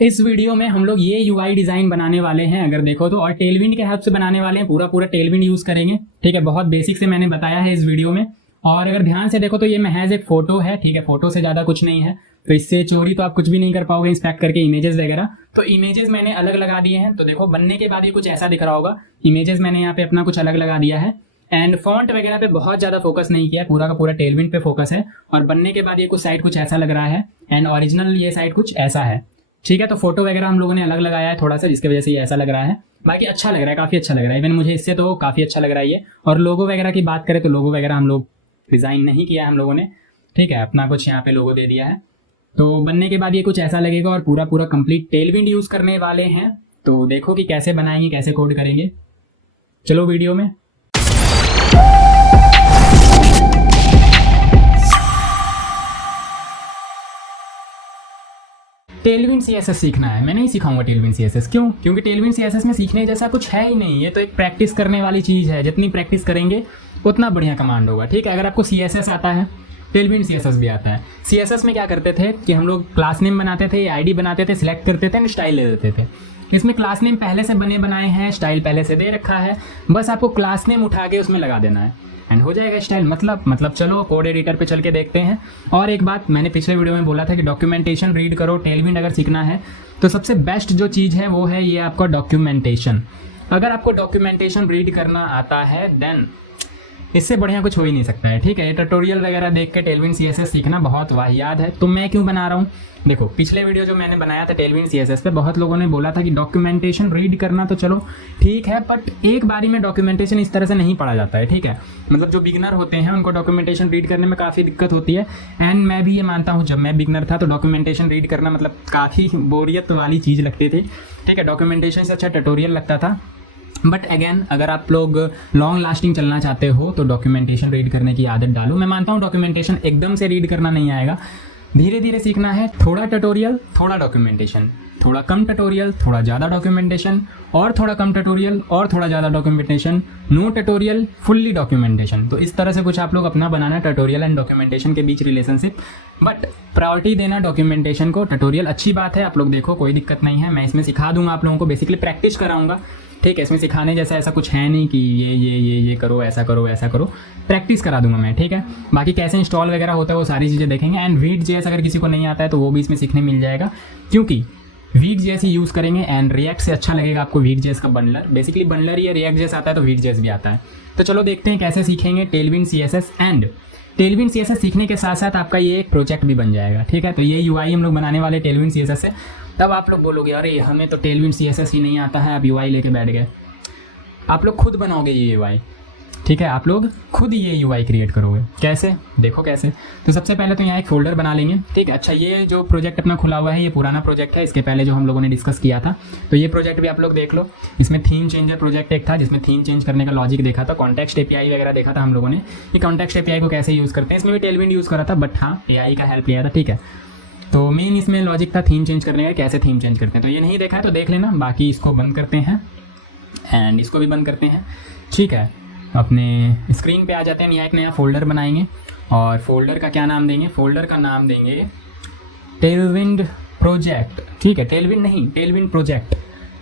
इस वीडियो में हम लोग ये यूआई डिजाइन बनाने वाले हैं अगर देखो तो, और टेलविंड के हेल्प से बनाने वाले हैं। पूरा टेलविंड यूज करेंगे। ठीक है, बहुत बेसिक से मैंने बताया है इस वीडियो में। और अगर ध्यान से देखो तो ये महज एक फोटो है। ठीक है, फोटो से ज्यादा कुछ नहीं है, तो इससे चोरी तो आप कुछ भी नहीं कर पाओगे इंस्पेक्ट करके इमेजेस वगैरह। तो इमेजेस मैंने अलग लगा दिए हैं। तो देखो बनने के बाद ये कुछ ऐसा दिख रहा होगा। इमेजेस मैंने यहाँ पे अपना कुछ अलग लगा दिया है एंड फॉन्ट वगैरह पे बहुत ज्यादा फोकस नहीं किया, पूरा का पूरा टेलविंड पे फोकस है। और बनने के बाद ये कुछ साइड कुछ ऐसा लग रहा है एंड ओरिजिनल ये साइड कुछ ऐसा है। ठीक है, तो फोटो वगैरह हम लोगों ने अलग लगाया है थोड़ा सा, जिसकी वजह से ये ऐसा लग रहा है। बाकी अच्छा लग रहा है, काफी अच्छा लग रहा है। इवन मुझे इससे तो काफी अच्छा लग रहा है ये। और लोगो वगैरह की बात करें तो लोगो वगैरह हम लोग डिजाइन नहीं किया है हम लोगों ने। ठीक है, अपना कुछ यहाँ पे लोगो दे दिया है। तो बनने के बाद ये कुछ ऐसा लगेगा और पूरा कंप्लीट टेलविंड यूज करने वाले हैं। तो देखो कि कैसे बनाएंगे, कैसे कोड करेंगे। चलो वीडियो में। टेलविंड सीएसएस सीखना है। मैं नहीं सिखाऊंगा टेलविंड सीएसएस। क्यों? क्योंकि टेलविंड सीएसएस में सीखने जैसा कुछ है ही नहीं। ये तो एक प्रैक्टिस करने वाली चीज़ है। जितनी प्रैक्टिस करेंगे उतना बढ़िया कमांड होगा। ठीक है, अगर आपको सीएसएस आता है, टेलविंड सीएसएस भी आता है। सीएसएस में क्या करते थे कि हम लोग क्लास नेम बनाते थे, आईडी बनाते थे, सिलेक्ट करते थे, स्टाइल ले देते थे। इसमें क्लास नेम पहले से बने बनाए हैं, स्टाइल पहले से दे रखा है। बस आपको क्लास नेम उठा के उसमें लगा देना है एंड हो जाएगा स्टाइल। मतलब चलो कोड एडिटर पे चल के देखते हैं। और एक बात मैंने पिछले वीडियो में बोला था कि डॉक्यूमेंटेशन रीड करो। टेलविंड अगर सीखना है तो सबसे बेस्ट जो चीज़ है वो है ये आपका डॉक्यूमेंटेशन। अगर आपको डॉक्यूमेंटेशन रीड करना आता है देन इससे बढ़िया कुछ हो ही नहीं सकता है। ठीक है, ये ट्यूटोरियल वगैरह देख के टेलविंड सीएसएस सीखना बहुत वाहियात है। तो मैं क्यों बना रहा हूँ? देखो पिछले वीडियो जो मैंने बनाया था टेलविंड सीएसएस पे, बहुत लोगों ने बोला था कि डॉक्यूमेंटेशन रीड करना तो चलो ठीक है, बट एक बारी में डॉक्यूमेंटेशन इस तरह से नहीं पढ़ा जाता है। ठीक है, मतलब जो बिगनर होते हैं उनको डॉक्यूमेंटेशन रीड करने में काफ़ी दिक्कत होती है। एंड मैं भी ये मानता हूँ, जब मैं बिगनर था तो डॉक्यूमेंटेशन रीड करना मतलब काफ़ी बोरियत वाली चीज़ लगती थी। ठीक है, डॉक्यूमेंटेशन से अच्छा ट्यूटोरियल लगता था। बट अगेन अगर आप लोग लॉन्ग लास्टिंग चलना चाहते हो तो डॉक्यूमेंटेशन रीड करने की आदत डालो। मैं मानता हूँ डॉक्यूमेंटेशन एकदम से रीड करना नहीं आएगा, धीरे धीरे सीखना है। थोड़ा ट्यूटोरियल, थोड़ा डॉक्यूमेंटेशन, थोड़ा कम ट्यूटोरियल, थोड़ा ज़्यादा डॉक्यूमेंटेशन, और थोड़ा कम ट्यूटोरियल और थोड़ा ज़्यादा documentation, no tutorial, fully documentation. तो इस तरह से कुछ आप लोग अपना बनाना ट्यूटोरियल एंड डॉक्यूमेंटेशन के बीच रिलेशनशिप। बट प्रायोरिटी देना डॉक्यूमेंटेशन को। ट्यूटोरियल अच्छी बात है, आप लोग देखो कोई दिक्कत नहीं है। मैं इसमें सिखा दूंगा आप लोगों को, बेसिकली प्रैक्टिस कराऊंगा। ठीक है, इसमें सिखाने जैसा ऐसा कुछ है नहीं कि ये करो, ऐसा करो, ऐसा करो। प्रैक्टिस करा दूंगा मैं। ठीक है, बाकी कैसे इंस्टॉल वगैरह होता है वो सारी चीज़ें देखेंगे। एंड वीट.जेएस अगर किसी को नहीं आता है तो वो भी इसमें सीखने मिल जाएगा, क्योंकि वीट.जेएस ही यूज़ करेंगे। एंड रिएक्ट से अच्छा लगेगा आपको वीट.जेएस का बंडलर। बेसिकली बंडलर या रिएक्ट.जेएस आता है तो वीट.जेएस भी आता है। तो चलो देखते हैं कैसे सीखेंगे Tailwind CSS. And Tailwind CSS सीखने के साथ साथ आपका ये एक प्रोजेक्ट भी बन जाएगा। ठीक है, तो ये यूआई हम लोग बनाने वाले टेलविंड सीएसएस से। तब आप लोग बोलोगे अरे हमें तो टेलविंड सीएसएस ही नहीं आता है, आप यूआई लेके बैठ गए। आप लोग खुद बनाओगे ये यूआई। ठीक है, आप लोग खुद ये यूआई क्रिएट करोगे। कैसे? देखो कैसे। तो सबसे पहले तो यहाँ एक फोल्डर बना लेंगे। ठीक है, अच्छा ये जो प्रोजेक्ट अपना खुला हुआ है ये पुराना प्रोजेक्ट है, इसके पहले जो हम लोगों ने डिस्कस किया था। तो ये प्रोजेक्ट भी आप लोग देख लो। इसमें थीम चेंजर प्रोजेक्ट एक था जिसमें थीम चेंज करने का लॉजिक देखा था, कॉन्टेक्स्ट एपीआई वगैरह देखा था हम लोगों ने कि कॉन्टेक्स्ट एपीआई को कैसे यूज़ करते हैं। इसमें भी टेलविंड यूज़ करा था, बट हाँ एआई का हेल्प लिया था। ठीक है, तो मेन इसमें लॉजिक था थीम चेंज करने का, कैसे थीम चेंज करते हैं। तो ये नहीं देखा है तो देख लेना। बाकी इसको बंद करते हैं एंड इसको भी बंद करते हैं। ठीक है, अपने स्क्रीन पे आ जाते हैं। यहाँ एक नया फोल्डर बनाएंगे और फोल्डर का क्या नाम देंगे? फोल्डर का नाम देंगे टेलविंड प्रोजेक्ट। ठीक है, टेलविंड नहीं, टेलविंड प्रोजेक्ट।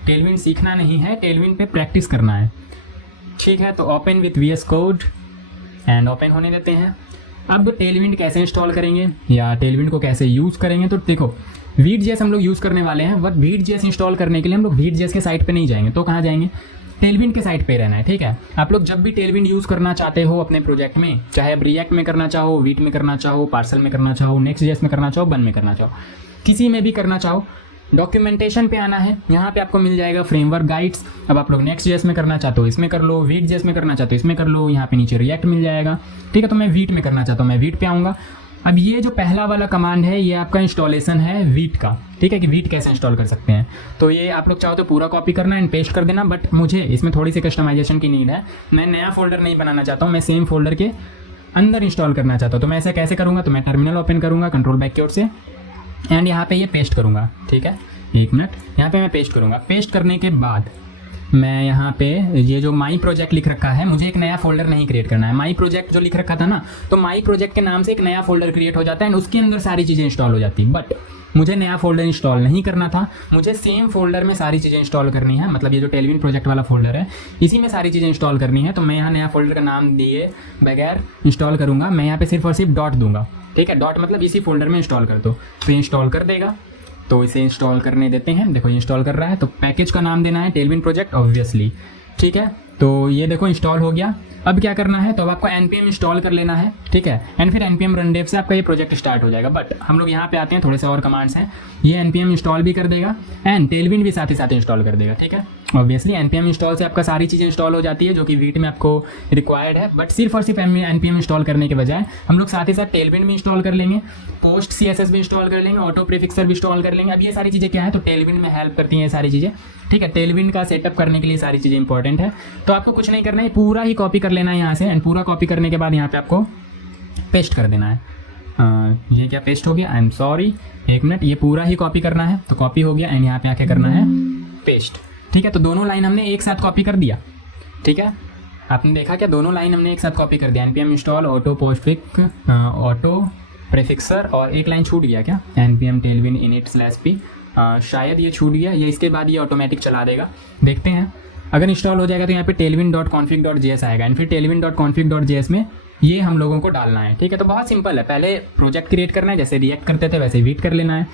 टेलविंड सीखना नहीं है, टेलविंड पे प्रैक्टिस करना है। ठीक है, तो open with VS Code and open होने देते हैं। अब टेलविंड कैसे इंस्टॉल करेंगे या टेलविंड को कैसे यूज़ करेंगे? तो देखो वीट.जेएस हम लोग यूज़ करने वाले हैं, बट वीट.जेएस इंस्टॉल करने के लिए हम लोग वीट.जेएस के साइट पे नहीं जाएंगे। तो कहाँ जाएंगे? टेलविंड के साइट पे रहना है। ठीक है, आप लोग जब भी टेलविंड यूज़ करना चाहते हो अपने प्रोजेक्ट में, चाहे आप रिएक्ट में करना चाहो, वीट में करना चाहो, पार्सल में करना चाहो, नेक्स्ट.जेएस में करना चाहो, बन में करना चाहो, किसी में भी करना चाहो, डॉक्यूमेंटेशन पे आना है। यहाँ पे आपको मिल जाएगा फ्रेमवर्क गाइड्स। अब आप लोग नेक्स्ट.जेएस में करना चाहते हो इसमें कर लो, वीट.जेएस में करना चाहते हो इसमें कर लो। यहाँ पे नीचे रिएक्ट मिल जाएगा। ठीक है, तो मैं वीट में करना चाहता हूँ, मैं वीट पे आऊँगा। अब ये जो पहला वाला कमांड है ये आपका इंस्टॉलेशन है वीट का। ठीक है, कि वीट कैसे इंस्टॉल कर सकते हैं। तो ये आप लोग चाहो तो पूरा कॉपी करना एंड पेस्ट कर देना, बट मुझे इसमें थोड़ी सी कस्टमाइजेशन की नीड है। मैं नया फोल्डर नहीं बनाना चाहता हूँ, मैं सेम फोल्डर के अंदर इंस्टॉल करना चाहता हूँ। तो मैं ऐसा कैसे करूँगा? तो मैं टर्मिनल ओपन करूँगा कंट्रोल बैक कीबोर्ड से एंड यहाँ पे ये पेस्ट करूँगा। ठीक है, एक मिनट, यहाँ पे मैं पेस्ट करूँगा। पेस्ट करने के बाद मैं यहाँ पे ये जो माई प्रोजेक्ट लिख रखा है, मुझे एक नया फोल्डर नहीं क्रिएट करना है। माई प्रोजेक्ट जो लिख रखा था ना, तो माई प्रोजेक्ट के नाम से एक नया फोल्डर क्रिएट हो जाता है एंड उसके अंदर सारी चीज़ें इंस्टॉल हो जाती है। बट मुझे नया फोल्डर इंस्टॉल नहीं करना था, मुझे सेम फोल्डर में सारी चीज़ें इंस्टॉल करनी है, मतलब ये जो टेलविन प्रोजेक्ट वाला फोल्डर है इसी में सारी चीज़ें इंस्टॉल करनी है। तो मैं यहाँ नया फोल्डर का नाम दिए बगैर इंस्टॉल करूँगा, मैं यहाँ पे सिर्फ और सिर्फ डॉट दूंगा, ठीक है, डॉट मतलब इसी फोल्डर में इंस्टॉल कर दो, तो ये इंस्टॉल कर देगा। तो इसे इंस्टॉल करने देते हैं, देखो ये इंस्टॉल कर रहा है। तो पैकेज का नाम देना है टेलविन प्रोजेक्ट ऑब्वियसली, ठीक है। तो ये देखो इंस्टॉल हो गया। अब क्या करना है, तो अब आपको npm इंस्टॉल कर लेना है, ठीक है, एंड फिर npm रन डेव से आपका ये प्रोजेक्ट स्टार्ट हो जाएगा। बट हम लोग यहाँ पे आते हैं, थोड़े से और कमांड्स हैं, ये npm इंस्टॉल भी कर देगा एंड टेलविन भी साथ ही साथ इंस्टॉल कर देगा, ठीक है। ऑब्वियसली npm इंस्टॉल से आपका सारी चीज़ें इंस्टॉल हो जाती है जो कि वीट में आपको रिक्वायर्ड है। बट सिर्फ और सिर्फ npm इंस्टॉल करने के बजाय हम लोग साथ ही साथ टेलविन भी इंस्टॉल कर लेंगे, पोस्ट CSS भी इंस्टॉल कर लेंगे, ऑटो प्रीफिक्सर भी इंस्टॉल कर लेंगे। अब ये सारी चीज़ें क्या है, तो टेलविन में हेल्प करती हैं ये सारी चीज़ें, ठीक है। टेलविन का सेटअप करने के लिए सारी चीज़ें इंपॉर्टेंट है। तो आपको कुछ नहीं करना है, पूरा ही कॉपी कर लेना है यहाँ से, एंड पूरा कॉपी करने के बाद यहाँ पे आपको पेस्ट कर देना है। ये क्या पेस्ट हो गया, आई एम सॉरी, एक मिनट, ये पूरा ही कॉपी करना है। तो कॉपी हो गया एंड यहाँ पे आके करना है पेस्ट, ठीक है। तो दोनों लाइन हमने एक साथ कॉपी कर दिया, ठीक है। आपने देखा क्या, दोनों लाइन हमने एक साथ कॉपी कर दिया, npm इंस्टॉल ऑटो पोस्टफिक ऑटो प्रीफिक्सर, और एक लाइन छूट गया क्या, npm टेलविन init/p, शायद ये छूट गया, ये इसके बाद ये ऑटोमेटिक चला देगा, देखते हैं। अगर इंस्टॉल हो जाएगा तो यहाँ पे tailwind.config.js आएगा, एंड फिर tailwind.config.js में ये हम लोगों को डालना है, ठीक है। तो बहुत सिंपल है, पहले प्रोजेक्ट क्रिएट करना है, जैसे रिएक्ट करते थे वैसे वीट कर लेना है।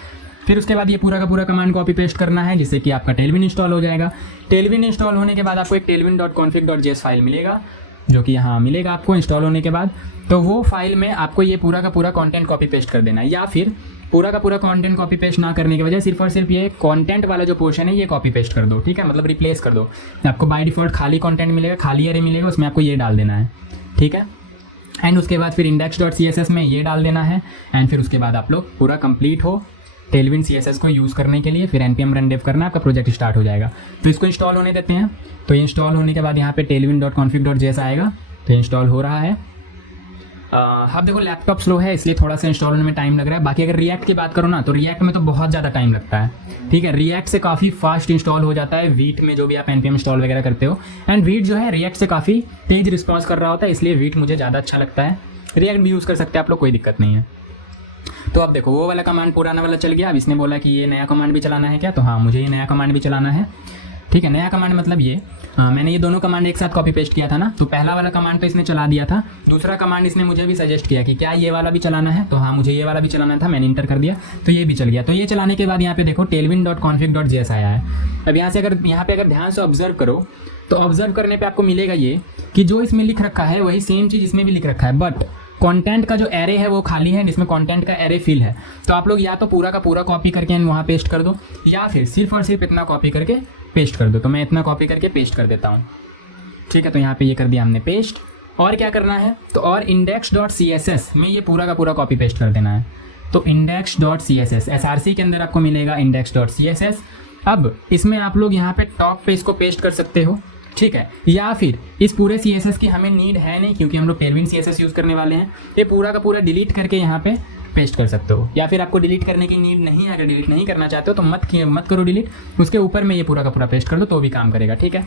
फिर उसके बाद ये पूरा का पूरा कमांड कॉपी पेस्ट करना है, जिससे कि आपका टेलविन इंस्टॉल हो जाएगा। टेलविन इंस्टॉल होने के बाद आपको एक tailwind.config.js फाइल मिलेगा, जो कि यहाँ मिलेगा आपको इंस्टॉल होने के बाद। तो वो फाइल में आपको ये पूरा का पूरा कंटेंट कॉपी पेस्ट कर देना है, या फिर पूरा का पूरा कंटेंट कॉपी पेस्ट ना करने के बजाय सिर्फ और सिर्फ ये कंटेंट वाला जो पोर्शन है ये कॉपी पेस्ट कर दो, ठीक है, मतलब रिप्लेस कर दो। आपको बाय डिफॉल्ट खाली कंटेंट मिलेगा, खाली एरे मिलेगा, उसमें आपको ये डाल देना है, ठीक है। एंड उसके बाद फिर index.css में ये डाल देना है, एंड फिर उसके बाद आप लोग पूरा कंप्लीट हो टेलविन CSS को यूज़ करने के लिए, फिर npm रन डेव करना, आपका प्रोजेक्ट स्टार्ट हो जाएगा। तो इसको इंस्टॉल होने देते हैं। तो इंस्टॉल होने के बाद यहाँ पे tailwind.config.js आएगा, तो इंस्टॉल हो रहा है। अब देखो लैपटॉप स्लो है इसलिए थोड़ा सा इंस्टॉल होने में टाइम लग रहा है। बाकी अगर रिएक्ट की बात करो ना, तो रिएक्ट में तो बहुत ज़्यादा टाइम लगता है, ठीक है। रिएक्ट से काफ़ी फास्ट इंस्टॉल हो जाता है वीट में, जो भी आप npm इंस्टॉल वगैरह करते हो। एंड वीट जो है रिएक्ट से काफ़ी तेज रिस्पॉन्स कर रहा होता है, इसलिए वीट मुझे ज़्यादा अच्छा लगता है। रिएक्ट भी यूज़ कर सकते हैं आप लोग, कोई दिक्कत नहीं है। तो अब देखो वो वाला कमांड पुराना वाला चल गया। अब इसने बोला कि ये नया कमांड भी चलाना है क्या, तो हाँ मुझे ये नया कमांड भी चलाना है, ठीक है। नया कमांड मतलब ये मैंने ये दोनों कमांड एक साथ कॉपी पेस्ट किया था ना, तो पहला वाला कमांड तो इसने चला दिया था, दूसरा कमांड इसने मुझे भी सजेस्ट किया कि क्या ये वाला भी चलाना है, तो हाँ मुझे ये वाला भी चलाना था, मैंने इंटर कर दिया, तो ये भी चल गया। तो ये चलाने के बाद यहाँ पे देखो tailwind.config.js आया है। अब यहाँ से यहाँ पे अगर ध्यान से ऑब्जर्व करो, तो ऑब्जर्व करने पे आपको मिलेगा ये कि जो इसमें लिख रखा है वही सेम चीज़ इसमें भी लिख रखा है, बट कंटेंट का जो एरे है वो खाली है, जिसमें कंटेंट का एरे फिल है। तो आप लोग या तो पूरा का पूरा कॉपी करके वहाँ पेस्ट कर दो, या फिर सिर्फ और सिर्फ इतना कॉपी करके पेस्ट कर दो। तो मैं इतना कॉपी करके पेस्ट कर देता हूँ, ठीक है। तो यहाँ पे ये कर दिया हमने पेस्ट। और क्या करना है, तो और index.css में ये पूरा का पूरा कॉपी पेस्ट कर देना है। तो index.css src के अंदर आपको मिलेगा index.css। अब इसमें आप लोग यहाँ पे टॉप पे इसको पेस्ट कर सकते हो, ठीक है, या फिर इस पूरे CSS की हमें नीड है नहीं, क्योंकि हम लोग टेलविन CSS यूज़ करने वाले हैं। ये पूरा का पूरा डिलीट करके यहाँ पे पेस्ट कर सकते हो, या फिर आपको डिलीट करने की नीड नहीं है, अगर डिलीट नहीं करना चाहते हो तो मत करो डिलीट, उसके ऊपर में ये पूरा का पूरा पेस्ट कर दो तो भी काम करेगा, ठीक है।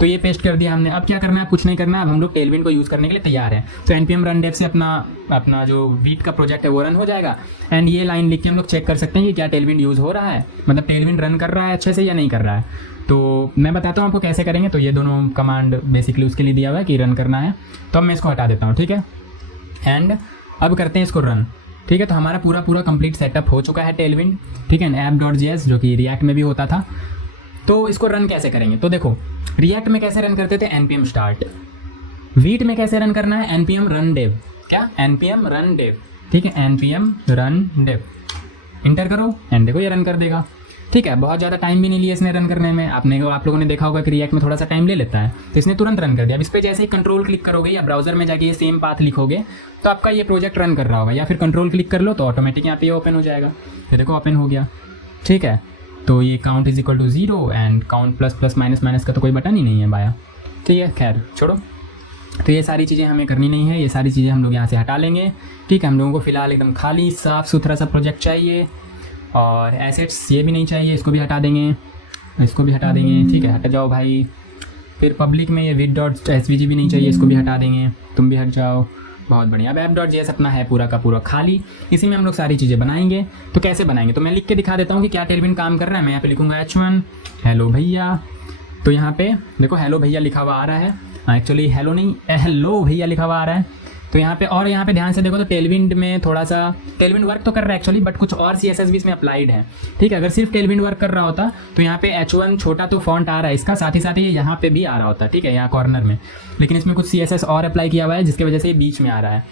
तो ये पेस्ट कर दिया हमने। अब क्या करना है, कुछ नहीं करना है, अब हम लोग टेलविन को यूज़ करने के लिए तैयार हैं। तो npm रन डेव से अपना जो वीट का प्रोजेक्ट है वो रन हो जाएगा, एंड ये लाइन लिख के हम लोग चेक कर सकते हैं कि क्या टेलविन यूज़ हो रहा है, मतलब टेलविन रन कर रहा है अच्छे से या नहीं कर रहा है। तो मैं बताता हूँ आपको कैसे करेंगे। तो ये दोनों कमांड बेसिकली उसके लिए दिया हुआ है कि रन करना है, तो अब मैं इसको हटा देता हूँ, ठीक है। एंड अब करते हैं इसको रन, ठीक है। तो हमारा पूरा कंप्लीट सेटअप हो चुका है टेलविन, ठीक है, app.js जो कि रिएक्ट में भी होता था। तो इसको रन कैसे करेंगे, तो देखो रिएक्ट में कैसे रन करते थे, npm स्टार्ट। वीट में कैसे रन करना है, npm रन डेव, क्या npm रन डेव, ठीक है, npm रन डेव इंटर करो एंड देखो ये रन कर देगा, ठीक है। बहुत ज़्यादा टाइम भी नहीं लिया इसने रन करने में। आप लोगों ने देखा होगा कि रिएक्ट में थोड़ा सा टाइम ले लेता है, तो इसने तुरंत रन कर दिया। अब इस पर जैसे ही कंट्रोल क्लिक करोगे या ब्राउजर में जाके ये सेम पाथ लिखोगे तो आपका ये प्रोजेक्ट रन कर रहा होगा, या फिर कंट्रोल क्लिक कर लो तो ऑटोमेटिक यहाँ पे ये ओपन हो जाएगा। ये देखो ओपन हो गया, ठीक है। तो ये count is equal to 0 and count plus plus minus minus का तो कोई बटन ही नहीं है बाया, ठीक है, खैर छोड़ो। तो ये सारी चीज़ें हमें करनी नहीं है, ये सारी चीज़ें हम लोग यहाँ से हटा लेंगे, ठीक है। हम लोगों को फिलहाल एकदम खाली साफ़ सुथरा सा प्रोजेक्ट चाहिए, और एसेट्स ये भी नहीं चाहिए, इसको भी हटा देंगे, इसको भी हटा देंगे, ठीक है, हट जाओ भाई। फिर पब्लिक में ये vid.svg भी नहीं चाहिए, इसको भी हटा देंगे, तुम भी हट जाओ। बहुत बढ़िया। अब app.js अपना है पूरा का पूरा खाली, इसी में हम लोग सारी चीज़ें बनाएंगे। तो कैसे बनाएंगे, तो मैं लिख के दिखा देता हूँ कि क्या टेलविन काम कर रहा है। मैं यहाँ पे लिखूँगा h1 हेलो भैया। तो यहाँ पे देखो हेलो भैया लिखा हुआ आ रहा है, एक्चुअली हेलो नहीं हेलो भैया लिखा हुआ आ रहा है। तो यहाँ पे और यहाँ पे ध्यान से देखो तो टेलविन में थोड़ा सा टेलविन वर्क तो कर रहा है एक्चुअली, बट कुछ और CSS भी इसमें अप्लाइड है। ठीक है, अगर सिर्फ टेलविन वर्क कर रहा होता तो यहाँ पे h1 छोटा तो फॉन्ट आ रहा है इसका, साथ ही ये यहाँ पे भी आ रहा होता। ठीक है, यहाँ कॉर्नर में, लेकिन इसमें कुछ CSS और अप्लाई किया हुआ है जिसकी वजह से ये बीच में आ रहा है।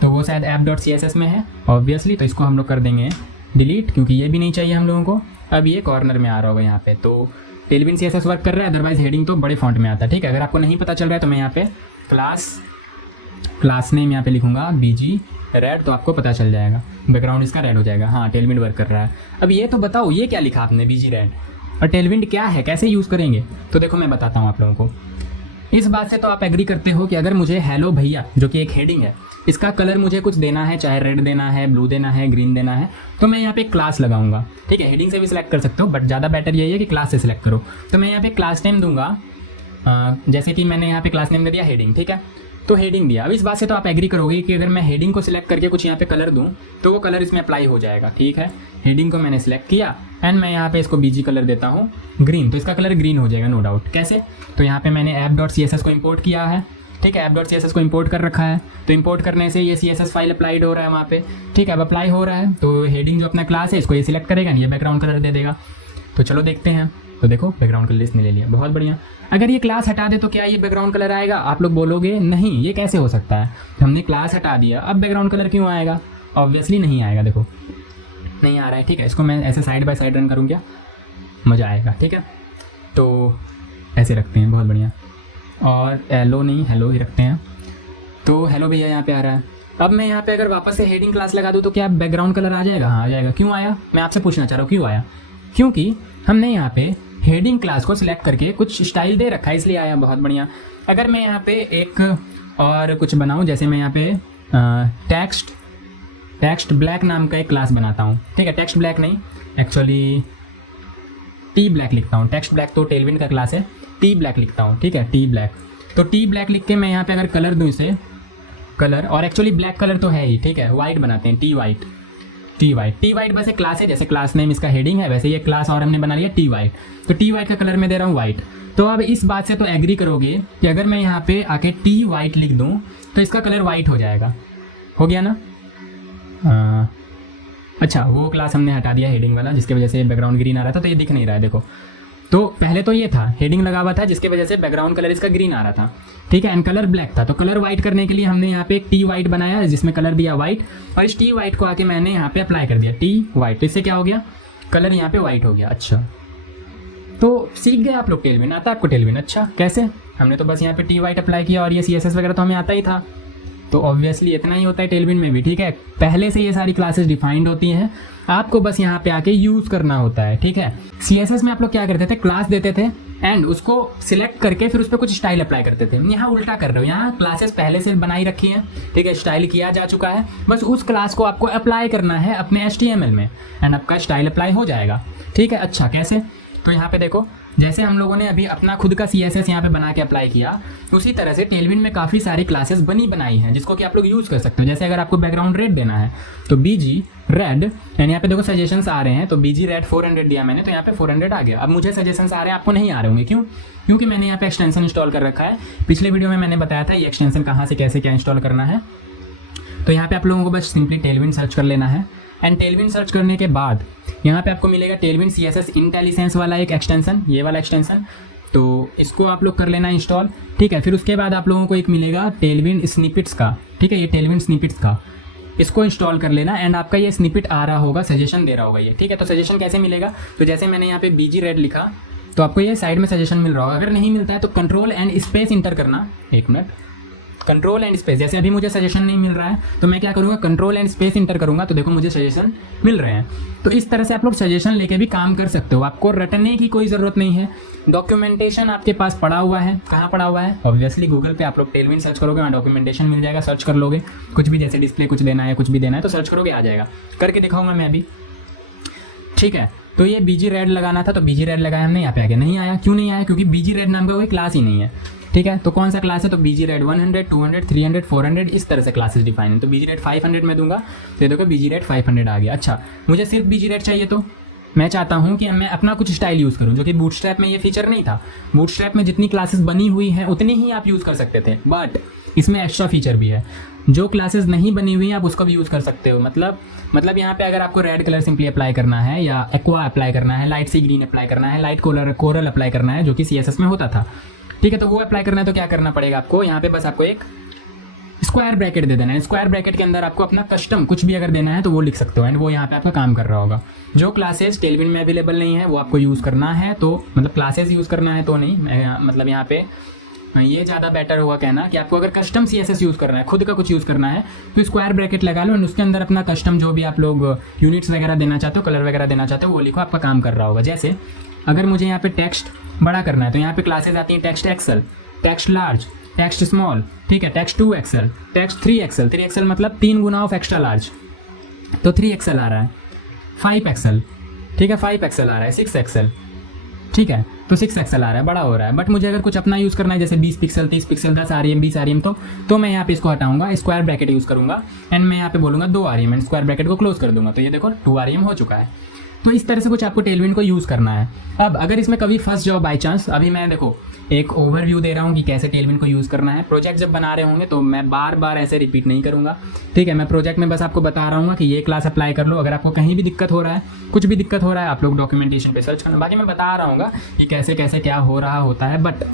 तो वो शायद app.css में है ऑब्वियसली, तो इसको हम लोग कर देंगे डिलीट, क्योंकि ये भी नहीं चाहिए हम लोगों को। अब ये कॉर्नर में आ रहा होगा यहाँ पे, तो टेलविन CSS वर्क कर रहा है, अदरवाइज हेडिंग तो बड़े फॉन्ट में आता है। ठीक है, अगर आपको नहीं पता चल रहा है तो मैं यहाँ पे क्लास नेम यहाँ पे लिखूंगा BG रेड, तो आपको पता चल जाएगा, बैकग्राउंड इसका रेड हो जाएगा। हाँ, टेलविन वर्क कर रहा है। अब ये तो बताओ ये क्या लिखा आपने BG रेड, और टेलविन क्या है, कैसे यूज़ करेंगे? तो देखो मैं बताता हूँ आप लोगों को। इस बात से तो आप एग्री करते हो कि अगर मुझे हेलो भैया जो कि एक हेडिंग है, इसका कलर मुझे कुछ देना है, चाहे रेड देना है, ब्लू देना है, ग्रीन देना है, तो मैं यहाँ पे क्लास लगाऊंगा। ठीक है, हेडिंग से भी सिलेक्ट कर सकते हो, बट ज़्यादा बेटर यही है कि क्लास से सिलेक्ट करो। तो मैं यहाँ पे क्लास नेम दूंगा, जैसे कि मैंने यहाँ पे क्लास नेम दे दिया हेडिंग। ठीक है, तो हेडिंग दिया। अब इस बात से तो आप एग्री करोगे कि अगर मैं हेडिंग को सिलेक्ट करके कुछ यहाँ पे कलर दूँ तो वो कलर इसमें अप्लाई हो जाएगा। ठीक है, हेडिंग को मैंने सिलेक्ट किया एंड मैं यहाँ पे इसको BG कलर देता हूँ ग्रीन, तो इसका कलर ग्रीन हो जाएगा नो डाउट। कैसे? तो यहाँ पे मैंने app.css को इंपोर्ट किया है। ठीक है, app.css को इंपोर्ट कर रखा है, तो इंपोर्ट करने से ये CSS फाइल अप्लाइड हो रहा है वहाँ पे। ठीक है, अब अप्लाई हो रहा है तो हेडिंग जो अपना क्लास है इसको ये सिलेक्ट करेगा, ये बैकग्राउंड कलर दे देगा। तो चलो देखते हैं। तो देखो बैकग्राउंड कलर इसने ले लिया, बहुत बढ़िया। अगर ये क्लास हटा दे तो क्या ये बैकग्राउंड कलर आएगा? आप लोग बोलोगे नहीं, ये कैसे हो सकता है, हमने क्लास हटा दिया अब बैकग्राउंड कलर क्यों आएगा? ऑब्वियसली नहीं आएगा, देखो नहीं आ रहा है। ठीक है, इसको मैं ऐसे साइड बाय साइड रन करूँ क्या, मज़ा आएगा। ठीक है, तो ऐसे रखते हैं, बहुत बढ़िया। और हेलो नहीं हेलो ही रखते हैं। तो हेलो भैया यहाँ पे आ रहा है। अब मैं यहाँ पे अगर वापस से हेडिंग क्लास लगा दूँ तो क्या बैकग्राउंड कलर आ जाएगा? हाँ आ जाएगा। क्यों आया, मैं आपसे पूछना चाह रहा हूँ क्यों आया? क्योंकि हमने यहाँ पे हेडिंग क्लास को सिलेक्ट करके कुछ स्टाइल दे रखा है, इसलिए आया। बहुत बढ़िया। अगर मैं यहाँ पे एक और कुछ बनाऊँ, जैसे मैं यहाँ पे टेक्स्ट ब्लैक नाम का एक क्लास बनाता हूँ। ठीक है, टेक्स्ट ब्लैक नहीं, एक्चुअली टी ब्लैक लिखता हूँ। टेक्स्ट ब्लैक तो टेलविन का क्लास है, टी ब्लैक लिखता हूँ। ठीक है, टी ब्लैक। तो टी ब्लैक लिख के मैं यहाँ पे अगर कलर दूँ इसे कलर, और एक्चुअली ब्लैक कलर तो है ही। ठीक है, वाइट बनाते हैं, टी वाइट बस एक क्लास है, जैसे क्लास नेम इसका हेडिंग है वैसे ये क्लास और हमने बना लिया टी वाइट। तो टी वाइट का कलर मैं दे रहा हूँ वाइट। तो अब इस बात से तो एग्री करोगे कि अगर मैं यहाँ पे आके टी वाइट लिख दूँ तो इसका कलर वाइट हो जाएगा। हो गया ना? अच्छा, वो क्लास हमने हटा दिया हेडिंग वाला, जिसकी वजह से बैकग्राउंड ग्रीन आ रहा था, तो ये दिख नहीं रहा है देखो। तो पहले तो ये था, हेडिंग लगा हुआ था जिसकी वजह से बैकग्राउंड कलर इसका ग्रीन आ रहा था। ठीक है, एंड कलर ब्लैक था, तो कलर वाइट करने के लिए हमने यहाँ पे एक टी वाइट बनाया जिसमें कलर दिया वाइट, और इस टी वाइट को आके मैंने यहाँ पे अप्लाई कर दिया टी वाइट। तो इससे क्या हो गया, कलर यहाँ पे वाइट हो गया। अच्छा, तो सीख गए आप लोग टेलविन। आता है आपको टेलविन? अच्छा, कैसे? हमने तो बस यहाँ पे टी वाइट अप्लाई किया और ये CSS वगैरह तो हमें आता ही था। तो ऑब्वियसली इतना ही होता है टेलविन में भी। ठीक है, पहले से ये सारी क्लासेस डिफाइंड होती हैं, आपको बस यहाँ पे आके यूज़ करना होता है। ठीक है, CSS में आप लोग क्या करते थे, क्लास देते थे एंड उसको सिलेक्ट करके फिर उस पर कुछ स्टाइल अप्लाई करते थे। यहाँ उल्टा कर रहे हो, यहाँ क्लासेस पहले से बनाई रखी हैं। ठीक है, स्टाइल किया जा चुका है, बस उस क्लास को आपको अप्लाई करना है अपने HTML में एंड आपका स्टाइल अप्लाई हो जाएगा। ठीक है, अच्छा कैसे? तो यहाँ पे देखो, जैसे हम लोगों ने अभी अपना खुद का CSS यहाँ पे बना के अप्लाई किया, उसी तरह से टेलविन में काफ़ी सारी क्लासेस बनाई हैं जिसको कि आप लोग यूज़ कर सकते हो। जैसे अगर आपको बैकग्राउंड रेड देना है तो BG रेड, एंड यहाँ पे देखो सजेशंस आ रहे हैं, तो BG रेड 400 दिया मैंने, तो यहाँ पे 400 आ गया। अब मुझे सजेशंस आ रहे हैं, आपको नहीं आ रहे होंगे, क्यों? क्योंकि मैंने यहाँ पे एक्सटेंशन इंस्टॉल कर रखा है। पिछले वीडियो में मैंने बताया था ये एक्सटेंशन कहाँ से कैसे क्या इंस्टॉल करना है। तो यहाँ पे आप लोगों को बस सिंपली टेलविन सर्च कर लेना है, एंड टेलविन सर्च करने के बाद यहाँ पे आपको मिलेगा टेलविन CSS IntelliSense वाला एक एक्सटेंशन, ये वाला एक्सटेंशन। तो इसको आप लोग कर लेना इंस्टॉल। ठीक है, फिर उसके बाद आप लोगों को एक मिलेगा टेलविन स्निपेट्स का। ठीक है, ये टेलविन स्निपेट्स का, इसको इंस्टॉल कर लेना एंड आपका ये स्निपेट आ रहा होगा, सजेशन दे रहा होगा ये। ठीक है, तो सजेशन कैसे मिलेगा? तो जैसे मैंने यहाँ पे BG रेड लिखा तो आपको ये साइड में सजेशन मिल रहा होगा। अगर नहीं मिलता है तो कंट्रोल एंड स्पेस इंटर करना। एक मिनट, कंट्रोल एंड स्पेस। जैसे अभी मुझे सजेशन नहीं मिल रहा है तो मैं क्या करूँगा, कंट्रोल एंड स्पेस इंटर करूँगा, तो देखो मुझे सजेशन मिल रहे हैं। तो इस तरह से आप लोग सजेशन लेके भी काम कर सकते हो, आपको रटने की कोई ज़रूरत नहीं है। डॉक्यूमेंटेशन आपके पास पड़ा हुआ है, कहाँ पड़ा हुआ है? ऑब्वियसली गूगल पे आप लोग टेलविन सर्च करोगे, वहाँ डॉक्यूमेंटेशन मिल जाएगा, सर्च कर लोगे। कुछ भी जैसे डिस्प्ले कुछ देना है, कुछ भी देना है तो सर्च करोगे, आ जाएगा। करके दिखाऊंगा मैं अभी। ठीक है, तो ये BG रेड लगाना था, तो BG रेड लगाया हमने, यहाँ पे आगे नहीं आया। क्यों नहीं आया? क्योंकि BG रेड नाम का कोई क्लास ही नहीं है। ठीक है। तो कौन सा क्लास है, तो BGRED 100, 200, 300, 400 इस तरह से क्लासेस डिफाइन है। तो BGRED 500 में दूंगा, तो देखो BGRED 500 आ गया। अच्छा, मुझे सिर्फ BGRED चाहिए, तो मैं चाहता हूँ कि मैं अपना कुछ स्टाइल यूज़ करूँ, जो कि बूटस्ट्रैप में ये फीचर नहीं था। बूटस्ट्रैप में जितनी क्लासेस बनी हुई हैं उतनी ही आप यूज़ कर सकते थे, बट इसमें एक्स्ट्रा फीचर भी है। जो क्लासेस नहीं बनी हुई हैं आप उसको भी यूज़ कर सकते हो। मतलब यहाँ पे अगर आपको रेड कलर सिंपली अप्लाई करना है, या एक्वा अप्लाई करना है, लाइट सी ग्रीन अप्लाई करना है, लाइट कोरल अप्लाई करना है, जो कि CSS में होता था, ठीक है। तो वो अप्लाई करना है तो क्या करना पड़ेगा आपको, यहाँ पे बस आपको एक स्क्वायर ब्रैकेट दे देना है। स्क्वायर ब्रैकेट के अंदर आपको अपना कस्टम कुछ भी अगर देना है तो वो लिख सकते हो, एंड वो यहाँ पे आपका काम कर रहा होगा। जो क्लासेस टेलविन में अवेलेबल नहीं है वो आपको यूज़ करना है, तो मतलब क्लासेस यूज़ करना है तो नहीं, मतलब यहाँ पे ये ज़्यादा बेटर होगा कहना कि आपको अगर कस्टम CSS यूज़ करना है, खुद का कुछ यूज़ करना है, तो स्क्वायर ब्रैकेट लगा लो एंड उसके अंदर अपना कस्टम जो भी आप लोग यूनिट्स वगैरह देना चाहते हो, कलर वगैरह देना चाहते हो, वो लिखो, आपका काम कर रहा होगा। जैसे अगर मुझे यहाँ पे टेक्स्ट बड़ा करना है तो यहाँ पे क्लासेस आती हैं text XL, text large, text small, ठीक है, text 2 XL, text 3 XL. 3 XL मतलब 3 गुना ऑफ एक्स्ट्रा लार्ज, तो 3 एक्सेल आ रहा है। 5 एक्सेल, ठीक है, 5 एक्सेल आ रहा है। 6 एक्सेल, ठीक है, तो 6 एक्सेल आ रहा है, बड़ा हो रहा है। बट मुझे अगर कुछ अपना यूज़ करना है, जैसे 20 पिक्सल, 30 पिक्सल, 10 REM, 20 REM, तो मैं यहाँ पे इसको हटाऊंगा, स्क्वायर ब्रैकेट यूज़ करूँगा एंड मैं यहाँ पे बोलूँगा 2 REM एंड स्क्वायर ब्रैकेट को क्लोज कर दूंगा, तो ये देखो 2 REM हो चुका है। तो इस तरह से कुछ आपको टेलविन को यूज़ करना है। अब अगर इसमें कभी फंस जाओ बाई चांस, अभी मैं देखो एक ओवरव्यू दे रहा हूँ कि कैसे टेलविन को यूज़ करना है। प्रोजेक्ट जब बना रहे होंगे तो मैं बार बार ऐसे रिपीट नहीं करूँगा, ठीक है। मैं प्रोजेक्ट में बस आपको बता रहा हूँ कि ये क्लास अप्लाई कर लो। अगर आपको कहीं भी दिक्कत हो रहा है, कुछ भी दिक्कत हो रहा है, आप लोग डॉक्यूमेंटेशन पे सर्च करना। बाकी मैं बता रहा हूँ कि कैसे कैसे क्या हो रहा होता है, बट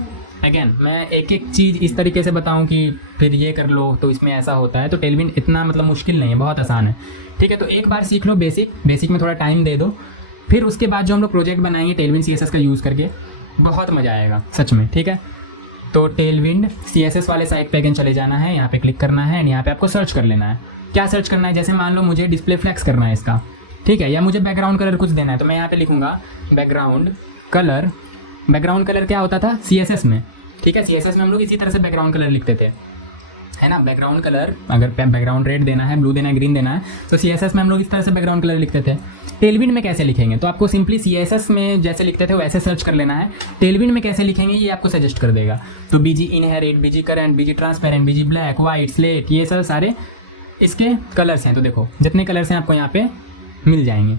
अगेन मैं एक एक चीज़ इस तरीके से बताऊँ कि फिर ये कर लो तो इसमें ऐसा होता है। तो टेलविन इतना मतलब मुश्किल नहीं है, बहुत आसान है, ठीक है। तो एक बार सीख लो बेसिक में थोड़ा टाइम दे दो, फिर उसके बाद जो हम लोग प्रोजेक्ट बनाएंगे टेलविन CSS का यूज़ करके, बहुत मज़ा आएगा सच में, ठीक है। तो टेलविन CSS वाले साइट पे अगेन चले जाना है, यहाँ पे क्लिक करना है एंड यहाँ पे आपको सर्च कर लेना है। क्या सर्च करना है, जैसे मान लो मुझे डिस्प्ले फ्लेक्स करना है इसका, ठीक है, या मुझे बैकग्राउंड कलर कुछ देना है, तो मैं यहाँ पे लिखूँगा बैकग्राउंड कलर। बैकग्राउंड कलर क्या होता था CSS में, ठीक है, CSS में हम लोग इसी तरह से बैकग्राउंड कलर लिखते थे, है ना। बैकग्राउंड कलर अगर बैकग्राउंड रेड देना है, ब्लू देना है, ग्रीन देना है, तो CSS में हम लोग इस तरह से बैकग्राउंड कलर लिखते थे। टेलविन में कैसे लिखेंगे, तो आपको सिंपली CSS में जैसे लिखते थे वैसे सर्च कर लेना है। टेलविन में कैसे लिखेंगे ये आपको सजेस्ट कर देगा। तो BG inherit, BG current, BG transparent, BG black, white, slate, ये सब सारे इसके कलर्स हैं। तो देखो जितने कलर्स हैं आपको यहाँ पे मिल जाएंगे,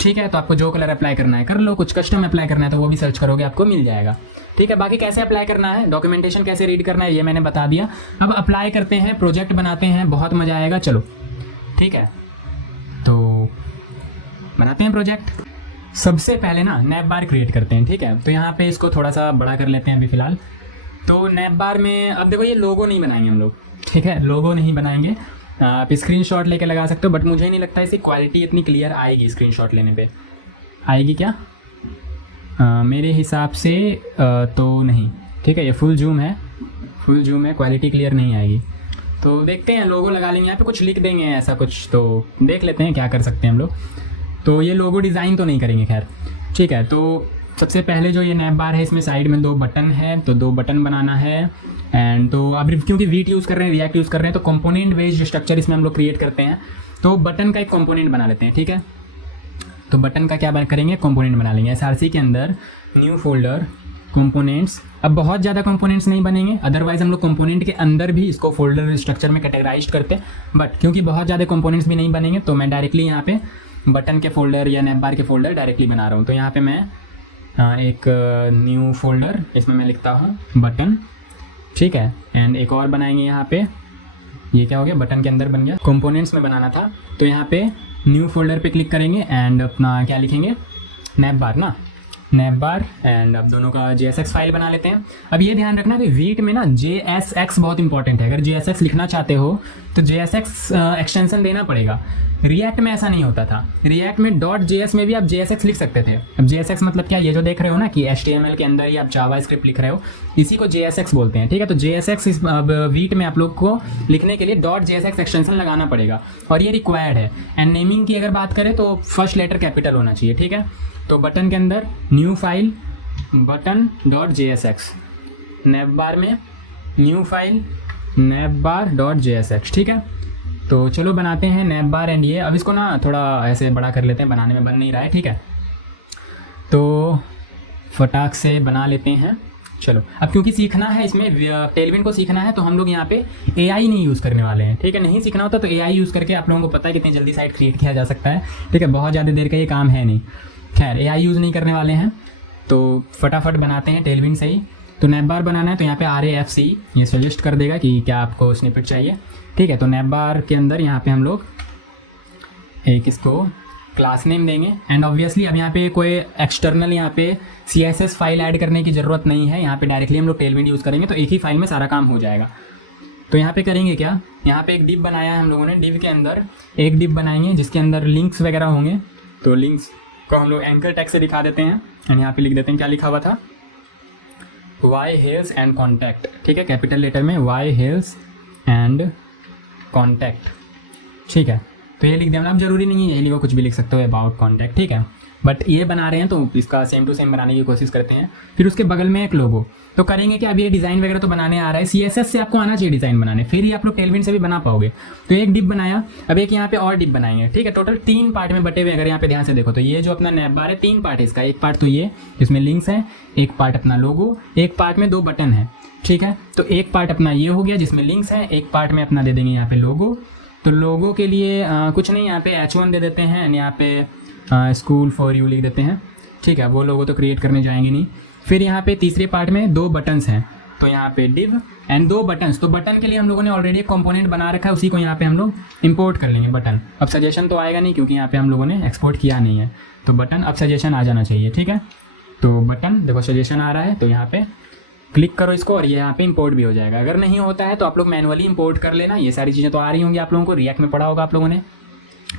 ठीक है। तो आपको जो कलर अप्लाई करना है कर लो, कुछ कस्टम अप्लाई करना है तो वो भी सर्च करोगे, आपको मिल जाएगा, ठीक है। बाकी कैसे अप्लाई करना है, डॉक्यूमेंटेशन कैसे रीड करना है, ये मैंने बता दिया। अब अप्लाई करते हैं, प्रोजेक्ट बनाते हैं, बहुत मज़ा आएगा, चलो ठीक है। तो बनाते हैं प्रोजेक्ट। सबसे पहले ना नैप बार क्रिएट करते हैं, ठीक है। तो यहाँ पे इसको थोड़ा सा बड़ा कर लेते हैं अभी फ़िलहाल। तो नैप बार में अब देखो ये लोगो नहीं बनाएंगे हम लोग, ठीक है, लोगो नहीं बनाएंगे। आप स्क्रीनशॉट लेके लगा सकते हो, बट मुझे नहीं लगता इसकी क्वालिटी इतनी क्लियर आएगी। स्क्रीनशॉट लेने पे आएगी क्या? मेरे हिसाब से तो नहीं, ठीक है। ये फुल जूम है, क्वालिटी क्लियर नहीं आएगी। तो देखते हैं, लोगो लगा लेंगे, यहाँ पे कुछ लिख देंगे ऐसा कुछ, तो देख लेते हैं क्या कर सकते हैं हम लोग। तो ये लोगो डिज़ाइन तो नहीं करेंगे, खैर ठीक है। तो सबसे पहले जो ये नैप बार है इसमें साइड में 2 बटन है, तो 2 बटन बनाना है। एंड तो अब क्योंकि वीट यूज़ कर रहे हैं, रिएक्ट यूज़ कर रहे हैं, तो कंपोनेंट बेस्ड स्ट्रक्चर इसमें हम लोग क्रिएट करते हैं। तो बटन का एक कंपोनेंट बना लेते हैं, ठीक है। तो बटन का क्या करेंगे, कंपोनेंट बना लेंगे। SRC के अंदर न्यू फोल्डर कंपोनेंट्स। अब बहुत ज़्यादा कंपोनेंट्स नहीं बनेंगे, अदरवाइज हम लोग कंपोनेंट के अंदर भी इसको फोल्डर स्ट्रक्चर में कैटेगराइज करते हैं। बट क्योंकि बहुत ज़्यादा कंपोनेंट्स भी नहीं बनेंगे तो मैं डायरेक्टली यहाँ पे बटन के फोल्डर या नैप बार के फोल्डर डायरेक्टली बना रहा हूँ। तो यहाँ पे मैं एक न्यू फोल्डर, इसमें मैं लिखता हूँ बटन, ठीक है। एंड एक और बनाएंगे यहाँ पे, ये क्या हो गया, बटन के अंदर बन गया, कंपोनेंट्स में बनाना था। तो यहाँ पे न्यू फोल्डर पे क्लिक करेंगे एंड अपना क्या लिखेंगे, नैप बार ना, नैप बार। एंड अब दोनों का JSX फाइल बना लेते हैं। अब ये ध्यान रखना कि वीट में ना JSX बहुत इंपॉर्टेंट है। अगर JSX लिखना चाहते हो तो JSX एक्सटेंशन देना पड़ेगा। रिएक्ट में ऐसा नहीं होता था। रिएक्ट में .js में भी आप JSX लिख सकते थे। अब JSX मतलब क्या, ये जो देख रहे हो ना कि HTML के अंदर ही आप जावास्क्रिप्ट लिख रहे हो, इसी को JSX बोलते हैं, ठीक है। तो JSX वीट में आप लोग को लिखने के लिए .jsx एक्सटेंशन लगाना पड़ेगा और ये रिक्वायर्ड है। एंड नेमिंग की अगर बात करें तो फर्स्ट लेटर कैपिटल होना चाहिए, ठीक है। तो बटन के अंदर न्यू फाइल button.jsx, नैप बार में न्यू फाइल napbar.jsx, ठीक है। तो चलो बनाते हैं नैप बार एंड ये। अब इसको ना थोड़ा ऐसे बड़ा कर लेते हैं, बनाने में बन नहीं रहा है, ठीक है। तो फटाक से बना लेते हैं, चलो अब क्योंकि सीखना है इसमें टेलविन को सीखना है तो हम लोग यहाँ पे AI नहीं यूज़ करने वाले हैं, ठीक है। नहीं सीखना होता तो AI यूज़ करके आप लोगों को पता है कितनी जल्दी साइट क्रिएट किया जा सकता है, ठीक है। बहुत ज़्यादा देर का ये काम है नहीं। खैर AI यूज़ नहीं करने वाले हैं तो फटाफट बनाते हैं टेलविन से ही। तो नैप बार बनाना है तो यहाँ पे RAFC ये सजेस्ट कर देगा कि क्या आपको स्निपेट चाहिए, ठीक है। तो नैप बार के अंदर यहाँ पे हम लोग एक इसको क्लास नेम देंगे एंड ऑब्वियसली अब यहाँ पे कोई एक्सटर्नल यहाँ पे CSS फाइल ऐड करने की ज़रूरत नहीं है। यहाँ पे डायरेक्टली हम लोग टेलविन यूज़ करेंगे तो एक ही फाइल में सारा काम हो जाएगा। तो यहाँ पे करेंगे क्या, यहाँ पे एक डिव बनाया है हम लोगों ने, डिव के अंदर एक डिव बनाएंगे जिसके अंदर लिंक्स वगैरह होंगे। तो लिंक्स को हम लोग एंकर टैग से दिखा देते हैं एंड यहाँ पे लिख देते हैं क्या लिखा हुआ था, वाई हेल्स एंड कॉन्टैक्ट, ठीक है, कैपिटल लेटर में वाई हेल्स एंड कॉन्टैक्ट, ठीक है। तो ये लिख देना, अब जरूरी नहीं है ये लिखो, कुछ भी लिख सकते हो अबाउट कॉन्टैक्ट, ठीक है। बट ये बना रहे हैं तो इसका सेम टू सेम बनाने की कोशिश करते हैं। फिर उसके बगल में एक लोगो, तो करेंगे कि अभी ये डिज़ाइन वगैरह तो बनाने आ रहा है, CSS से आपको आना चाहिए डिज़ाइन बनाने, फिर ही आप लोग टेलविन से भी बना पाओगे। तो एक डिप बनाया, अब एक यहाँ पे और डिप बनाएंगे, ठीक है। टोटल 3 पार्ट में बटे हुए, अगर यहाँ पे ध्यान से देखो तो ये जो अपना नैप बार है 3 पार्ट है इसका। एक पार्ट तो ये जिसमें लिंक्स है, एक पार्ट अपना लोगो, एक पार्ट में 2 बटन है, ठीक है। तो एक पार्ट अपना ये हो गया जिसमें लिंक्स है, एक पार्ट में अपना दे देंगे यहाँ पे लोगो। तो लोगो के लिए कुछ नहीं, यहाँ पे H1 दे देते हैं एंड यहाँ पे स्कूल फॉर यू लिख देते हैं, ठीक है। वो लोगो तो क्रिएट करने जाएंगे नहीं। फिर यहाँ पे तीसरे पार्ट में 2 बटन्स हैं, तो यहाँ पे डिव एंड 2 बटन्स। तो बटन के लिए हम लोगों ने ऑलरेडी एक कंपोनेंट बना रखा है, उसी को यहाँ पे हम लोग इंपोर्ट कर लेंगे बटन। अब सजेशन तो आएगा नहीं क्योंकि यहाँ पे हम लोगों ने एक्सपोर्ट किया नहीं है, तो बटन अब सजेशन आ जाना चाहिए, ठीक है। तो बटन देखो सजेशन आ रहा है, तो यहाँ पे क्लिक करो इसको और ये यहाँ पे इंपोर्ट भी हो जाएगा। अगर नहीं होता है तो आप लोग मैनुअली इंपोर्ट कर लेना, ये सारी चीज़ें तो आ रही होंगी आप लोगों को, रिएक्ट में पढ़ा होगा आप लोगों ने,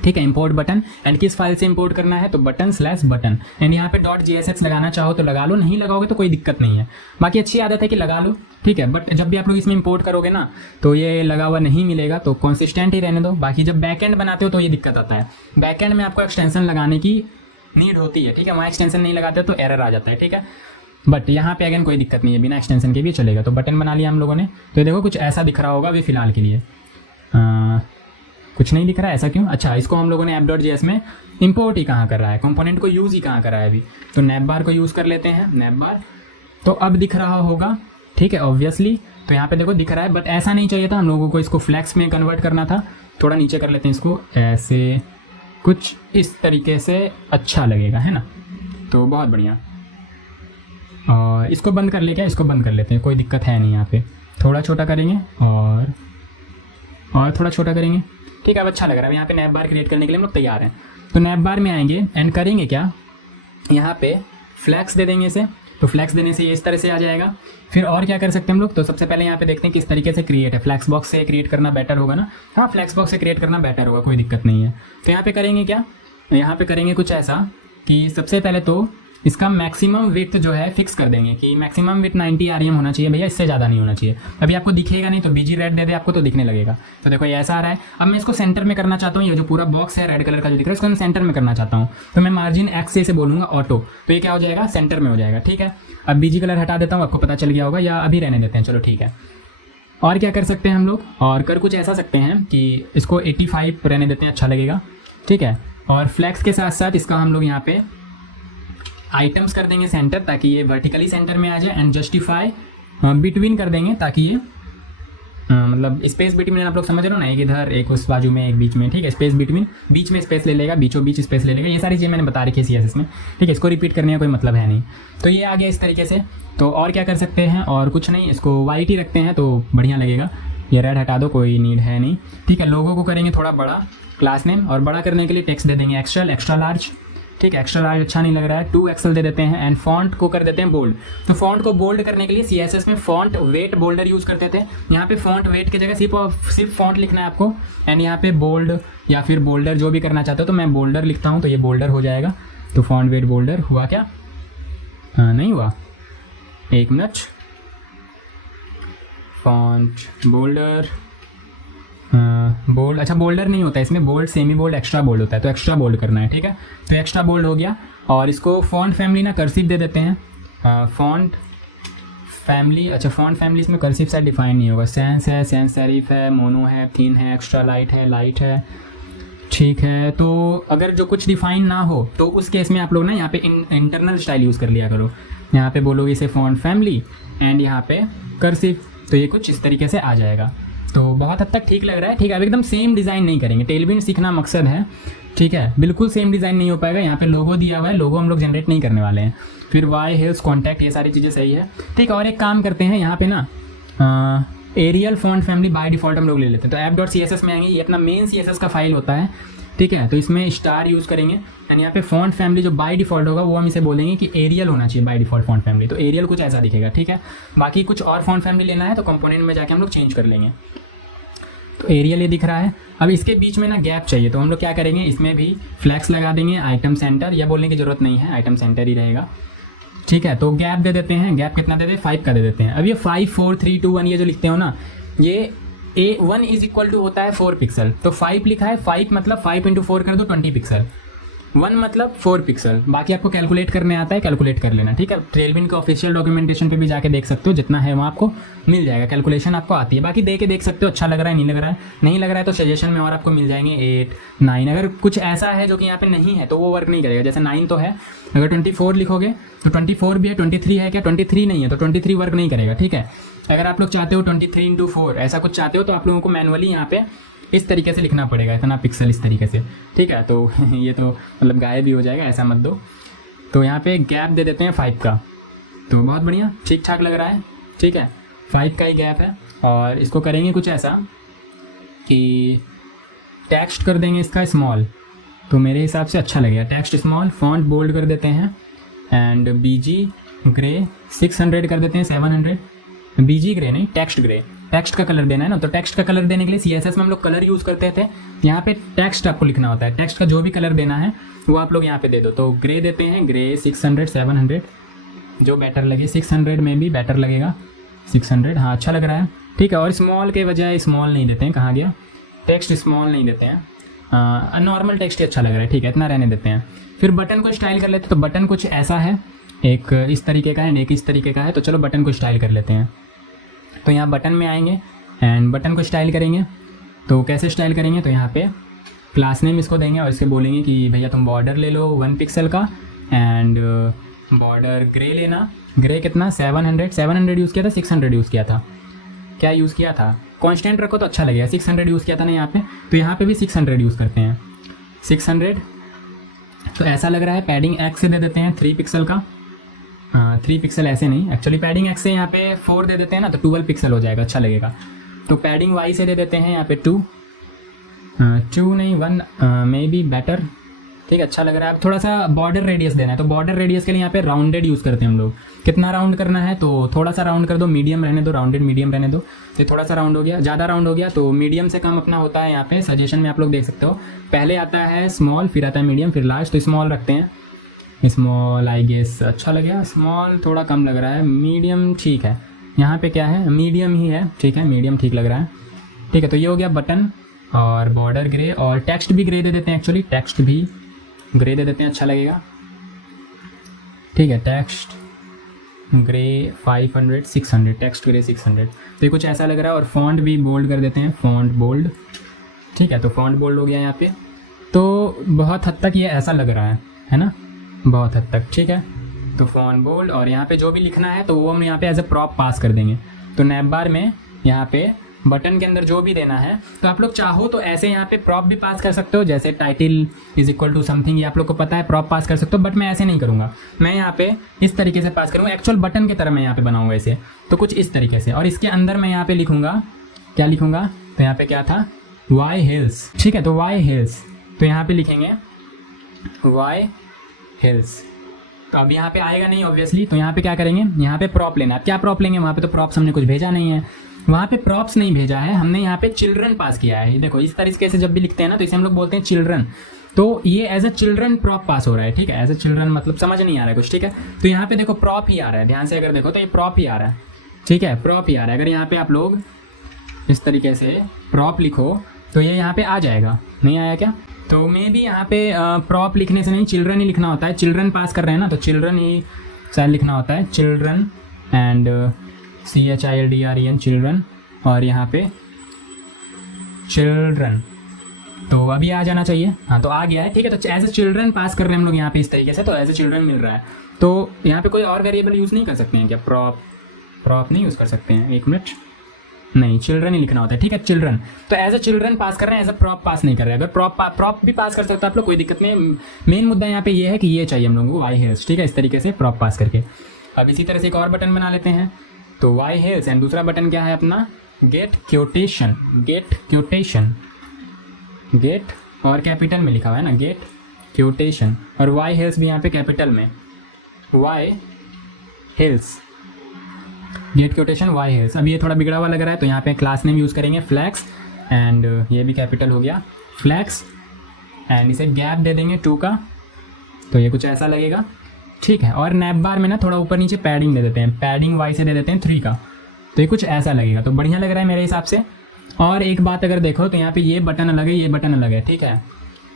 ठीक है। इंपोर्ट बटन एंड किस फाइल से इंपोर्ट करना है तो बटन/बटन एंड यहाँ पे .jsx लगाना चाहो तो लगा लो, नहीं लगाओगे तो कोई दिक्कत नहीं है। बाकी अच्छी आदत है कि लगा लो, ठीक है। बट जब भी आप लोग इसमें इंपोर्ट करोगे ना तो ये लगा हुआ नहीं मिलेगा, तो कंसिस्टेंट ही रहने दो। बाकी जब बैकएंड बनाते हो तो ये दिक्कत आता है, बैकएंड में आपको एक्सटेंशन लगाने की नीड होती है, ठीक है। वहाँ एक्सटेंशन नहीं लगाते तो एरर आ जाता है, ठीक है। बट यहाँ पे अगेन कोई दिक्कत नहीं है, बिना एक्सटेंशन के भी चलेगा। तो बटन बना लिया हम लोगों ने, तो देखो कुछ ऐसा दिख रहा होगा अभी फ़िलहाल के लिए, कुछ नहीं दिख रहा है, ऐसा क्यों? अच्छा, इसको हम लोगों ने app.js में इंपोर्ट ही कहाँ कर रहा है, कंपोनेंट को यूज़ ही कहाँ कर रहा है अभी, तो नैप बार को यूज़ कर लेते हैं, नैप बार। तो अब दिख रहा होगा, ठीक है, ऑब्वियसली। तो यहाँ पे देखो दिख रहा है, बट ऐसा नहीं चाहिए था, हम लोगों को इसको फ्लैक्स में कन्वर्ट करना था। थोड़ा नीचे कर लेते हैं इसको, ऐसे कुछ इस तरीके से अच्छा लगेगा, है ना। तो बहुत बढ़िया, और इसको बंद कर ले, क्या इसको बंद कर लेते हैं, कोई दिक्कत है नहीं। यहाँ पे थोड़ा छोटा करेंगे और थोड़ा छोटा करेंगे, ठीक है। अब अच्छा लग रहा है, यहाँ पे नैप बार क्रिएट करने के लिए हम लोग तैयार हैं। तो नैप बार में आएंगे एंड करेंगे क्या, यहाँ पे फ्लैक्स दे देंगे इसे, तो फ्लैक्स देने से ये इस तरह से आ जाएगा। फिर और क्या कर सकते हैं हम लोग, तो सबसे पहले यहाँ पे देखते हैं किस तरीके से क्रिएट है। फ्लैक्स बॉक्स से क्रिएट करना बेटर होगा ना, हाँ फ्लैक्स बॉक्स से क्रिएट करना बेटर होगा, कोई दिक्कत नहीं है। तो यहाँ पे करेंगे क्या, यहाँ पे करेंगे कुछ ऐसा कि सबसे पहले तो इसका मैक्सिमम विड्थ जो है फिक्स कर देंगे कि मैक्सिमम विड्थ 90 rem होना चाहिए भैया, इससे ज़्यादा नहीं होना चाहिए। अभी आपको दिखेगा नहीं तो बीजी रेड दे दे आपको, तो दिखने लगेगा। तो देखो ये ऐसा आ रहा है। अब मैं इसको सेंटर में करना चाहता हूँ, ये जो पूरा बॉक्स है रेड कलर का जो दिख रहा है इसको मैं सेंटर में करना चाहता हूँ, तो मैं मार्जिन एक्स से बोलूँगा ऑटो, तो ये क्या हो जाएगा, सेंटर में हो जाएगा, ठीक है। अब बीजी कलर हटा देता हूँ, आपको पता चल गया होगा, या अभी रहने देते हैं, चलो ठीक है। और क्या कर सकते हैं हम लोग, और कर कुछ ऐसा सकते हैं कि इसको 85 रहने देते हैं, अच्छा लगेगा, ठीक है। और फ्लैक्स के साथ साथ इसका हम लोग यहाँ पे आइटम्स कर देंगे सेंटर, ताकि ये वर्टिकली सेंटर में आ जाए, एंड जस्टिफाई बिटवीन कर देंगे, ताकि ये मतलब स्पेस बिटवीन, आप लोग समझ रहे हो ना, एक इधर एक उस बाजू में एक बीच में, ठीक है। स्पेस बिटवीन, बीच में स्पेस ले लेगा, बीचों बीच स्पेस ले लेगा, ये सारी चीज़ें मैंने बता रखी है CSS में, ठीक है। इसको रिपीट करने का कोई मतलब है नहीं। तो ये आ गया इस तरीके से। तो और क्या कर सकते हैं, और कुछ नहीं, इसको वाइट ही रखते हैं तो बढ़िया लगेगा, ये रेड हटा दो, कोई नीड है नहीं, ठीक है। लोगों को करेंगे थोड़ा बड़ा, क्लास नेम, और बड़ा करने के लिए टेक्स्ट दे देंगे एक्स्ट्रा लार्ज, ठीक है। एक्स्ट्रा लार्ज अच्छा नहीं लग रहा है, 2XL दे देते हैं, एंड फॉन्ट को कर देते हैं बोल्ड। तो फॉन्ट को बोल्ड करने के लिए CSS में फॉन्ट वेट बोल्डर यूज़ करते थे, यहाँ पे फॉन्ट वेट की जगह सिर्फ फॉन्ट लिखना है आपको, एंड यहाँ पे बोल्ड या फिर बोल्डर जो भी करना चाहते हो, तो मैं बोल्डर लिखता हूँ, तो ये बोल्डर हो जाएगा। तो फॉन्ट वेट बोल्डर हुआ क्या, नहीं हुआ, एक मिनट, फॉन्ट बोल्डर बोल्ड, अच्छा बोल्डर नहीं होता है इसमें, bold, semi bold, extra bold होता है, तो एक्स्ट्रा बोल्ड करना है, ठीक है। तो एक्स्ट्रा बोल्ड हो गया, और इसको फॉन्ट फैमिली ना कर्सिव दे देते हैं, फॉन्ट फैमिली, अच्छा फॉन्ट फैमिली इसमें कर्सिव साइड डिफाइन नहीं होगा, सेंस है, सेंस सेरिफ है, मोनो है, थीन है, एक्स्ट्रा लाइट है, ठीक है। तो अगर जो कुछ डिफाइन ना हो तो उस केस में आप लोग ना यहाँ पे इंटरनल स्टाइल यूज़ कर लिया करो, यहाँ पे बोलोगे इसे फॉन्ट फैमिली एंड यहाँ पे कर्सिव, तो ये कुछ इस तरीके से आ जाएगा। तो बहुत हद तक ठीक लग रहा है। ठीक है, अब एकदम सेम डिज़ाइन नहीं करेंगे, टेलविंड सीखना मकसद है। ठीक है, बिल्कुल सेम डिज़ाइन नहीं हो पाएगा। यहाँ पे लोगो दिया हुआ है, लोगो हम लोग जनरेट नहीं करने वाले हैं। फिर वाई हेल्स कॉन्टैक्ट, ये सारी चीज़ें सही है। ठीक है, और एक काम करते हैं यहाँ पे ना Arial font family by default हम लोग ले लेते हैं। तो app.css में आएंगे, ये अपना मेन CSS का फाइल होता है। ठीक है, तो इसमें स्टार यूज़ करेंगे एंड यहाँ पे फॉन्ट फैमिली जो बाय डिफ़ॉल्ट होगा वो हम इसे बोलेंगे कि एरियल होना चाहिए बाय डिफ़ॉल्ट फॉन्ट फैमिली। तो एरियल कुछ ऐसा दिखेगा। ठीक है, बाकी कुछ और फॉन्ट फैमिली लेना है तो कंपोनेंट में जाके हम लोग चेंज कर लेंगे। तो एरियल ये दिख रहा है। अब इसके बीच में ना गैप चाहिए, तो हम लोग क्या करेंगे, इसमें भी फ्लैक्स लगा देंगे, आइटम सेंटर, या बोलने की ज़रूरत नहीं है, आइटम सेंटर ही रहेगा। ठीक है, तो गैप दे देते हैं। गैप कितना दे दें, 5 का दे देते हैं। अब ये 5 4 3 2 1 ये जो लिखते हो ना, ये A1 इज इक्वल टू होता है 4 पिक्सल। तो 5 लिखा है, 5 मतलब 5 × 4 कर दो 20 पिक्सल, 1 मतलब 4 पिक्सल। बाकी आपको कैलकुलेट करने आता है, कैलकुलेट कर लेना। ठीक है, टेलविंड के ऑफिशियल डॉक्यूमेंटेशन पे भी जाके देख सकते हो, जितना है वहाँ आपको मिल जाएगा, कैलकुलेशन आपको आती है। बाकी दे के देख सकते हो, अच्छा लग रहा है नहीं लग रहा है, नहीं लग रहा है तो सजेशन में और आपको मिल जाएंगे 8 9। अगर कुछ ऐसा है जो कि यहाँ पे नहीं है तो वो वर्क नहीं करेगा। जैसे 9 तो है, अगर 24 लिखोगे तो 24 भी है, 23 है क्या, 23 नहीं है तो 23 वर्क नहीं करेगा। ठीक है, अगर आप लोग चाहते हो 23 × 4 ऐसा कुछ चाहते हो तो आप लोगों को मैनुअली यहाँ पे इस तरीके से लिखना पड़ेगा, इतना पिक्सल इस तरीके से। ठीक है, तो ये तो मतलब गायब भी हो जाएगा, ऐसा मत दो। तो यहाँ पे गैप दे देते हैं 5 का, तो बहुत बढ़िया, ठीक ठाक लग रहा है। ठीक है, 5 का ही गैप है। और इसको करेंगे कुछ ऐसा कि टेक्स्ट कर देंगे इसका स्मॉल, तो मेरे हिसाब से अच्छा लगेगा। टेक्स्ट स्मॉल, फॉन्ट बोल्ड कर देते हैं एंड BG ग्रे 600 कर देते हैं, 700। BG ग्रे नहीं, टेक्स्ट ग्रे, टेक्स्ट का कलर देना है ना। तो टेक्स्ट का कलर देने के लिए CSS में हम लोग कलर यूज़ करते थे, यहाँ पे टेक्स्ट आपको लिखना होता है। टेक्स्ट का जो भी कलर देना है वो आप लोग यहाँ पे दे दो। तो ग्रे देते हैं, ग्रे 600 700 जो बेटर लगे, 600 में भी बेटर लगेगा, 600 हाँ अच्छा लग रहा है। ठीक है, और स्मॉल के बजाय स्मॉल नहीं देते हैं, कहाँ गया, टेक्स्ट स्मॉल नहीं देते हैं, नॉर्मल टेक्स्ट ही अच्छा लग रहा है। ठीक है, इतना रहने देते हैं। फिर बटन को स्टाइल कर लेते हैं। तो बटन कुछ ऐसा है, एक इस तरीके का है, एक इस तरीके का है। तो चलो बटन को स्टाइल कर लेते हैं। तो यहाँ बटन में आएंगे एंड बटन को स्टाइल करेंगे। तो कैसे स्टाइल करेंगे, तो यहाँ पे क्लास नेम इसको देंगे और इसके बोलेंगे कि भैया तुम बॉर्डर ले लो 1 पिक्सल का एंड बॉर्डर ग्रे लेना। ग्रे कितना, 700 यूज़ किया था, 600 यूज़ किया था, क्या यूज़ किया था, कांस्टेंट रखो तो अच्छा लगेगा। 600 यूज़ किया था ना यहाँ पे, तो यहाँ पे भी 600 यूज़ करते हैं, 600। तो ऐसा लग रहा है। पैडिंग X से दे देते हैं 3 पिक्सल का, 3 पिक्सल ऐसे नहीं, एक्चुअली पैडिंग X से यहाँ पे 4 दे देते हैं ना, तो 12 पिक्सल हो जाएगा, अच्छा लगेगा। तो पैडिंग Y से दे देते हैं यहाँ पे 2 नहीं 1 मे बी बेटर। ठीक है, अच्छा लग रहा है। अब थोड़ा सा बॉर्डर रेडियस देना है, तो बॉर्डर रेडियस के लिए यहाँ पे राउंडेड यूज़ करते हैं हम लोग। कितना राउंड करना है, तो थोड़ा सा राउंड कर दो, मीडियम रहने दो, राउंडेड मीडियम रहने दो। तो थोड़ा सा राउंड हो गया, ज़्यादा राउंड हो गया तो मीडियम से कम अपना होता है। यहाँ पे सजेशन में आप लोग देख सकते हो, पहले आता है स्मॉल, फिर आता है मीडियम, फिर लास्ट। तो स्मॉल रखते हैं, स्मॉल आई गेस अच्छा लगेगा। स्मॉल थोड़ा कम लग रहा है, मीडियम ठीक है। यहाँ पे क्या है, मीडियम ही है। ठीक है, मीडियम ठीक लग रहा है। ठीक है, तो ये हो गया बटन और बॉर्डर ग्रे, और टेक्स्ट भी ग्रे दे देते हैं। एक्चुअली टेक्स्ट भी ग्रे दे देते हैं, अच्छा लगेगा। ठीक है, टेक्स्ट ग्रे 500 600, टेक्स्ट ग्रे 600, तो ये कुछ ऐसा लग रहा है। और फॉन्ट भी बोल्ड कर देते हैं, फॉन्ट बोल्ड। ठीक है, तो फॉन्ट बोल्ड हो गया यहाँ पे। तो बहुत हद तक ये ऐसा लग रहा है ना, बहुत हद तक। ठीक है, तो फॉन्ट बोल्ड, और यहाँ पे जो भी लिखना है तो वो हम यहाँ पे एज ए प्रॉप पास कर देंगे। तो नैप बार में यहाँ पे बटन के अंदर जो भी देना है, तो आप लोग चाहो तो ऐसे यहाँ पे प्रॉप भी पास कर सकते हो, जैसे title is equal to something, ये आप लोग को पता है प्रॉप पास कर सकते हो। बट मैं ऐसे नहीं करूँगा, मैं यहाँ पे इस तरीके से पास करूँगा। एक्चुअल बटन की तरह मैं यहाँ पे बनाऊँगा इसे, तो कुछ इस तरीके से। और इसके अंदर मैं यहाँ पे लिखूँगा, क्या लिखूँगा, तो यहाँ पे क्या था, वाई हिल्स। ठीक है, तो वाई हिल्स, तो यहाँ पे लिखेंगे वाई हिल्स। तो अब यहाँ पे आएगा नहीं ऑब्वियसली, तो यहाँ पे क्या करेंगे, यहाँ पे प्रॉप लेना। अब क्या प्रॉप लेंगे, वहाँ पे तो प्रॉप्स हमने कुछ भेजा नहीं है, वहाँ पे प्रॉप्स नहीं भेजा है हमने, यहाँ पे चिल्ड्रन पास किया है। देखो इस तरीके से जब भी लिखते हैं ना, तो इसे हम लोग बोलते हैं चिल्ड्रन। तो ये एज अ चिल्ड्रन प्रॉप पास हो रहा है। ठीक है, एज अ चिल्ड्रन मतलब समझ नहीं आ रहा है कुछ। ठीक है, तो यहाँ पे देखो प्रॉप ही आ रहा है, ध्यान से अगर देखो तो ये प्रॉप ही आ रहा है। ठीक है, प्रॉप ही आ रहा है। अगर यहाँ पे आप लोग इस तरीके से प्रॉप लिखो तो ये यहाँ पे आ जाएगा, नहीं आया क्या? तो मे भी यहाँ पे प्रॉप लिखने से नहीं, चिल्ड्रन ही लिखना होता है। चिल्ड्रन पास कर रहे हैं ना, तो चिल्ड्रन ही शायद लिखना होता है, चिल्ड्रन एंड CHILDREN चिल्ड्रन, और यहाँ पे चिल्ड्रन। तो अभी आ जाना चाहिए, हाँ तो आ गया है। ठीक है, तो एज ए चिल्ड्रन पास कर रहे हैं हम लोग यहाँ पे इस तरीके से, तो एज ए चिल्ड्रन मिल रहा है। तो यहाँ पे कोई और वेरिएबल यूज़ नहीं कर सकते हैं क्या? प्रॉप नहीं यूज़ कर सकते हैं? एक मिनट, नहीं, चिल्ड्रन ही लिखना होता है, ठीक है, चिल्ड्रन। तो एज अ चिल्ड्रन पास कर रहे हैं, एज अ प्रॉप पास नहीं कर रहे हैं। अगर प्रॉप भी पास कर सकते हो आप लोग, कोई दिक्कत नहीं। मेन मुद्दा यहाँ पे ये है कि ये चाहिए हम लोगों को वाई हेल्स, ठीक है, इस तरीके से प्रॉप पास करके। अब इसी तरह से एक और बटन बना लेते हैं, तो वाई हेल्स, एंड दूसरा बटन क्या है अपना, गेट क्योटेशन। गेट और कैपिटल में लिखा हुआ है ना, गेट क्योटेशन, और वाई हेल्स भी यहाँ पे कैपिटल में, वाई हेल्स, गेट क्योटेशन वाई हेल्स। अब ये थोड़ा बिगड़ा हुआ लग रहा है, तो यहाँ पे क्लास नेम यूज़ करेंगे फ्लैक्स, एंड ये भी कैपिटल हो गया फ्लैक्स, एंड इसे गैप दे देंगे 2 का, तो ये कुछ ऐसा लगेगा, ठीक है। और नैप बार में ना थोड़ा ऊपर नीचे पैडिंग दे देते हैं, पैडिंग वाई से दे देते हैं 3 का, तो ये कुछ ऐसा लगेगा। तो बढ़िया लग रहा है मेरे हिसाब से। और एक बात अगर देखो तो यहाँ पे ये बटन अलग है, ये बटन अलग है, ठीक है।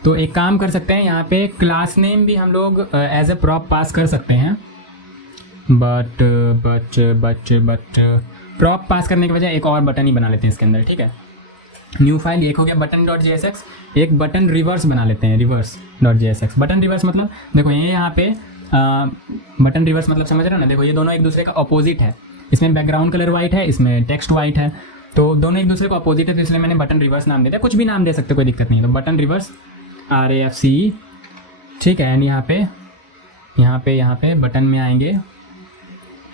तो एक काम कर सकते हैं, यहाँ पे क्लास नेम भी हम लोग एज ए प्रॉप पास कर सकते हैं, बट प्रॉप पास करने के बजाय एक और बटन ही बना लेते हैं इसके अंदर, ठीक है। न्यू फाइल, एक हो गया बटन डॉट JSX, एक बटन रिवर्स बना लेते हैं, reverse dot JSX। Button reverse मतलब देखो ये यहाँ पे बटन रिवर्स मतलब समझ रहे हो ना, देखो ये दोनों एक दूसरे का अपोजिट है, इसमें बैकग्राउंड कलर वाइट है, इसमें टेक्स्ट वाइट है, तो दोनों एक दूसरे को अपोजिट है, तो इसलिए मैंने बटन रिवर्स नाम दे दिया। कुछ भी नाम दे सकते, कोई दिक्कत नहीं। तो बटन रिवर्स RAFCE, ठीक है। एंड यहाँ पे बटन में आएंगे,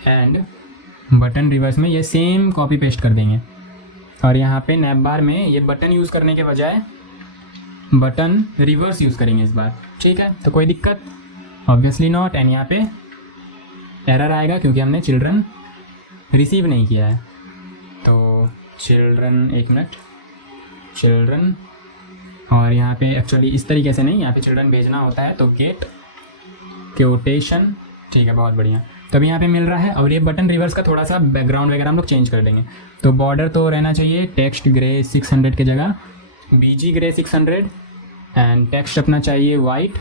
एंड बटन रिवर्स में ये सेम कॉपी पेस्ट कर देंगे, और यहाँ पे नैप बार में ये बटन यूज़ करने के बजाय बटन रिवर्स यूज़ करेंगे इस बार, ठीक है। तो कोई दिक्कत ऑब्वियसली नॉट। एंड यहाँ पे एरर आएगा क्योंकि हमने चिल्ड्रन रिसीव नहीं किया है, तो चिल्ड्रन, एक मिनट, चिल्ड्रन, और यहाँ पे एक्चुअली इस तरीके से नहीं, यहाँ पे चिल्ड्रन भेजना होता है, तो गेट क्योटेशन, ठीक है, बहुत बढ़िया। तभी यहाँ पे मिल रहा है। और ये बटन रिवर्स का थोड़ा सा बैकग्राउंड वगैरह हम लोग चेंज कर देंगे, तो बॉर्डर तो रहना चाहिए टेक्स्ट ग्रे 600 की जगह BG ग्रे 600, एंड टेक्स्ट अपना चाहिए वाइट,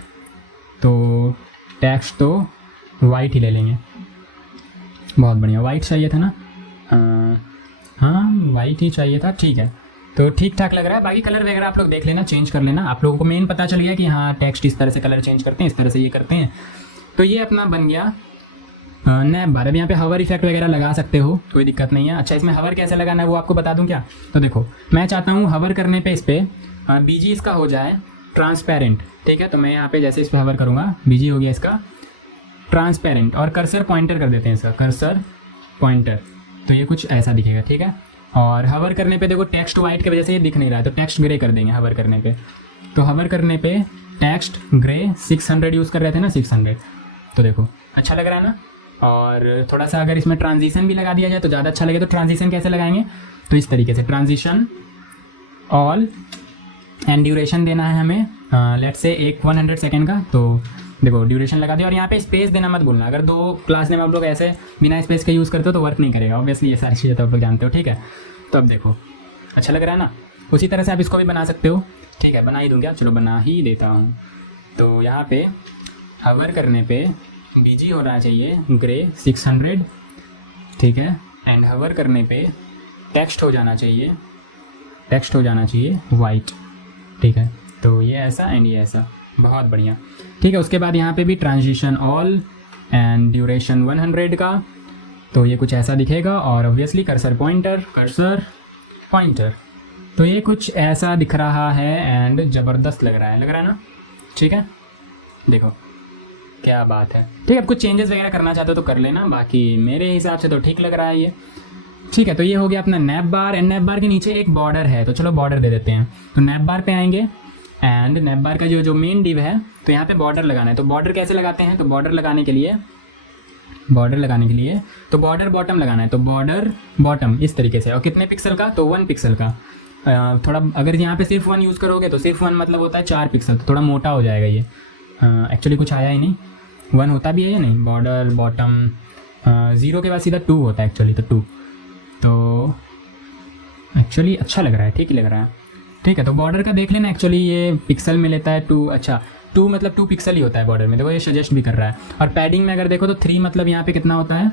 तो टेक्स्ट तो वाइट ही ले लेंगे, बहुत बढ़िया। वाइट चाहिए था ना, हाँ वाइट ही चाहिए था, ठीक है। तो ठीक ठाक लग रहा है। बाकी कलर वगैरह आप लोग देख लेना, चेंज कर लेना, आप लोगों को मेन पता चल गया कि हाँ टेक्स्ट इस तरह से कलर चेंज करते हैं, इस तरह से ये करते हैं। तो ये अपना बन गया नैप बार। अब यहाँ पे हवर इफेक्ट वगैरह लगा सकते हो, कोई दिक्कत नहीं है। अच्छा, इसमें हवर कैसे लगाना है वो आपको बता दूं क्या? तो देखो, मैं चाहता हूँ हवर करने पे इस पर BG इसका हो जाए ट्रांसपेरेंट, ठीक है। तो मैं यहाँ पे जैसे इस पर हवर करूँगा, BG हो गया इसका ट्रांसपेरेंट, और कर्सर पॉइंटर कर देते हैं इसका, कर्सर पॉइंटर, तो ये कुछ ऐसा दिखेगा, ठीक है। और हवर करने पे देखो टेक्स्ट वाइट की वजह से ये दिख नहीं रहा है, तो टेक्स्ट ग्रे कर देंगे हवर करने पे। तो हवर करने पे टेक्स्ट ग्रे 600 यूज़ कर रहे थे ना, 600, तो देखो अच्छा लग रहा है ना। और थोड़ा सा अगर इसमें ट्रांजिशन भी लगा दिया जाए तो ज़्यादा अच्छा लगे। तो ट्रांजिशन कैसे लगाएंगे? तो इस तरीके से ट्रांजिशन ऑल, एंड ड्यूरेशन देना है हमें लेट्स से 100 सेकेंड का। तो देखो ड्यूरेशन लगा दिया, और यहाँ पे स्पेस देना मत भूलना। अगर 2 क्लास नेम आप लोग ऐसे बिना स्पेस के यूज़ करते हो तो वर्क नहीं करेगा, ऑब्वियसली ये सारी चीज़ें तो आप लोग जानते हो, ठीक है। तो अब देखो अच्छा लग रहा है ना। उसी तरह से आप इसको भी बना सकते हो, ठीक है। बना ही दूँगा, चलो बना ही देता हूँ। तो यहाँ पे हवर करने पे BG होना चाहिए ग्रे 600, ठीक है। एंड हवर करने पे टेक्स्ट हो जाना चाहिए वाइट, ठीक है। तो ये ऐसा एंड ये ऐसा, बहुत बढ़िया, ठीक है। उसके बाद यहाँ पे भी ट्रांजिशन ऑल एंड ड्यूरेशन 100 का, तो ये कुछ ऐसा दिखेगा। और ऑब्वियसली कर्सर पॉइंटर, तो ये कुछ ऐसा दिख रहा है, एंड ज़बरदस्त लग रहा है ना, ठीक है। देखो क्या बात है, ठीक है। अब कुछ चेंजेस वगैरह करना चाहते हो तो कर लेना, बाकी मेरे हिसाब से तो ठीक लग रहा है ये, ठीक है। तो ये हो गया अपना नैप बार, एंड नैप बार के नीचे एक बॉर्डर है, तो चलो बॉर्डर दे देते हैं। तो नैप बार पे आएंगे, एंड नैप बार का जो मेन डिव है, तो यहाँ पे बॉर्डर लगाना है। तो बॉर्डर कैसे लगाते हैं? तो बॉर्डर लगाने के लिए तो बॉर्डर बॉटम लगाना है। तो बॉर्डर बॉटम इस तरीके से, और कितने पिक्सल का? तो 1 पिक्सल का। थोड़ा अगर यहाँ पे सिर्फ 1 यूज़ करोगे तो सिर्फ 1 मतलब होता है 4 पिक्सल, तो थोड़ा मोटा हो जाएगा ये। एक्चुअली कुछ आया ही नहीं, 1 होता भी है या नहीं? बॉर्डर बॉटम 0 के बाद सीधा 2 होता है एक्चुअली, तो 2, तो एक्चुअली अच्छा लग रहा है, ठीक ही लग रहा है, ठीक है। तो बॉर्डर का देख लेना, एक्चुअली ये पिक्सल में लेता है 2, अच्छा 2 मतलब 2 पिक्सल ही होता है बॉर्डर में, देखो ये सजेस्ट भी कर रहा है। और पैडिंग में अगर देखो तो 3 मतलब यहाँ पे कितना होता है?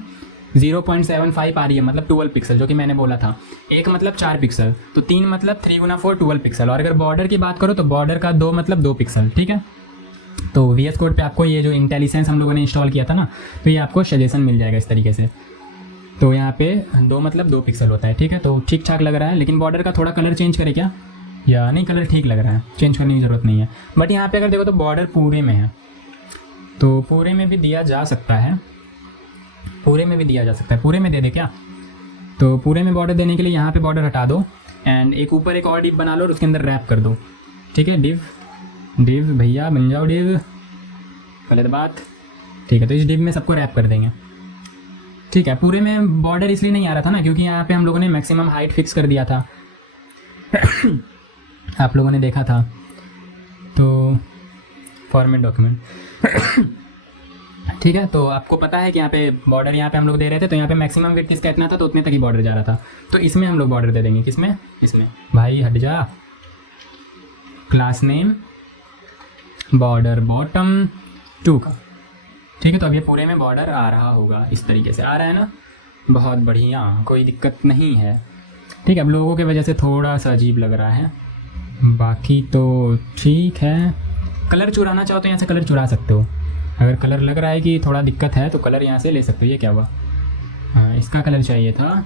0.75 आ रही है, मतलब 12 पिक्सल, जो कि मैंने बोला था। 1 मतलब 4 पिक्सल, तो 3 मतलब 3 × 4 12 पिक्सल। और अगर बॉर्डर की बात करो तो बॉर्डर का 2 मतलब 2 पिक्सल, ठीक है। तो VS कोड पे आपको ये जो इंटेलिसेंस हम लोगों ने इंस्टॉल किया था ना, तो ये आपको सजेशन मिल जाएगा इस तरीके से। तो यहाँ पे 2 पिक्सल होता है, ठीक है। तो ठीक ठाक लग रहा है, लेकिन बॉर्डर का थोड़ा कलर चेंज करें क्या, या नहीं कलर ठीक लग रहा है, चेंज करने की ज़रूरत नहीं है। बट यहाँ पे अगर देखो तो बॉर्डर पूरे में है, तो पूरे में भी दिया जा सकता है, पूरे में भी दिया जा सकता है। पूरे में दे दे क्या, तो पूरे में बॉर्डर देने के लिए यहाँ पे बॉर्डर हटा दो एंड एक ऊपर एक और डिव बना लो और उसके अंदर रैप कर दो, ठीक है। डिव भैया बन जाओ डिव, गलत बात, ठीक है। तो इस डिव में सबको रैप कर देंगे, ठीक है। पूरे में बॉर्डर इसलिए नहीं आ रहा था ना, क्योंकि यहाँ पे हम लोगों ने मैक्सिमम हाइट फिक्स कर दिया था आप लोगों ने देखा था। तो फॉर्मेट डॉक्यूमेंट ठीक है। तो आपको पता है कि यहाँ पे बॉर्डर यहाँ पे हम लोग दे रहे थे, तो यहाँ पे मैक्सिमम विड्थ किसका इतना था, तो उतने तक ही बॉर्डर जा रहा था। तो इसमें हम लोग बॉर्डर दे देंगे, किसमें, इसमें। भाई हट जा, क्लास नेम बॉर्डर बॉटम 2 का, ठीक है। तो अब ये पूरे में बॉर्डर आ रहा होगा, इस तरीके से आ रहा है ना, बहुत बढ़िया, कोई दिक्कत नहीं है, ठीक है। अब लोगों की वजह से थोड़ा सा अजीब लग रहा है, बाकी तो ठीक है। कलर चुराना चाहो तो यहाँ से कलर चुरा सकते हो, अगर कलर लग रहा है कि थोड़ा दिक्कत है तो कलर यहाँ से ले सकते हो। ये क्या हुआ, हाँ इसका कलर चाहिए था,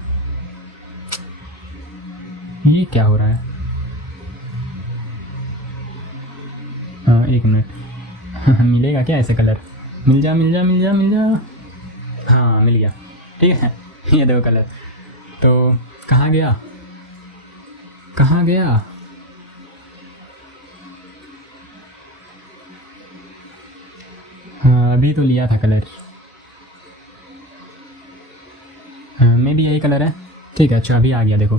ये क्या हो रहा है, हाँ 1 मिनट मिलेगा क्या ऐसे कलर, मिल जा मिल जा मिल जा मिल जा, हाँ मिल गया, ठीक है। ये देखो कलर, तो कहाँ गया, कहाँ गया, हाँ अभी तो लिया था कलर, हाँ मे भी यही कलर है, ठीक है। अच्छा अभी आ गया, देखो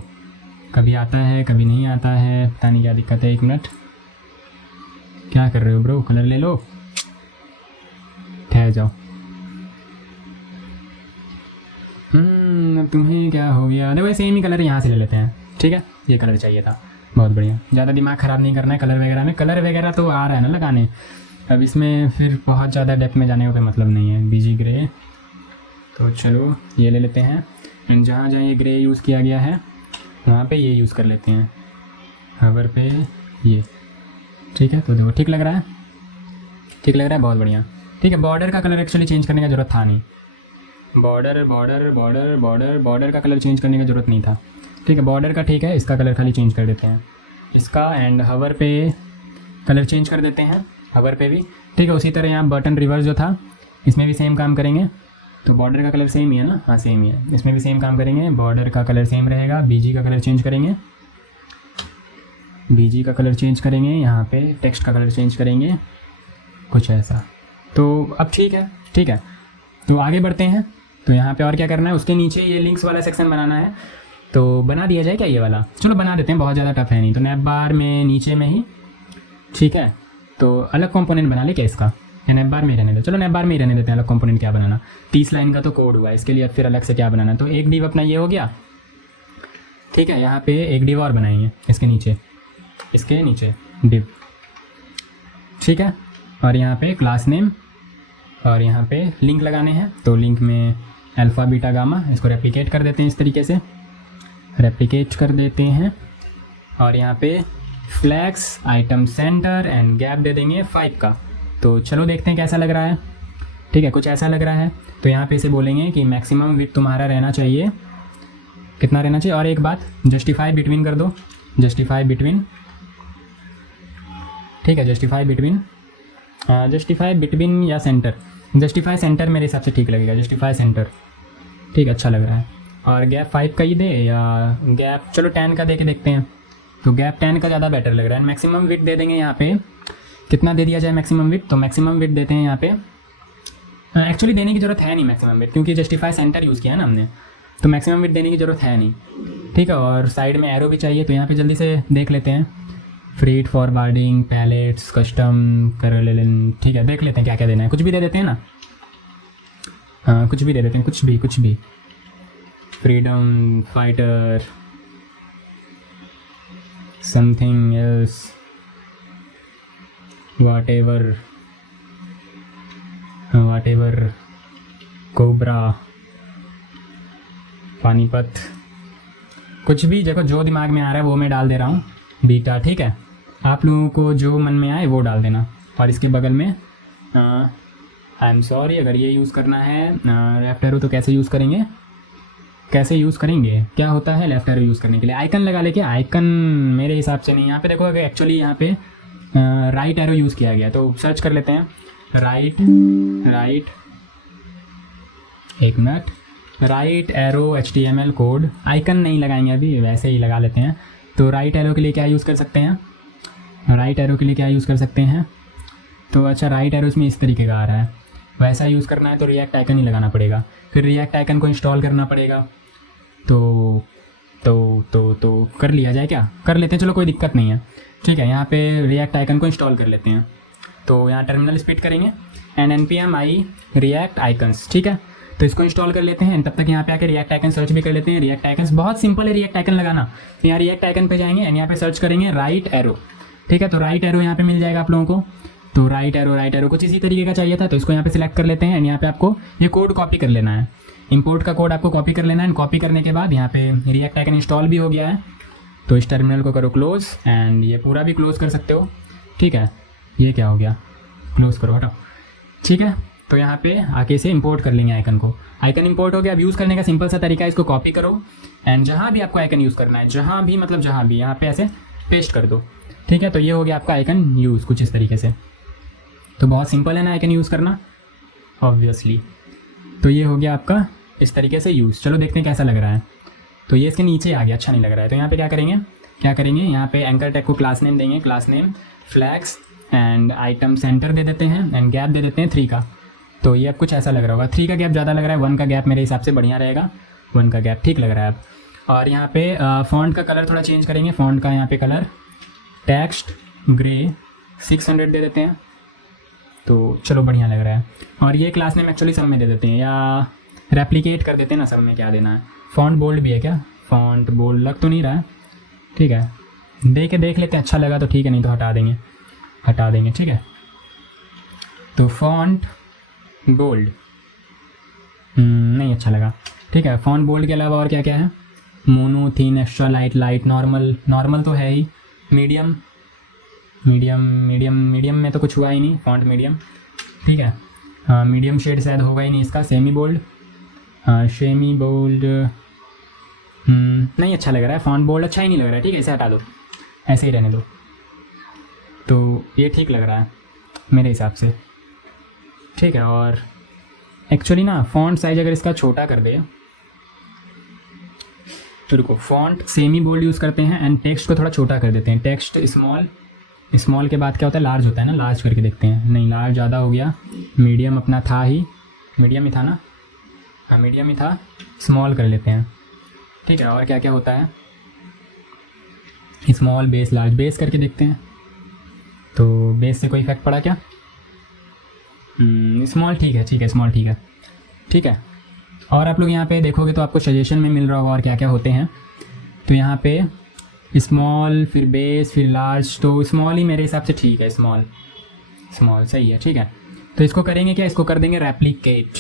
कभी आता है कभी नहीं आता है, पता नहीं क्या दिक्कत है। 1 मिनट, क्या कर रहे हो ब्रो, कलर ले लो, ठहर जाओ। तुम्हें क्या हो गया, देखो सेम ही कलर यहाँ से ले लेते हैं, ठीक है। ये कलर चाहिए था, बहुत बढ़िया, ज़्यादा दिमाग ख़राब नहीं करना है कलर वगैरह में। कलर वगैरह तो आ रहा है ना लगाने, अब इसमें फिर बहुत ज़्यादा डेप्थ में जाने का कोई मतलब नहीं है। बीजी ग्रे, तो चलो ये ले लेते हैं, जहाँ जहाँ ये ग्रे यूज़ किया गया है वहाँ पे ये यूज़ कर लेते हैं, हवर पे ये, ठीक है। तो देखो ठीक लग रहा है, ठीक लग रहा है, बहुत बढ़िया, ठीक है। बॉर्डर का कलर एक्चुअली चेंज करने का ज़रूरत था नहीं, border border border border border का कलर चेंज करने का ज़रूरत नहीं था, ठीक है। बॉर्डर का ठीक है, इसका कलर खाली चेंज कर देते हैं, इसका एंड हवर पे कलर चेंज कर देते हैं, हवर पे भी, ठीक है। उसी तरह यहाँ बटन रिवर्स जो था इसमें भी सेम काम करेंगे, तो बॉर्डर का कलर सेम ही है ना, हाँ सेम ही है, इसमें भी सेम काम करेंगे, बॉर्डर का कलर सेम रहेगा, बीजी का कलर चेंज करेंगे, बीजी का कलर चेंज करेंगे, यहाँ पे टेक्स्ट का कलर चेंज करेंगे, कुछ ऐसा। तो अब ठीक है, ठीक है। तो आगे बढ़ते हैं, तो यहाँ पे और क्या करना है, उसके नीचे ये लिंक्स वाला सेक्शन बनाना है, तो बना दिया जाए क्या ये वाला, चलो बना देते हैं, बहुत ज़्यादा टफ है नहीं। तो नैप बार में नीचे में ही, ठीक है। तो अलग कंपोनेंट बना ले क्या इसका, या नैप बार में ही रहने दो, चलो नैप बार में ही रहने देते हैं, अलग कंपोनेंट क्या बनाना। 30 लाइन का तो कोड हुआ है, इसके लिए अब फिर अलग से क्या बनाना। तो एक डिव अपना ये हो गया, ठीक है। यहाँ पे एक डिव और बनाएंगे इसके नीचे डिव, ठीक है। और यहाँ पे क्लास नेम, और यहाँ पे लिंक लगाने हैं, तो लिंक में अल्फ़ा बीटा गामा, इसको रेप्लिकेट कर देते हैं, इस तरीके से रेप्लिकेट कर देते हैं। और यहाँ पे flex item centre and gap दे देंगे 5 का। तो चलो देखते हैं कैसा लग रहा है, ठीक है। कुछ ऐसा लग रहा है, तो यहाँ पे इसे बोलेंगे कि मैक्सिमम विड्थ तुम्हारा रहना चाहिए, कितना रहना चाहिए। और एक बात, जस्टिफाई बिटवीन कर दो, जस्टिफाई बिटवीन, ठीक है। जस्टिफाई बिटवीन या सेंटर, जस्टिफाई सेंटर मेरे हिसाब से ठीक लगेगा, जस्टिफाई सेंटर, ठीक, अच्छा लग रहा है। और गैप 5 का ही दे, या गैप चलो 10 का दे के देखते हैं। तो गैप 10 का ज़्यादा बेटर लग रहा है। मैक्सिमम विड्थ दे देंगे यहाँ पे, कितना दे दिया जाए मैक्सिमम विड्थ, तो मैक्सिमम विड्थ देते हैं यहाँ पे, एक्चुअली देने की ज़रूरत है नहीं मैक्सिमम विड्थ, क्योंकि जस्टिफाई सेंटर यूज़ किया है ना हमने, तो मैक्सिमम विड्थ देने की ज़रूरत है नहीं, ठीक है। और साइड में एरो भी चाहिए, तो यहाँ पे जल्दी से देख लेते हैं, फ्रीट फॉरवर्डिंग, पैलेट्स, कस्टम कर ले, ठीक है। देख लेते हैं क्या क्या देना है, कुछ भी दे देते हैं ना, हाँ कुछ भी दे देते हैं, कुछ भी freedom fighter, something else, whatever, cobra, Panipat, कुछ भी देखो जो दिमाग में आ रहा है वो मैं डाल दे रहा हूँ, बीटा, ठीक है। आप लोगों को जो मन में आए वो डाल देना। और इसके बगल में आई एम सॉरी, अगर ये यूज़ करना है लेफ्ट एरो तो कैसे यूज़ करेंगे, क्या होता है लेफ्ट एरो यूज़ करने के लिए? आइकन लगा लेके, आइकन मेरे हिसाब से नहीं, यहाँ पे देखो अगर एक्चुअली यहाँ पे राइट एरो यूज़ किया गया तो सर्च कर लेते हैं राइट एक minute, right arrow HTML code, icon नहीं लगाएंगे अभी, वैसे ही लगा लेते हैं। तो राइट एरो के लिए क्या यूज़ कर सकते हैं, तो अच्छा राइट एरो इसमें इस तरीके का आ रहा है, वैसा यूज़ करना है तो रिएक्ट आइकन ही लगाना पड़ेगा, फिर रिएक्ट आइकन को इंस्टॉल करना पड़ेगा। तो कर लिया जाए क्या, कर लेते हैं, चलो कोई दिक्कत नहीं है, ठीक है। यहाँ पे रिएक्ट आइकन को इंस्टॉल कर लेते हैं। तो यहाँ टर्मिनल स्पीड करेंगे and npm i react icons, ठीक है। तो इसको इंस्टॉल कर लेते हैं, तब तक यहाँ पे आके रिएक्ट आइकन सर्च भी कर लेते हैं। रिएक्ट आइकन्स बहुत सिंपल है रिएक्ट आइकन लगाना। तो यहाँ रिएक्ट आइकन पे जाएंगे एंड यहाँ पे सर्च करेंगे राइट एरो, ठीक है। तो राइट एरो यहाँ पे मिल जाएगा आप लोगों को। तो राइट एरो कुछ इसी तरीके का चाहिए था, तो इसको यहाँ पे सिलेक्ट कर लेते हैं एंड यहाँ पे आपको ये कोड कॉपी कर लेना है, इंपोर्ट का कोड आपको कॉपी कर लेना है। कॉपी करने के बाद यहाँ पे रिएक्ट आइकन इंस्टॉल भी हो गया है। तो इस टर्मिनल को करो क्लोज एंड ये पूरा भी क्लोज कर सकते हो, ठीक है। ये क्या हो गया, क्लोज करो, हटाओ, ठीक है। तो यहाँ पे आके इसे इंपोर्ट कर लेंगे आइकन को। आइकन इंपोर्ट हो गया। अब यूज़ करने का सिंपल सा तरीका है, इसको कॉपी करो एंड जहाँ भी आपको आइकन यूज़ करना है, जहाँ भी यहाँ पे ऐसे पेस्ट कर दो, ठीक है। तो ये हो गया आपका आइकन यूज़ कुछ इस तरीके से। तो बहुत सिंपल है ना आइकन यूज़ करना, ऑब्वियसली। तो ये हो गया आपका इस तरीके से यूज़। चलो देखते हैं कैसा लग रहा है। तो ये इसके नीचे आ गया, अच्छा नहीं लग रहा है। तो यहाँ पे क्या करेंगे, यहाँ पे एंकर टैग को क्लास नेम देंगे, class name flex and item centre दे देते हैं एंड गैप दे देते हैं 3 का। तो ये अब कुछ ऐसा लग रहा होगा, 3 का गैप ज़्यादा लग रहा है, 1 का गैप मेरे हिसाब से बढ़िया रहेगा, 1 का गैप ठीक लग रहा है अब। और यहाँ पे फॉन्ट का कलर थोड़ा चेंज करेंगे, फॉन्ट का यहाँ पे कलर टेक्स्ट ग्रे 600 दे देते हैं। तो चलो बढ़िया लग रहा है। और ये क्लास नेम एक्चुअली सब में दे देते हैं या रेप्लिकेट कर देते हैं ना, सब में क्या देना है। फॉन्ट बोल्ड भी है क्या, फॉन्ट बोल्ड लग तो नहीं रहा है, ठीक है। देख लेते हैं, अच्छा लगा तो ठीक है, नहीं तो हटा देंगे, ठीक है। तो फॉन्ट बोल्ड नहीं अच्छा लगा, ठीक है। फॉन्ट बोल्ड के अलावा और क्या क्या है, मोनो, थीन, एक्स्ट्रा, लाइट, नॉर्मल तो है ही, मीडियम में तो कुछ हुआ ही नहीं, फॉन्ट मीडियम, ठीक है। मीडियम शेड शायद होगा ही नहीं इसका। सेमी बोल्ड नहीं अच्छा लग रहा है, फॉन्ट बोल्ड अच्छा ही नहीं लग रहा है, ठीक है। इसे हटा दो, ऐसे ही रहने दो। तो ये ठीक लग रहा है मेरे हिसाब से, ठीक है। और एक्चुअली ना फॉन्ट साइज अगर इसका छोटा कर दे तो रुको, फॉन्ट सेमी बोल्ड यूज़ करते हैं एंड टेक्स्ट को थोड़ा छोटा कर देते हैं। टेक्स्ट स्मॉल के बाद क्या होता है, लार्ज होता है ना, लार्ज करके देखते हैं। नहीं, लार्ज ज़्यादा हो गया, मीडियम अपना था ही, मीडियम ही था ना, हाँ मीडियम ही था, स्मॉल कर लेते हैं, ठीक है। और क्या क्या होता है, स्मॉल, बेस, लार्ज, बेस करके देखते हैं। तो बेस से कोई इफेक्ट पड़ा क्या, स्मॉल ठीक है, स्मॉल ठीक है। और आप लोग यहाँ पे देखोगे तो आपको सजेशन में मिल रहा होगा और क्या क्या होते हैं। तो यहाँ पे स्मॉल, फिर बेस, फिर लार्ज, तो स्मॉल ही मेरे हिसाब से ठीक है, स्मॉल सही है, ठीक है। तो इसको करेंगे क्या, इसको कर देंगे रेप्लिकेट,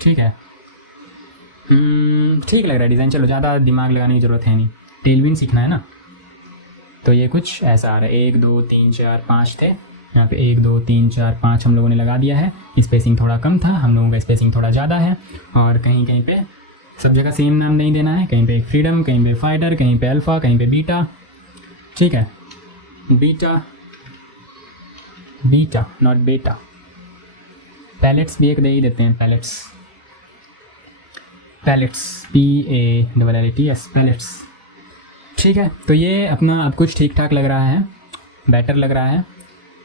ठीक है। ठीक लग रहा है डिज़ाइन, चलो ज़्यादा दिमाग लगाने की ज़रूरत है नहीं, टेलविंड सीखना है ना। तो ये कुछ ऐसा आ रहा है, 1 2 3 4 5 थे, यहाँ पे 1 2 3 4 5 हम लोगों ने लगा दिया है। स्पेसिंग थोड़ा कम था, हम लोगों का स्पेसिंग थोड़ा ज़्यादा है। और कहीं पे सब जगह सेम नाम नहीं देना है, कहीं पे फ्रीडम, कहीं पे फाइटर, कहीं पे अल्फ़ा, कहीं पे बीटा, ठीक है। बीटा नॉट बेटा। पैलेट्स भी एक दे ही देते हैं, पैलेट्स PALLETS, पैलेट्स, ठीक है। तो ये अपना अब कुछ ठीक ठाक लग रहा है, बेटर लग रहा है।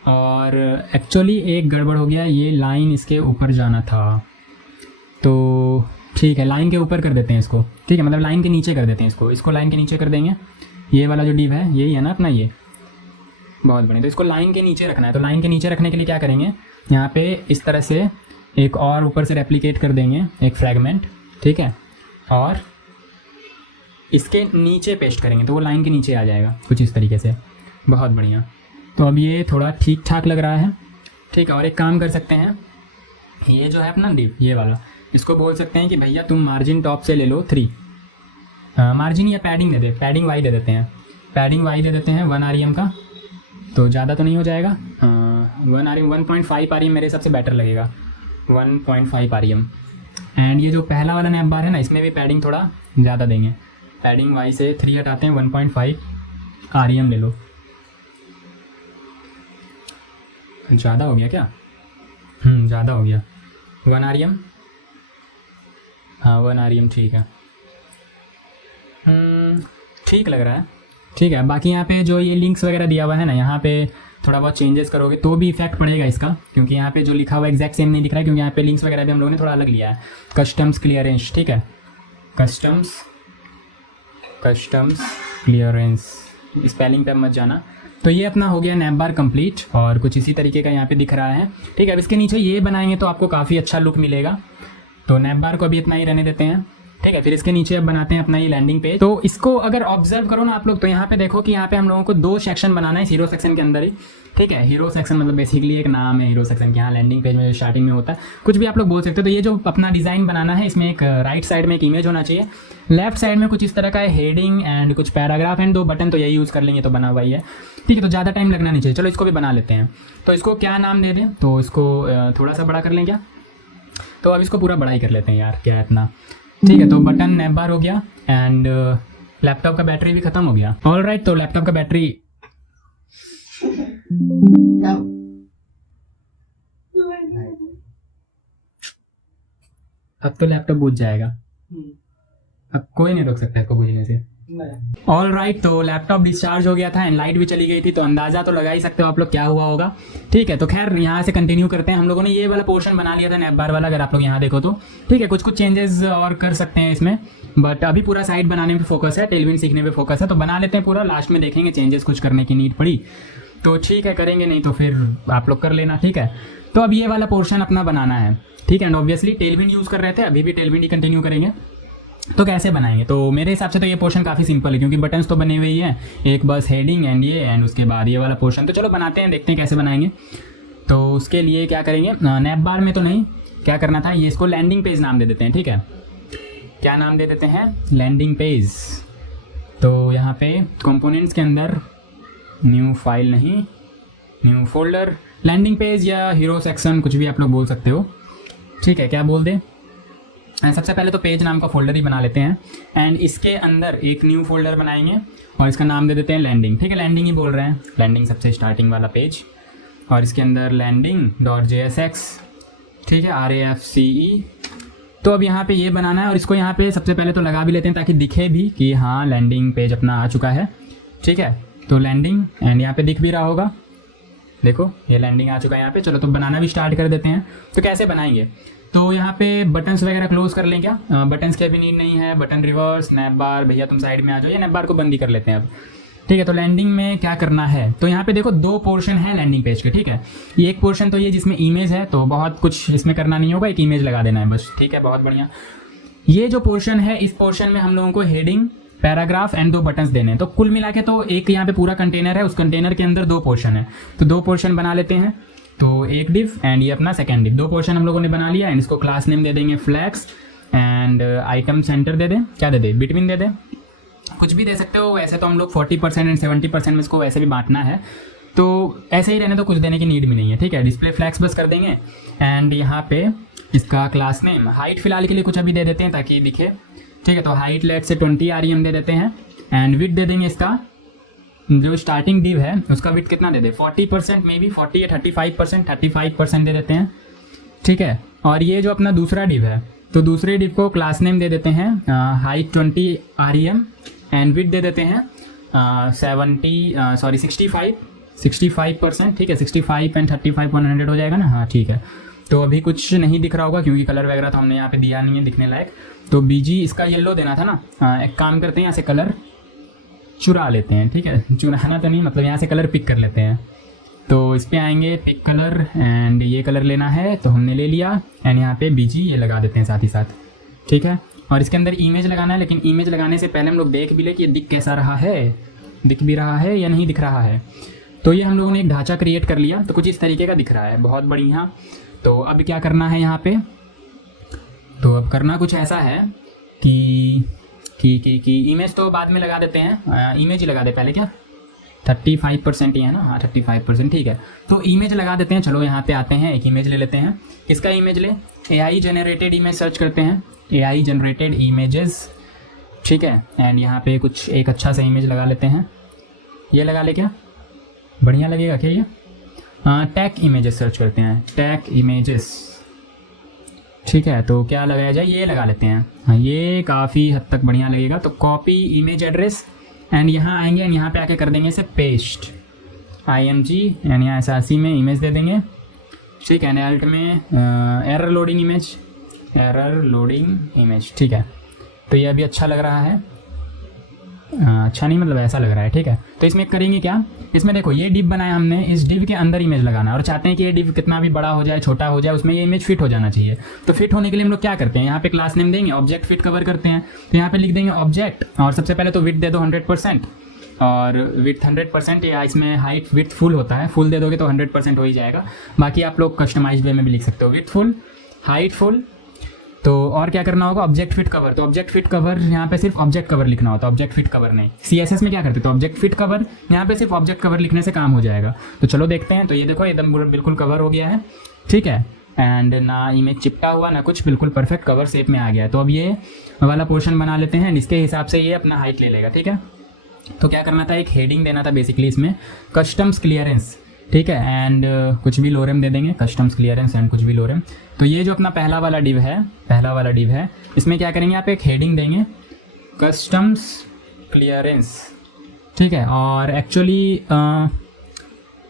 और एक्चुअली एक गड़बड़ हो गया, ये लाइन इसके ऊपर जाना था, तो ठीक है लाइन के ऊपर कर देते हैं इसको, ठीक है। मतलब लाइन के नीचे कर देते हैं इसको लाइन के नीचे कर देंगे। ये वाला जो डिव है यही है ना अपना, ये बहुत बढ़िया। तो इसको लाइन के नीचे रखना है। तो लाइन के नीचे रखने के लिए क्या करेंगे, यहाँ पे इस तरह से एक और ऊपर से रेप्लिकेट कर देंगे एक फ्रैगमेंट, ठीक है। और इसके नीचे पेस्ट करेंगे तो वो लाइन के नीचे आ जाएगा कुछ इस तरीके से, बहुत बढ़िया। तो अब ये थोड़ा ठीक ठाक लग रहा है, ठीक है। और एक काम कर सकते हैं, ये जो है अपना डिव, ये वाला, इसको बोल सकते हैं कि भैया तुम मार्जिन टॉप से ले लो 3, मार्जिन या पैडिंग दे दे, पैडिंग वाई दे देते हैं, 1 REM का, तो ज़्यादा तो नहीं हो जाएगा। 1 आर 1.5 आर मेरे हिसाब से बेटर लगेगा, 1.5 आर। एंड ये जो पहला वाला नैप बार है ना, इसमें भी पैडिंग थोड़ा ज़्यादा देंगे। पैडिंग वाई से 3 हटाते हैं, 1.5 आर ले लो। ज़्यादा हो गया क्या? ज़्यादा हो गया। 1 आर, हाँ 1 आर ठीक है। ठीक लग रहा है, ठीक है। बाकी यहाँ पे जो ये लिंक्स वगैरह दिया हुआ है ना, यहाँ पे थोड़ा बहुत चेंजेस करोगे तो भी इफेक्ट पड़ेगा इसका, क्योंकि यहाँ पे जो लिखा हुआ एग्जैक्ट सेम नहीं दिख रहा है, क्योंकि यहाँ पे लिंक्स वगैरह भी हम लोगों ने थोड़ा अलग लिया है। कस्टम्स क्लियरेंस, ठीक है, कस्टम्स क्लियरेंस, स्पेलिंग पे मत जाना। तो ये अपना हो गया नैप बार कंप्लीट, और कुछ इसी तरीके का यहाँ पे दिख रहा है, ठीक है। अब इसके नीचे ये बनाएंगे तो आपको काफ़ी अच्छा लुक मिलेगा। तो नैप बार को अभी इतना ही रहने देते हैं, ठीक है। फिर इसके नीचे अब बनाते हैं अपना ये लैंडिंग पेज। तो इसको अगर ऑब्जर्व करो ना आप लोग, तो यहाँ पे देखो कि यहाँ पे हम लोगों को 2 सेक्शन बनाना है हीरो सेक्शन के अंदर ही, ठीक है। हीरो सेक्शन मतलब बेसिकली एक नाम है हीरो सेक्शन के, यहाँ लैंडिंग पेज में स्टार्टिंग में होता है, कुछ भी आप लोग बोल सकते हो। तो ये जो अपना डिज़ाइन बनाना है, इसमें एक राइट साइड में एक इमेज होना चाहिए, लेफ्ट साइड में कुछ इस तरह का है हेडिंग एंड कुछ पैराग्राफ एंड 2 बटन, तो यही यूज़ कर लेंगे तो बना हुआ ही है, ठीक है। तो ज़्यादा टाइम लगना नहीं चाहिए। चलो इसको भी बना लेते हैं। तो इसको क्या नाम दे दें? तो इसको थोड़ा सा बड़ा कर लें क्या? तो अब इसको पूरा बड़ा ही कर लेते हैं यार, क्या है इतना, ठीक है। तो बटन नैप बार हो गया एंड लैपटॉप का बैटरी भी खत्म हो गया। ऑल राइट, तो लैपटॉप का बैटरी अब तो लैपटॉप बुझ जाएगा, अब कोई नहीं रोक सकता इसको बुझने से। ऑल राइट, तो लैपटॉप डिस्चार्ज हो गया था एंड लाइट भी चली गई थी, तो अंदाजा तो लगा ही सकते हो आप लोग क्या हुआ होगा, ठीक है। तो खैर यहाँ से कंटिन्यू करते हैं। हम लोगों ने ये वाला पोर्शन बना लिया था नैप बार वाला, अगर आप लोग यहाँ देखो तो, ठीक है। कुछ चेंजेस और कर सकते हैं इसमें, बट अभी पूरा साइड बनाने पे फोकस है, टेलविंड सीखने पे फोकस है। तो बना लेते हैं पूरा, लास्ट में देखेंगे चेंजेस कुछ करने की नीड पड़ी तो ठीक है करेंगे, नहीं तो फिर आप लोग कर लेना, ठीक है। तो अब ये वाला पोर्शन अपना बनाना है, ठीक है। एंड ऑब्वियसली टेलविंड यूज़ कर रहे थे, अभी भी टेलविंड ही कंटिन्यू करेंगे। तो कैसे बनाएंगे? तो मेरे हिसाब से तो ये पोर्शन काफ़ी सिंपल है, क्योंकि बटन्स तो बने हुए ही हैं, एक बस हेडिंग एंड ये एंड उसके बाद ये वाला पोर्शन। तो चलो बनाते हैं, देखते हैं कैसे बनाएंगे। तो उसके लिए क्या करेंगे, नैप बार में तो नहीं, क्या करना था, ये इसको लैंडिंग पेज नाम दे देते हैं, ठीक है। क्या नाम दे देते हैं? Landing page. तो यहाँ पे कंपोनेंट्स के अंदर न्यू फाइल नहीं, न्यू फोल्डर, लैंडिंग पेज या हीरो सेक्शन कुछ भी आप लोग बोल सकते हो, ठीक है। क्या बोल दें? सबसे पहले तो पेज नाम का फोल्डर ही बना लेते हैं एंड इसके अंदर एक न्यू फोल्डर बनाएंगे और इसका नाम दे देते हैं लैंडिंग, ठीक है। लैंडिंग ही बोल रहे हैं, लैंडिंग सबसे स्टार्टिंग वाला पेज, और इसके अंदर landing.jsx, ठीक है, RAFCE। तो अब यहाँ पे ये बनाना है और इसको यहाँ पे सबसे पहले तो लगा भी लेते हैं ताकि दिखे भी कि हाँ लैंडिंग पेज अपना आ चुका है, ठीक है। तो लैंडिंग एंड यहाँ पे दिख भी रहा होगा, देखो ये लैंडिंग आ चुका है यहाँ पे। चलो तो बनाना भी स्टार्ट कर देते हैं। तो कैसे बनाएंगे? तो यहाँ पे बटन्स वगैरह क्लोज कर लें क्या? बटन्स की अभी नीड नहीं है। बटन रिवर्स, नैप बार, भैया तुम साइड में आ जाओ, ये नैप बार को बंद ही कर लेते हैं अब, ठीक है। तो लैंडिंग में क्या करना है, तो यहाँ पे देखो 2 पोर्शन है लैंडिंग पेज के, ठीक है। ये एक पोर्शन तो ये जिसमें इमेज है, तो बहुत कुछ इसमें करना नहीं होगा, एक इमेज लगा देना है बस, ठीक है, बहुत बढ़िया। ये जो पोर्शन है, इस पोर्शन में हम लोगों को हेडिंग, पैराग्राफ एंड 2 बटन्स देने हैं। तो कुल मिला के तो एक यहाँ पे पूरा कंटेनर है, उस कंटेनर के अंदर 2 पोर्शन है, तो 2 पोर्शन बना लेते हैं। तो एक डिव एंड ये अपना सेकेंड डिव, 2 पोर्शन हम लोगों ने बना लिया एंड इसको क्लास नेम दे देंगे फ्लैक्स एंड आइटम सेंटर दे दें, क्या दे दें, बिटवीन दे दें, कुछ भी दे सकते हो। वैसे तो हम लोग 40% एंड 70% में इसको वैसे भी बांटना है, तो ऐसे ही रहने तो कुछ देने की नीड भी नहीं है, ठीक है। डिस्प्ले फ्लैक्स बस कर देंगे एंड यहाँ पे इसका क्लास नेम हाइट फिलहाल के लिए कुछ अभी दे देते हैं ताकि दिखे, ठीक है। तो हाइट लेट से 20 REM दे देते हैं एंड विड्थ दे देंगे इसका, जो स्टार्टिंग डिव है उसका विड्थ कितना दे दे, 40%, मे बी 40 या 35% दे देते हैं, ठीक है। और ये जो अपना दूसरा डिव है, तो दूसरे डिव को क्लास नेम दे देते हैं हाइट 20 REM एंड विड्थ दे देते हैं 65%, ठीक है। 65 एंड 35 100 हो जाएगा ना, हाँ ठीक है। तो अभी कुछ नहीं दिख रहा होगा क्योंकि कलर वगैरह तो हमने यहाँ पे दिया नहीं है दिखने लायक। तो BG इसका येलो देना था ना, एक काम करते हैं यहाँ से कलर चुरा लेते हैं, ठीक है। चुराना तो नहीं, मतलब यहाँ से कलर पिक कर लेते हैं। तो इस पर आएंगे पिक कलर एंड ये कलर लेना है, तो हमने ले लिया एंड यहाँ पे BG ये लगा देते हैं साथ ही साथ, ठीक है। और इसके अंदर इमेज लगाना है, लेकिन इमेज लगाने से पहले हम लोग देख भी ले कि ये दिख कैसा रहा है, दिख भी रहा है या नहीं दिख रहा है। तो ये हम लोगों ने एक ढांचा क्रिएट कर लिया, तो कुछ इस तरीके का दिख रहा है, बहुत बढ़िया। तो अब क्या करना है यहाँ पे, तो अब करना कुछ ऐसा है कि इमेज तो बाद में लगा देते हैं, इमेज ही लगा दे पहले क्या, 35% ही है ना, हाँ 35%, ठीक है। तो इमेज लगा देते हैं, चलो यहाँ पे आते हैं, एक इमेज ले लेते हैं। किसका इमेज ले? AI जनरेटेड इमेज सर्च करते हैं, AI जनरेटेड इमेजेस, ठीक है। एंड यहाँ पे कुछ एक अच्छा सा इमेज लगा लेते हैं, ये लगा ले क्या, बढ़िया लगेगा क्या ये? टैग इमेजेस सर्च करते हैं, टैग इमेजेस, ठीक है। तो क्या लगाया जाए, ये लगा लेते हैं, हाँ ये काफ़ी हद तक बढ़िया लगेगा। तो कॉपी इमेज एड्रेस एंड यहाँ आएंगे एंड यहाँ पे आके कर देंगे इसे पेस्ट, IMG एंड यहाँ SRC में इमेज दे देंगे, ठीक है। एल्ट में एरर लोडिंग इमेज, ठीक है। तो ये अभी अच्छा लग रहा है, अच्छा नहीं मतलब ऐसा लग रहा है, ठीक है। तो इसमें करेंगे क्या, इसमें देखो ये डिव बनाया हमने, इस डिव के अंदर इमेज लगाना है और चाहते हैं कि ये डिव कितना भी बड़ा हो जाए छोटा हो जाए उसमें ये इमेज फिट हो जाना चाहिए। तो फिट होने के लिए हम लोग क्या करते हैं, यहाँ पे क्लास नेम देंगे, ऑब्जेक्ट फिट कवर करते हैं। तो यहाँ पे लिख देंगे ऑब्जेक्ट और सबसे पहले तो विड्थ दे दो 100% और विड्थ 100% या इसमें हाइट विड्थ फुल होता है, फुल दे दोगे तो 100% हो ही जाएगा। बाकी आप लोग कस्टमाइज्ड वे में भी लिख सकते हो, विड्थ फुल, हाइट फुल। तो और क्या करना होगा, ऑब्जेक्ट फिट कवर। तो ऑब्जेक्ट फिट कवर यहाँ पे सिर्फ ऑब्जेक्ट कवर लिखना होता है, ऑब्जेक्ट फिट कवर नहीं। CSS में क्या करते हैं, तो ऑब्जेक्ट फिट कवर, यहाँ पे सिर्फ ऑब्जेक्ट कवर लिखने से काम हो जाएगा। तो चलो देखते हैं। तो ये देखो एकदम बिल्कुल कवर हो गया है, ठीक है। एंड ना इमेज चिपटा हुआ ना कुछ, बिल्कुल परफेक्ट कवर शेप में आ गया है। तो अब ये वाला पोर्शन बना लेते हैं, इसके हिसाब से ये अपना हाइट ले लेगा, ठीक है। तो क्या करना था, एक हेडिंग देना था बेसिकली इसमें, कस्टम्स क्लियरेंस, ठीक है। एंड कुछ भी लोरेम दे देंगे, कस्टम्स क्लियरेंस एंड कुछ भी लोरेम। तो ये जो अपना पहला वाला डिव है, इसमें क्या करेंगे, आप एक हेडिंग देंगे कस्टम्स क्लियरेंस, ठीक है। और एक्चुअली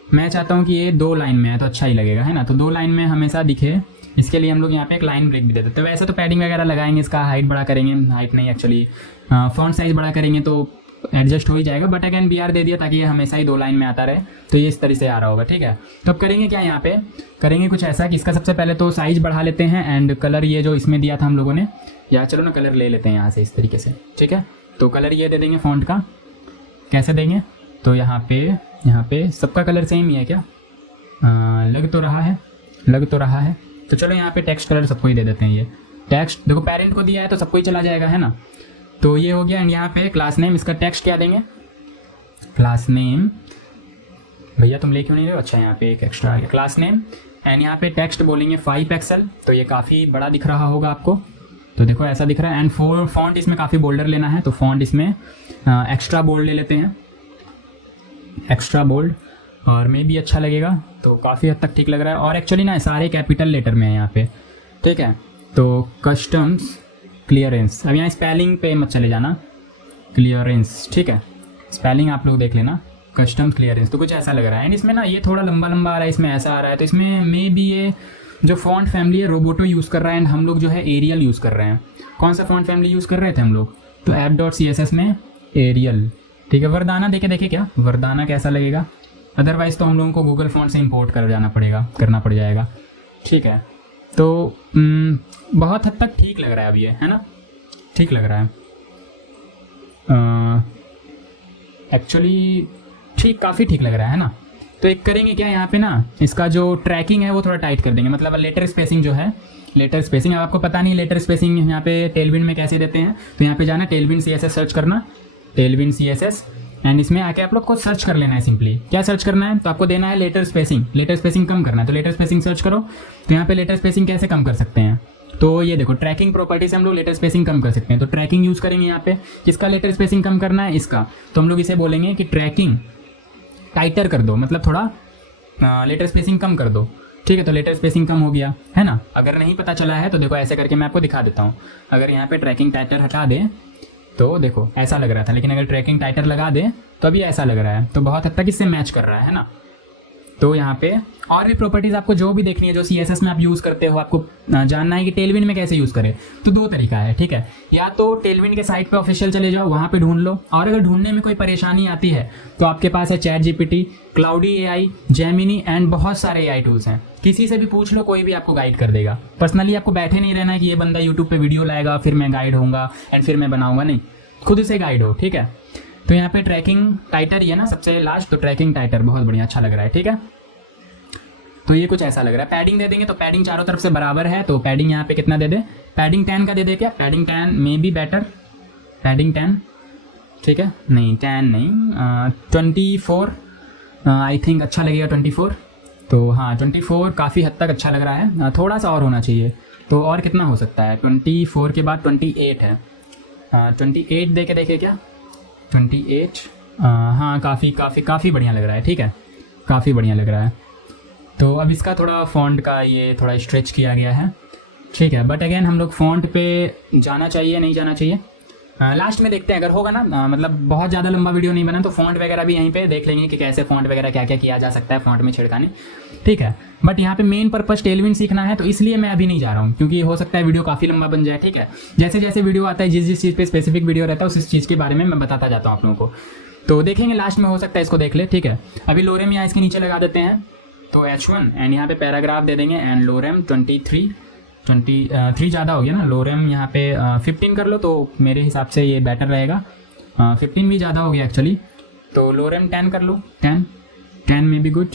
मैं चाहता हूँ कि ये 2 लाइन में है तो अच्छा ही लगेगा, है ना। तो 2 लाइन में हमेशा दिखे, इसके लिए हम लोग यहाँ पे एक लाइन ब्रेक भी देते हैं। तो वैसे तो पैडिंग वगैरह लगाएंगे, इसका हाइट बड़ा करेंगे, हाइट नहीं एक्चुअली फॉन्ट साइज बड़ा करेंगे तो एडजस्ट हो ही जाएगा। बट अगेन BR दे दिया ताकि ये हमेशा ही 2 लाइन में आता रहे, तो ये इस तरह से आ रहा होगा, ठीक है। तो अब करेंगे क्या, यहाँ पे करेंगे कुछ ऐसा कि इसका सबसे पहले तो साइज बढ़ा लेते हैं एंड कलर ये जो इसमें दिया था हम लोगों ने, या चलो ना कलर ले लेते हैं यहाँ से इस तरीके से, ठीक है। तो कलर ये दे देंगे फॉन्ट का, कैसे देंगे, तो यहाँ पे सबका कलर सेम ही है क्या, लग तो रहा है। तो चलो यहाँ पे टेक्स्ट कलर सबको ही दे देते हैं। ये टेक्स्ट देखो पेरेंट को दिया है तो सबको ही चला जाएगा, है ना। तो ये हो गया। एंड यहाँ पे क्लास नेम, इसका टेक्स्ट क्या देंगे, क्लास नेम, भैया तुम ले क्यों नहीं रहे हो, अच्छा यहाँ पे एक एक्स्ट्रा आ गया, क्लास नेम। एंड यहाँ पे टेक्स्ट बोलेंगे 5 पिक्सल, तो ये काफ़ी बड़ा दिख रहा होगा आपको, तो देखो ऐसा दिख रहा है। एंड फॉन्ट इसमें काफ़ी बोल्डर लेना है, तो फॉन्ट इसमें एक्स्ट्रा बोल्ड ले लेते हैं, एक्स्ट्रा बोल्ड, और मे भी अच्छा लगेगा, तो काफ़ी हद तक ठीक लग रहा है। और एक्चुअली ना सारे कैपिटल लेटर में है यहाँ पे, ठीक है। तो कस्टम्स क्लियरेंस, अब यहाँ स्पेलिंग पे मत चले जाना, क्लियरेंस, ठीक है। स्पेलिंग आप लोग देख लेना, कस्टम्स क्लियरेंस, तो कुछ ऐसा लग रहा है। एंड इसमें ना ये थोड़ा लंबा आ रहा है, इसमें ऐसा आ रहा है, तो इसमें मे भी ये जो फॉन्ट फैमिली है रोबोटो यूज़ कर रहा है एंड हम लोग जो है एरियल यूज़ कर रहे हैं। कौन सा फॉन्ट फैमिली यूज़ कर रहे थे हम लोग, तो app.css में एरियल, ठीक है। वरदाना देखे क्या, वरदाना कैसा लगेगा, अदरवाइज़ तो हम लोगों को गूगल फॉन्ट से इंपोर्ट करना पड़ जाएगा, ठीक है। तो बहुत हद तक ठीक लग रहा है अब ये, है ना, ठीक लग रहा है एक्चुअली, काफ़ी ठीक लग रहा है ना। तो एक करेंगे क्या, यहाँ पे ना इसका जो ट्रैकिंग है वो थोड़ा टाइट कर देंगे, मतलब लेटर स्पेसिंग जो है, लेटर स्पेसिंग, अब आपको पता नहीं लेटर स्पेसिंग यहाँ पे टेलविंड में कैसे देते हैं। तो यहाँ पे जाना, टेलविंड CSS सर्च करना, टेलविंड CSS, एंड इसमें आके आप लोग को सर्च कर लेना है। सिंपली क्या सर्च करना है, तो आपको देना है लेटर स्पेसिंग कम करना है, तो लेटर स्पेसिंग सर्च करो। तो यहाँ पे लेटर स्पेसिंग कैसे कम कर सकते हैं, तो ये देखो ट्रैकिंग प्रॉपर्टी से हम लोग लेटर स्पेसिंग कम कर सकते हैं। तो ट्रैकिंग यूज़ करेंगे यहाँ पे, किसका लेटर स्पेसिंग कम करना है, इसका। तो हम लोग इसे बोलेंगे कि ट्रैकिंग टाइटर कर दो, मतलब थोड़ा लेटर स्पेसिंग कम कर दो, ठीक है। तो लेटर स्पेसिंग कम हो गया, है ना। अगर नहीं पता चला है तो देखो ऐसे करके मैं आपको दिखा देता हूँ। अगर यहाँ पे ट्रैकिंग टाइटर हटा दें तो देखो ऐसा लग रहा था, लेकिन अगर ट्रैकिंग टाइटर लगा दें तो अभी ऐसा लग रहा है, तो बहुत हद तक इससे मैच कर रहा है ना। तो यहाँ पे और भी प्रॉपर्टीज़ आपको जो भी देखनी है, जो CSS में आप यूज़ करते हो, आपको जानना है कि टेलविंड में कैसे यूज़ करें, तो 2 तरीका है, ठीक है। या तो टेलविंड के साइट पे ऑफिशियल चले जाओ, वहाँ पे ढूंढ लो, और अगर ढूंढने में कोई परेशानी आती है तो आपके पास है ChatGPT, cloudy AI, Gemini and बहुत सारे AI टूल्स हैं। किसी से भी पूछ लो, कोई भी आपको गाइड कर देगा। पर्सनली आपको बैठे नहीं रहना है कि ये बंदा यूट्यूब पर वीडियो लाएगा फिर मैं गाइड होऊंगा एंड फिर मैं बनाऊंगा, नहीं, खुद से गाइड हो, ठीक है। तो यहाँ पे ट्रैकिंग टाइटर ही है ना सबसे लास्ट, तो ट्रैकिंग टाइटर बहुत बढ़िया, अच्छा लग रहा है, ठीक है। तो ये कुछ ऐसा लग रहा है। पैडिंग दे देंगे, तो पैडिंग चारों तरफ से बराबर है, तो पैडिंग यहाँ पे कितना दे दे, पैडिंग 10 का दे दे क्या, पैडिंग 10 में बी बेटर, पैडिंग 10, ठीक है, नहीं 10 नहीं, 24 आई थिंक अच्छा लगेगा 24। तो हाँ 24 काफ़ी हद तक अच्छा लग रहा है, थोड़ा सा और होना चाहिए। तो और कितना हो सकता है, 24 के बाद 28 है, 28 दे के देखे क्या, 28, हाँ काफ़ी बढ़िया लग रहा है, ठीक है, काफ़ी बढ़िया लग रहा है। तो अब इसका थोड़ा फ़ॉन्ट का ये थोड़ा स्ट्रेच किया गया है, ठीक है। बट अगेन हम लोग फ़ॉन्ट पे जाना चाहिए नहीं जाना चाहिए, लास्ट में देखते हैं, अगर होगा ना, मतलब बहुत ज़्यादा लंबा वीडियो नहीं बना तो फ़ॉन्ट वगैरह भी यहीं पे देख लेंगे कि कैसे फ़ॉन्ट वगैरह क्या क्या किया जा सकता है फ़ॉन्ट में छिड़काने, ठीक है। बट यहाँ पे मेन पर्पस टेलविन सीखना है, तो इसलिए मैं अभी नहीं जा रहा हूँ, क्योंकि हो सकता है वीडियो काफ़ी लंबा बन जाए, ठीक है। जैसे जैसे वीडियो आता है, जिस चीज़ पे स्पेसिफिक वीडियो रहता है उस चीज़ के बारे में मैं बताता जाता हूँ आप लोगों को, तो देखेंगे लास्ट में, हो सकता है इसको देख ले, ठीक है। अभी लोरेम यहाँ इसके नीचे लगा देते हैं, तो H1 एंड यहाँ पे पैराग्राफ दे देंगे एंड लोरेम 23 ज़्यादा हो गया ना, लोरेम यहाँ पे 15 कर लो, तो मेरे हिसाब से ये बेटर रहेगा, 15 भी ज़्यादा हो गया एक्चुअली, तो लोरेम 10 कर लो, 10 में भी गुड,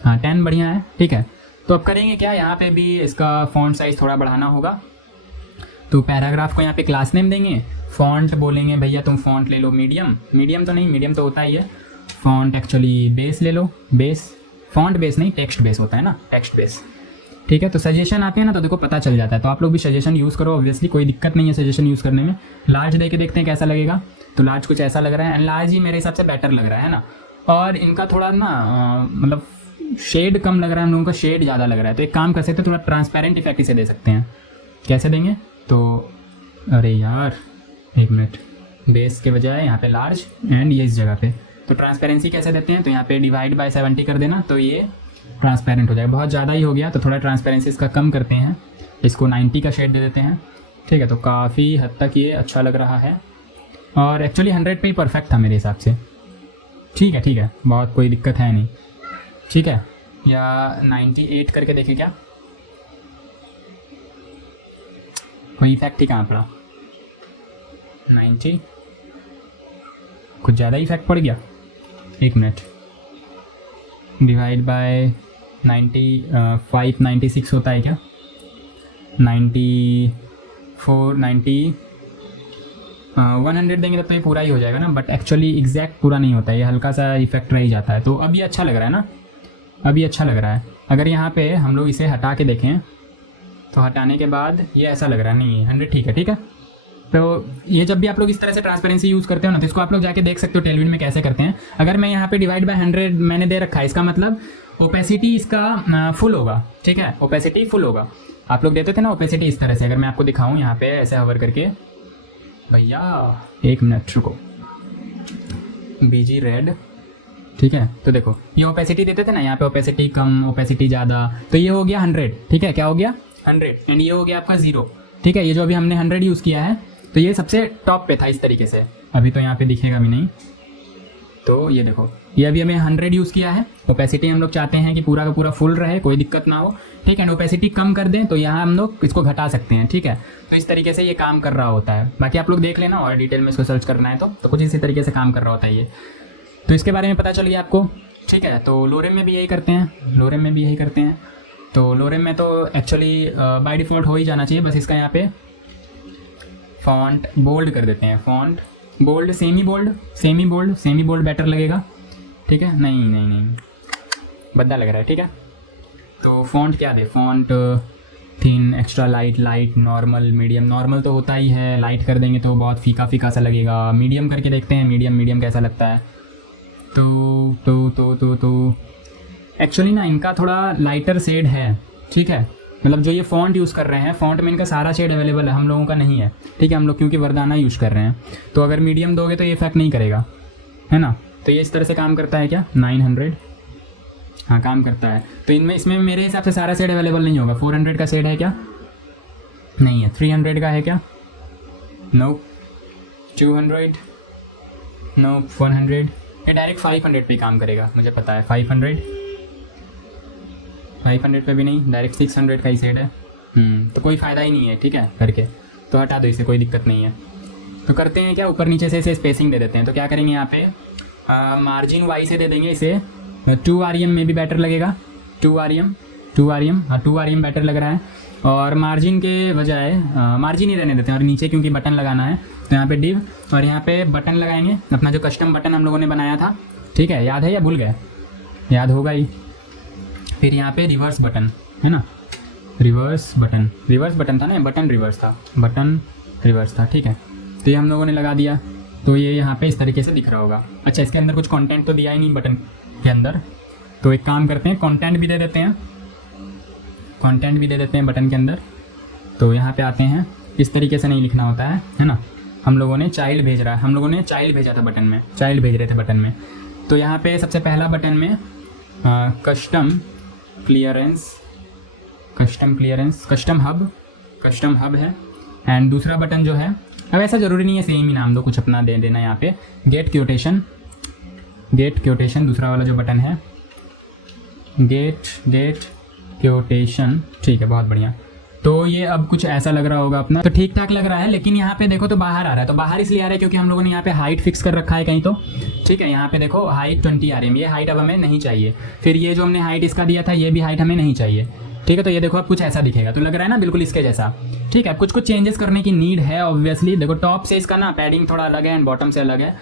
हाँ 10 बढ़िया है, ठीक है। तो अब करेंगे क्या, यहाँ पे भी इसका फ़ॉन्ट साइज़ थोड़ा बढ़ाना होगा, तो पैराग्राफ को यहाँ पे क्लास नेम देंगे, फ़ॉन्ट बोलेंगे भैया तुम फ़ॉन्ट ले लो मीडियम तो नहीं, मीडियम तो होता ही है, फ़ॉन्ट एक्चुअली बेस ले लो, बेस, फ़ॉन्ट बेस नहीं टेक्स्ट बेस होता है ना, टेक्स्ट बेस, ठीक है। तो सजेशन आते हैं ना तो देखो पता चल जाता है, तो आप लोग भी सजेशन यूज़ करो, ऑब्वियसली कोई दिक्कत नहीं है सजेशन यूज़ करने में। लार्ज दे के देखते हैं कैसा लगेगा, तो लार्ज कुछ ऐसा लग रहा है, एंड लार्ज ही मेरे हिसाब से बेटर लग रहा है ना, और इनका थोड़ा ना मतलब शेड कम लग रहा है, हम लोगों का शेड ज़्यादा लग रहा है, तो एक काम कर सकते हैं, थोड़ा ट्रांसपेरेंट इफेक्ट इसे दे सकते हैं। कैसे देंगे, तो अरे यार एक मिनट, बेस के बजाय यहाँ पे लार्ज एंड ये इस जगह पे, तो ट्रांसपेरेंसी कैसे देते हैं, तो यहाँ पे डिवाइड बाय 70 कर देना, तो ये ट्रांसपेरेंट हो जाएगा। बहुत ज़्यादा ही हो गया तो थोड़ा ट्रांसपेरेंसी इसका कम करते हैं, इसको 90 का शेड दे देते हैं, ठीक है। तो काफ़ी हद तक ये अच्छा लग रहा है, और एक्चुअली 100 पे ही परफेक्ट था मेरे हिसाब से, ठीक है, बहुत कोई दिक्कत है नहीं, ठीक है। या 98 करके देखें क्या, कोई इफेक्ट ही कहाँ पड़ा, 90 कुछ ज़्यादा इफेक्ट पड़ गया, एक मिनट, डिवाइड बाय 95 96 होता है क्या, 94 90 100 देंगे तब तो ये पूरा ही हो जाएगा ना, बट एक्चुअली एग्जैक्ट पूरा नहीं होता है, ये हल्का सा इफेक्ट रह ही जाता है। तो अब ये अच्छा लग रहा है ना, अब ये अच्छा लग रहा है। अगर यहाँ पे हम लोग इसे हटा के देखें तो हटाने के बाद ये ऐसा लग रहा है, नहीं 100 ठीक है। तो ये जब भी आप लोग इस तरह से ट्रांसपेरेंसी यूज़ करते हो ना, तो इसको आप लोग जाके देख सकते हो टेलविन में कैसे करते हैं। अगर मैं यहाँ पे डिवाइड बाय 100 मैंने दे रखा है, इसका मतलब ओपेसिटी इसका फुल होगा, ठीक है, ओपेसिटी फुल होगा। आप लोग देते थे ना ओपेसिटी इस तरह से, अगर मैं आपको दिखाऊँ यहाँ पे ऐसे हवर करके, भैया एक मिनट रुको, बीजी रेड, ठीक है। तो देखो ये ओपेसिटी देते थे ना, यहाँ पे ओपेसिटी कम ओपेसिटी ज़्यादा, तो ये हो गया 100, ठीक है, क्या हो गया 100, एंड ये हो गया आपका 0, ठीक है। ये जो अभी हमने 100 यूज़ किया है तो ये सबसे टॉप पे था इस तरीके से, अभी तो यहाँ पे दिखेगा भी नहीं, तो ये देखो ये अभी हमें 100 यूज़ किया है। ओपेसिटी हम लोग चाहते हैं कि पूरा का पूरा फुल रहे, कोई दिक्कत ना हो, ठीक है। एंड ओपेसिटी कम कर दें तो यहाँ हम लोग इसको घटा सकते हैं, ठीक है। तो इस तरीके से ये काम कर रहा होता है, बाकी आप लोग देख लेना और डिटेल में इसको सर्च करना है तो कुछ इसी तरीके से काम कर रहा होता है ये। तो इसके बारे में पता चल गया आपको, ठीक है। तो लोरेम में भी यही करते हैं, तो लोरेम में तो एक्चुअली बाय डिफ़ॉल्ट हो ही जाना चाहिए, बस इसका यहाँ पे फॉन्ट बोल्ड कर देते हैं, font bold semi bold better लगेगा, ठीक है। नहीं बद्दा लग रहा है, ठीक है। तो फॉन्ट क्या दे, font thin, extra light, normal, medium, normal तो होता ही है, लाइट कर देंगे तो बहुत फीका सा लगेगा, मीडियम करके देखते हैं, मीडियम कैसा लगता है। तो एक्चुअली ना इनका थोड़ा लाइटर शेड है, ठीक है। मतलब जो ये फ़ॉन्ट यूज़ कर रहे हैं, फ़ॉन्ट में इनका सारा शेड अवेलेबल है, हम लोगों का नहीं है, ठीक है। हम लोग क्योंकि वरदाना यूज़ कर रहे हैं, तो अगर मीडियम दोगे तो ये इफेक्ट नहीं करेगा, है ना। तो ये इस तरह से काम करता है क्या, 900, हाँ काम करता है। तो इसमें मेरे हिसाब से सारा शेड अवेलेबल नहीं होगा। 400 का शेड है क्या, नहीं है। 300 का है क्या, नो। 200, नो। 100, ये डायरेक्ट 500 पे काम करेगा, मुझे पता है। 500 पे भी नहीं, डायरेक्ट 600 का ही सेट है। तो कोई फ़ायदा ही नहीं है, ठीक है करके, तो हटा दो इसे, कोई दिक्कत नहीं है। तो करते हैं क्या, ऊपर नीचे से इसे स्पेसिंग दे देते हैं। तो क्या करेंगे यहाँ पे मार्जिन वाई से दे देंगे इसे 2 rem में भी बेटर लगेगा, 2 rem, हाँ 2 rem बेटर लग रहा है। और मार्जिन के बजाय मार्जिन ही रहने देते हैं और नीचे क्योंकि बटन लगाना है तो यहाँ पे डिव और यहाँ पे बटन लगाएंगे, अपना जो कस्टम बटन हम लोगों ने बनाया था, ठीक है, याद है या भूल गए? याद होगा ही। फिर यहाँ पे रिवर्स बटन है ना, रिवर्स बटन था ना, बटन रिवर्स था, ठीक है। तो ये हम लोगों ने लगा दिया, तो ये यहाँ पे इस तरीके से दिख रहा होगा। अच्छा, इसके अंदर कुछ कंटेंट तो दिया ही नहीं बटन के अंदर, तो एक काम करते हैं कंटेंट भी दे देते हैं बटन के अंदर। तो यहाँ पे आते हैं, इस तरीके से नहीं लिखना होता है ना। हम लोगों ने चाइल्ड भेजा था बटन में, चाइल्ड भेज रहे थे बटन में। तो यहाँ पे सबसे पहला बटन में कस्टम हब है। एंड दूसरा बटन जो है, अब ऐसा ज़रूरी नहीं है सेम ही नाम दो, कुछ अपना दे देना यहाँ पे, गेट क्योटेशन दूसरा वाला जो बटन है, गेट क्योटेशन, ठीक है, बहुत बढ़िया। तो ये अब कुछ ऐसा लग रहा होगा अपना, तो ठीक ठाक लग रहा है। लेकिन यहाँ पे देखो तो बाहर आ रहा है, तो बाहर इसलिए आ रहा है क्योंकि हम लोगों ने यहाँ पे हाइट फिक्स कर रखा है कहीं, तो ठीक है, यहाँ पे देखो हाइट 20 RM, ये हाइट अब हमें नहीं चाहिए। फिर ये जो हमने हाइट इसका दिया था ये भी हाइट हमें नहीं चाहिए, ठीक है। तो ये देखो अब कुछ ऐसा दिखेगा, तो लग रहा है ना बिल्कुल इसके जैसा, ठीक है। कुछ चेंजेस करने की नीड है ऑब्वियसली। देखो टॉप से इसका ना पैडिंग थोड़ा अलग है एंड बॉटम से अलग है,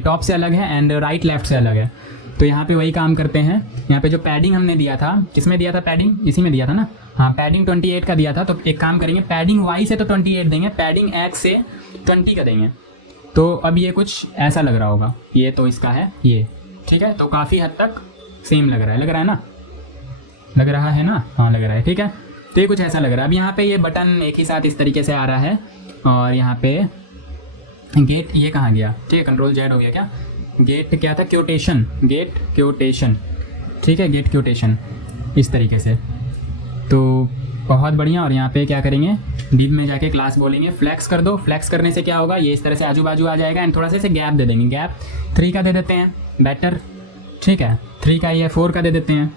टॉप से अलग है एंड राइट लेफ्ट से अलग है। तो यहाँ पे वही काम करते हैं। यहाँ पे जो पैडिंग हमने दिया था, किसमें दिया था पैडिंग? इसी में दिया था ना, हाँ, पैडिंग 28 का दिया था। तो एक काम करेंगे, पैडिंग वाई से तो 28 देंगे, पैडिंग एक्स से 20 का देंगे। तो अब ये कुछ ऐसा लग रहा होगा, ये तो इसका है ये, ठीक है। तो काफ़ी हद तक सेम लग रहा है ना, लग रहा है ना, हाँ लग रहा है, ठीक है। तो ये कुछ ऐसा लग रहा है। अब यहाँ पे ये बटन एक ही साथ इस तरीके से आ रहा है और यहाँ पे गेट, ये कहाँ गया? ठीक है, कंट्रोल जेड हो गया क्या? गेट क्या था? गेट क्योटेशन, ठीक है, गेट क्योटेशन इस तरीके से। तो बहुत बढ़िया। और यहाँ पे क्या करेंगे, डिव में जाके क्लास बोलेंगे फ्लेक्स कर दो। फ्लेक्स करने से क्या होगा, ये इस तरह से आजू बाजू आ जाएगा एंड थोड़ा सा इसे गैप दे देंगे, गैप 3 का दे देते हैं, बेटर, ठीक है, 3 का, ये 4 का दे देते हैं।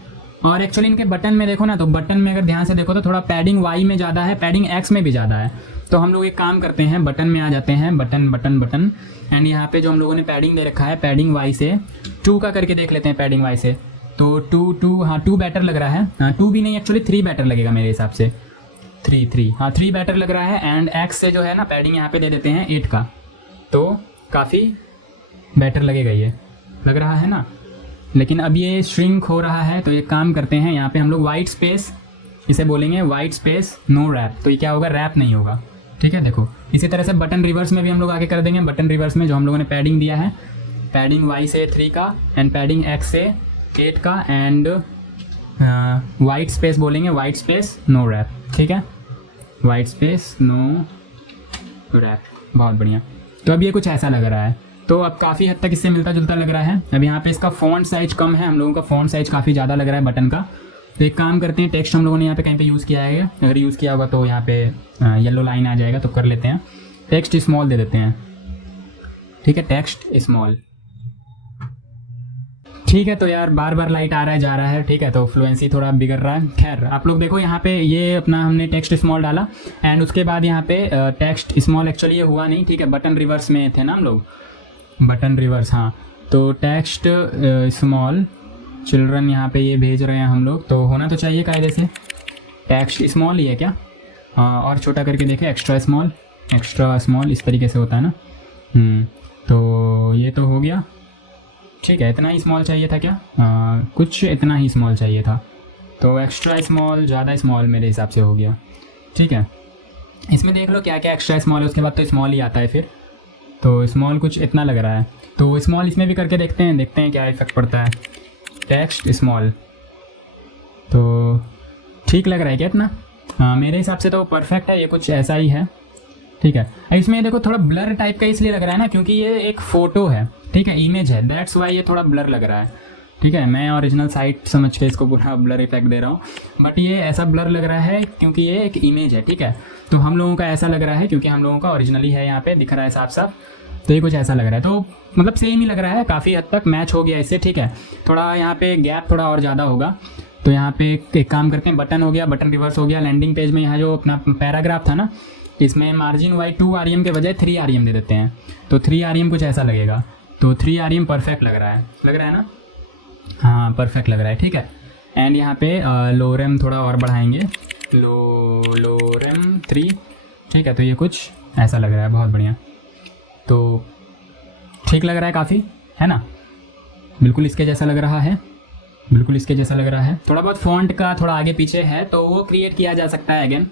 और एक्चुअली इनके बटन में देखो ना, तो बटन में अगर ध्यान से देखो तो थोड़ा पैडिंग वाई में ज़्यादा है, पैडिंग एक्स में भी ज़्यादा है। तो हम लोग एक काम करते हैं, बटन में आ जाते हैं, बटन एंड यहाँ पे जो हम लोगों ने पैडिंग दे रखा है, पैडिंग वाई से 2 का करके देख लेते हैं, पैडिंग वाई से। तो 2 हाँ 2 बेटर लग रहा है, हाँ 2 भी नहीं, एक्चुअली 3 बेटर लगेगा मेरे हिसाब से, 3 हाँ 3 बेटर लग रहा है। एंड एक्स से जो है ना पैडिंग यहाँ पे दे देते हैं 8 का, तो काफ़ी बेटर लगेगा, ये लग रहा है ना। लेकिन अब ये श्रिंक हो रहा है, तो एक काम करते हैं, यहाँ पे हम लोग वाइट स्पेस, इसे बोलेंगे वाइट स्पेस नो रैप। तो ये क्या होगा, रैप नहीं होगा, ठीक है। देखो इसी तरह से बटन रिवर्स में भी हम लोग आगे कर देंगे। बटन रिवर्स में जो हम लोगों ने पैडिंग दिया है, पैडिंग वाई से 3 का एंड पैडिंग एक्स से 8 का एंड वाइट स्पेस बोलेंगे, वाइट स्पेस नो रैप, ठीक है, वाइट स्पेस नो रैप, बहुत बढ़िया। तो अब ये कुछ ऐसा लग रहा है, तो अब काफ़ी हद तक इससे मिलता जुलता लग रहा है। अब यहाँ पे इसका फ़ॉन्ट साइज कम है, हम लोगों का फ़ॉन्ट साइज काफ़ी ज़्यादा लग रहा है बटन का। तो एक काम करते हैं, टेक्स्ट हम लोगों ने यहाँ पे कहीं पे यूज़ किया है, अगर यूज़ किया होगा तो यहाँ पे येलो लाइन आ जाएगा, तो कर लेते हैं, टेक्स्ट स्मॉल दे देते हैं, ठीक है, टेक्स्ट स्मॉल, ठीक है। तो यार बार बार लाइट आ रहा है जा रहा है, ठीक है, तो फ्लुएंसी थोड़ा बिगड़ रहा है। खैर आप लोग देखो यहाँ पे ये अपना हमने टेक्स्ट स्मॉल डाला एंड उसके बाद यहाँ पे टेक्स्ट स्मॉल, एक्चुअली ये हुआ नहीं, ठीक है, बटन रिवर्स में थे ना हम लोग, बटन रिवर्स, हाँ। तो टेक्स्ट स्मॉल चिल्ड्रन यहाँ पे ये भेज रहे हैं हम लोग, तो होना तो चाहिए कायदे से टेक्स्ट स्मॉल ही है क्या, और छोटा करके देखें, एक्स्ट्रा स्मॉल इस तरीके से होता है ना। तो ये तो हो गया, ठीक है। इतना ही स्मॉल चाहिए था क्या? कुछ इतना ही स्मॉल चाहिए था, तो एक्स्ट्रा स्मॉल ज़्यादा स्मॉल मेरे हिसाब से हो गया, ठीक है। इसमें देख लो क्या क्या एक्स्ट्रा स्मॉल है, उसके बाद तो स्मॉल ही आता है फिर। तो स्मॉल कुछ इतना लग रहा है, तो स्मॉल इसमें भी करके देखते हैं क्या इफेक्ट पड़ता है। टेक्स्ट स्मॉल, तो ठीक लग रहा है क्या इतना? हाँ मेरे हिसाब से तो परफेक्ट है, ये कुछ ऐसा ही है, ठीक है। इसमें देखो थोड़ा ब्लर टाइप का इसलिए लग रहा है ना, क्योंकि ये एक फ़ोटो है, ठीक है, इमेज है, दैट्स वाई ये थोड़ा ब्लर लग रहा है, ठीक है। मैं ओरिजिनल साइट समझ के इसको पूरा ब्लर इफेक्ट दे रहा हूँ, बट ये ऐसा ब्लर लग रहा है क्योंकि ये एक इमेज है, ठीक है। तो हम लोगों का ऐसा लग रहा है क्योंकि हम लोगों का ओरिजिनली है, यहाँ पे दिख रहा है साफ साफ, तो ये कुछ ऐसा लग रहा है। तो मतलब सेम ही लग रहा है, काफ़ी हद तक मैच हो गया इससे, ठीक है। थोड़ा यहाँ पे गैप थोड़ा और ज़्यादा होगा, तो यहाँ पे एक काम करते हैं, बटन हो गया, बटन रिवर्स हो गया। लैंडिंग पेज में यहाँ जो अपना पैराग्राफ था ना, इसमें मार्जिन वाई 2 RM के बजाय 3 RM दे देते हैं, तो 3 RM कुछ ऐसा लगेगा। तो 3 RM परफेक्ट लग रहा है ना, हाँ परफेक्ट लग रहा है, ठीक है। एंड यहाँ पे लोरेम थोड़ा और बढ़ाएंगे, लोरेम 3, ठीक है। तो ये कुछ ऐसा लग रहा है, बहुत बढ़िया, तो ठीक लग रहा है काफ़ी, है ना, बिल्कुल इसके जैसा लग रहा है, बिल्कुल इसके जैसा लग रहा है। थोड़ा बहुत फॉन्ट का थोड़ा आगे पीछे है तो वो क्रिएट किया जा सकता है अगेन,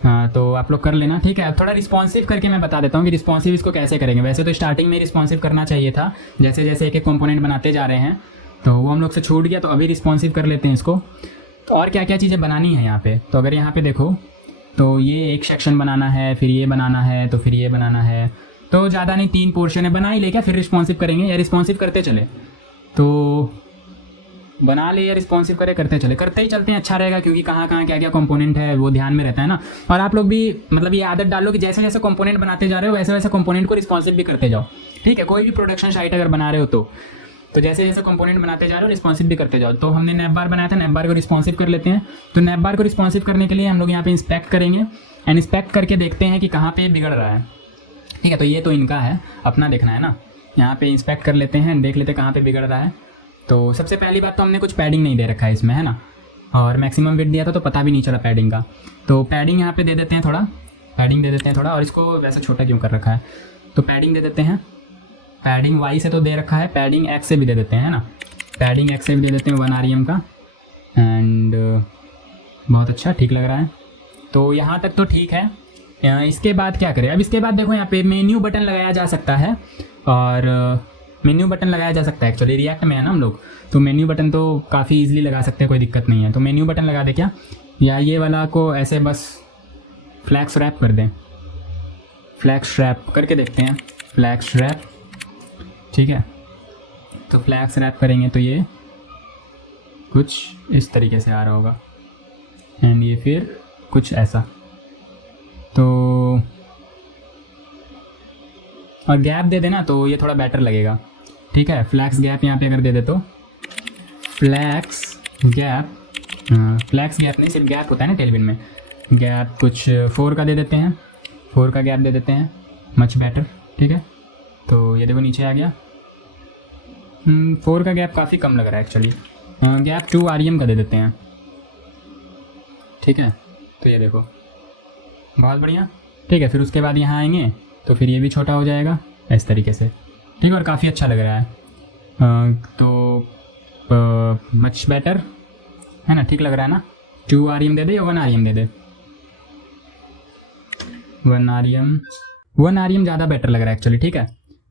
हाँ, तो आप लोग कर लेना, ठीक है। अब थोड़ा रिस्पॉन्सिव करके मैं बता देता हूँ कि रिस्पॉन्सिव इसको कैसे करेंगे। वैसे तो स्टार्टिंग में रिस्पॉन्सिव करना चाहिए था, जैसे जैसे एक एक कंपोनेंट बनाते जा रहे हैं, तो वो हम लोग से छूट गया, तो अभी रिस्पॉन्सिव कर लेते हैं इसको। तो और क्या क्या चीज़ें बनानी है यहाँ पे, तो अगर यहाँ पे देखो तो ये एक सेक्शन बनाना है, फिर ये बनाना है, तो फिर ये बनाना है, तो ज़्यादा नहीं 3 पोर्शन है, बना ही ले क्या, फिर रिस्पॉन्सिव करेंगे या रिस्पॉन्सिव करते चले, तो बना ले या रिस्पॉन्सिव करे, करते ही चलते हैं, अच्छा रहेगा, क्योंकि कहाँ कहाँ क्या क्या कंपोनेंट है वो ध्यान में रहता है ना। और आप लोग भी मतलब ये आदत डालो कि जैसे जैसे कंपोनेंट बनाते जा रहे हो वैसे वैसे कंपोनेंट को रिस्पॉन्सिव भी करते जाओ, ठीक है। कोई भी प्रोडक्शन साइट अगर बना रहे हो तो जैसे जैसे कंपोनेंट बनाते जा रहे हो रिस्पॉन्सिव भी करते जाओ। तो हमने नैप बार बनाया था, नैप बार को रिस्पॉन्सिव कर लेते हैं। तो नैप बार को रिस्पॉन्सिव करने के लिए हम लोग यहाँ पे इंस्पेक्ट करेंगे, एंड इंस्पेक्ट करके देखते हैं कि कहाँ पे बिगड़ रहा है, ठीक है। तो ये तो इनका है, अपना देखना है ना, यहाँ पे इंस्पेक्ट कर लेते हैं, देख लेते हैं कहाँ पे बिगड़ रहा है। तो सबसे पहली बात तो हमने कुछ पैडिंग नहीं दे रखा है इसमें, है ना, और मैक्सिमम विड्थ दिया था तो पता भी नहीं चला पैडिंग का। तो पैडिंग यहाँ पे दे देते हैं, थोड़ा पैडिंग दे देते हैं थोड़ा, और इसको वैसे छोटा क्यों कर रखा है, तो पैडिंग दे देते हैं। पैडिंग वाई से तो दे रखा है, पैडिंग एक्स से भी दे देते हैं, है ना, पैडिंग एक्स से भी दे देते हैं 1 REM का, एंड बहुत अच्छा, ठीक लग रहा है। तो यहाँ तक तो ठीक है। इसके बाद क्या करें, अब इसके बाद देखो यहाँ पे मेन्यू बटन लगाया जा सकता है, और मेन्यू बटन लगाया जा सकता है, एक्चुअली रिएक्ट में है ना हम लोग, तो मेन्यू बटन तो काफ़ी इजीली लगा सकते हैं, कोई दिक्कत नहीं है। तो मेन्यू बटन लगा दे क्या, या ये वाला को ऐसे बस फ्लैक्स रैप कर दें, फ्लैक्स रैप करके देखते हैं, फ्लैक्स रैप, ठीक है। तो फ्लैक्स रैप करेंगे तो ये कुछ इस तरीके से आ रहा होगा, एंड ये फिर कुछ ऐसा, तो और गैप दे देना तो ये थोड़ा बेटर लगेगा, ठीक है। फ्लैक्स गैप यहाँ पे अगर दे दे तो फ्लैक्स गैप, फ्लैक्स गैप नहीं, सिर्फ गैप होता है ना टेलविन में, गैप कुछ 4 का दे देते हैं, 4 का गैप दे देते हैं, मच बेटर, ठीक है। तो ये देखो नीचे आ गया, 4 का गैप काफ़ी कम लग रहा है एक्चुअली, गैप 2 REM का दे देते हैं, ठीक है। तो ये देखो बहुत बढ़िया, ठीक है। फिर उसके बाद यहाँ आएंगे तो फिर ये भी छोटा हो जाएगा इस तरीके से, ठीक है, और काफ़ी अच्छा लग रहा है। तो मच बेटर है ना, ठीक लग रहा है ना। 2 REM दे दे या 1 REM दे दे, 1 REM ज़्यादा बेटर लग रहा है एक्चुअली, ठीक है।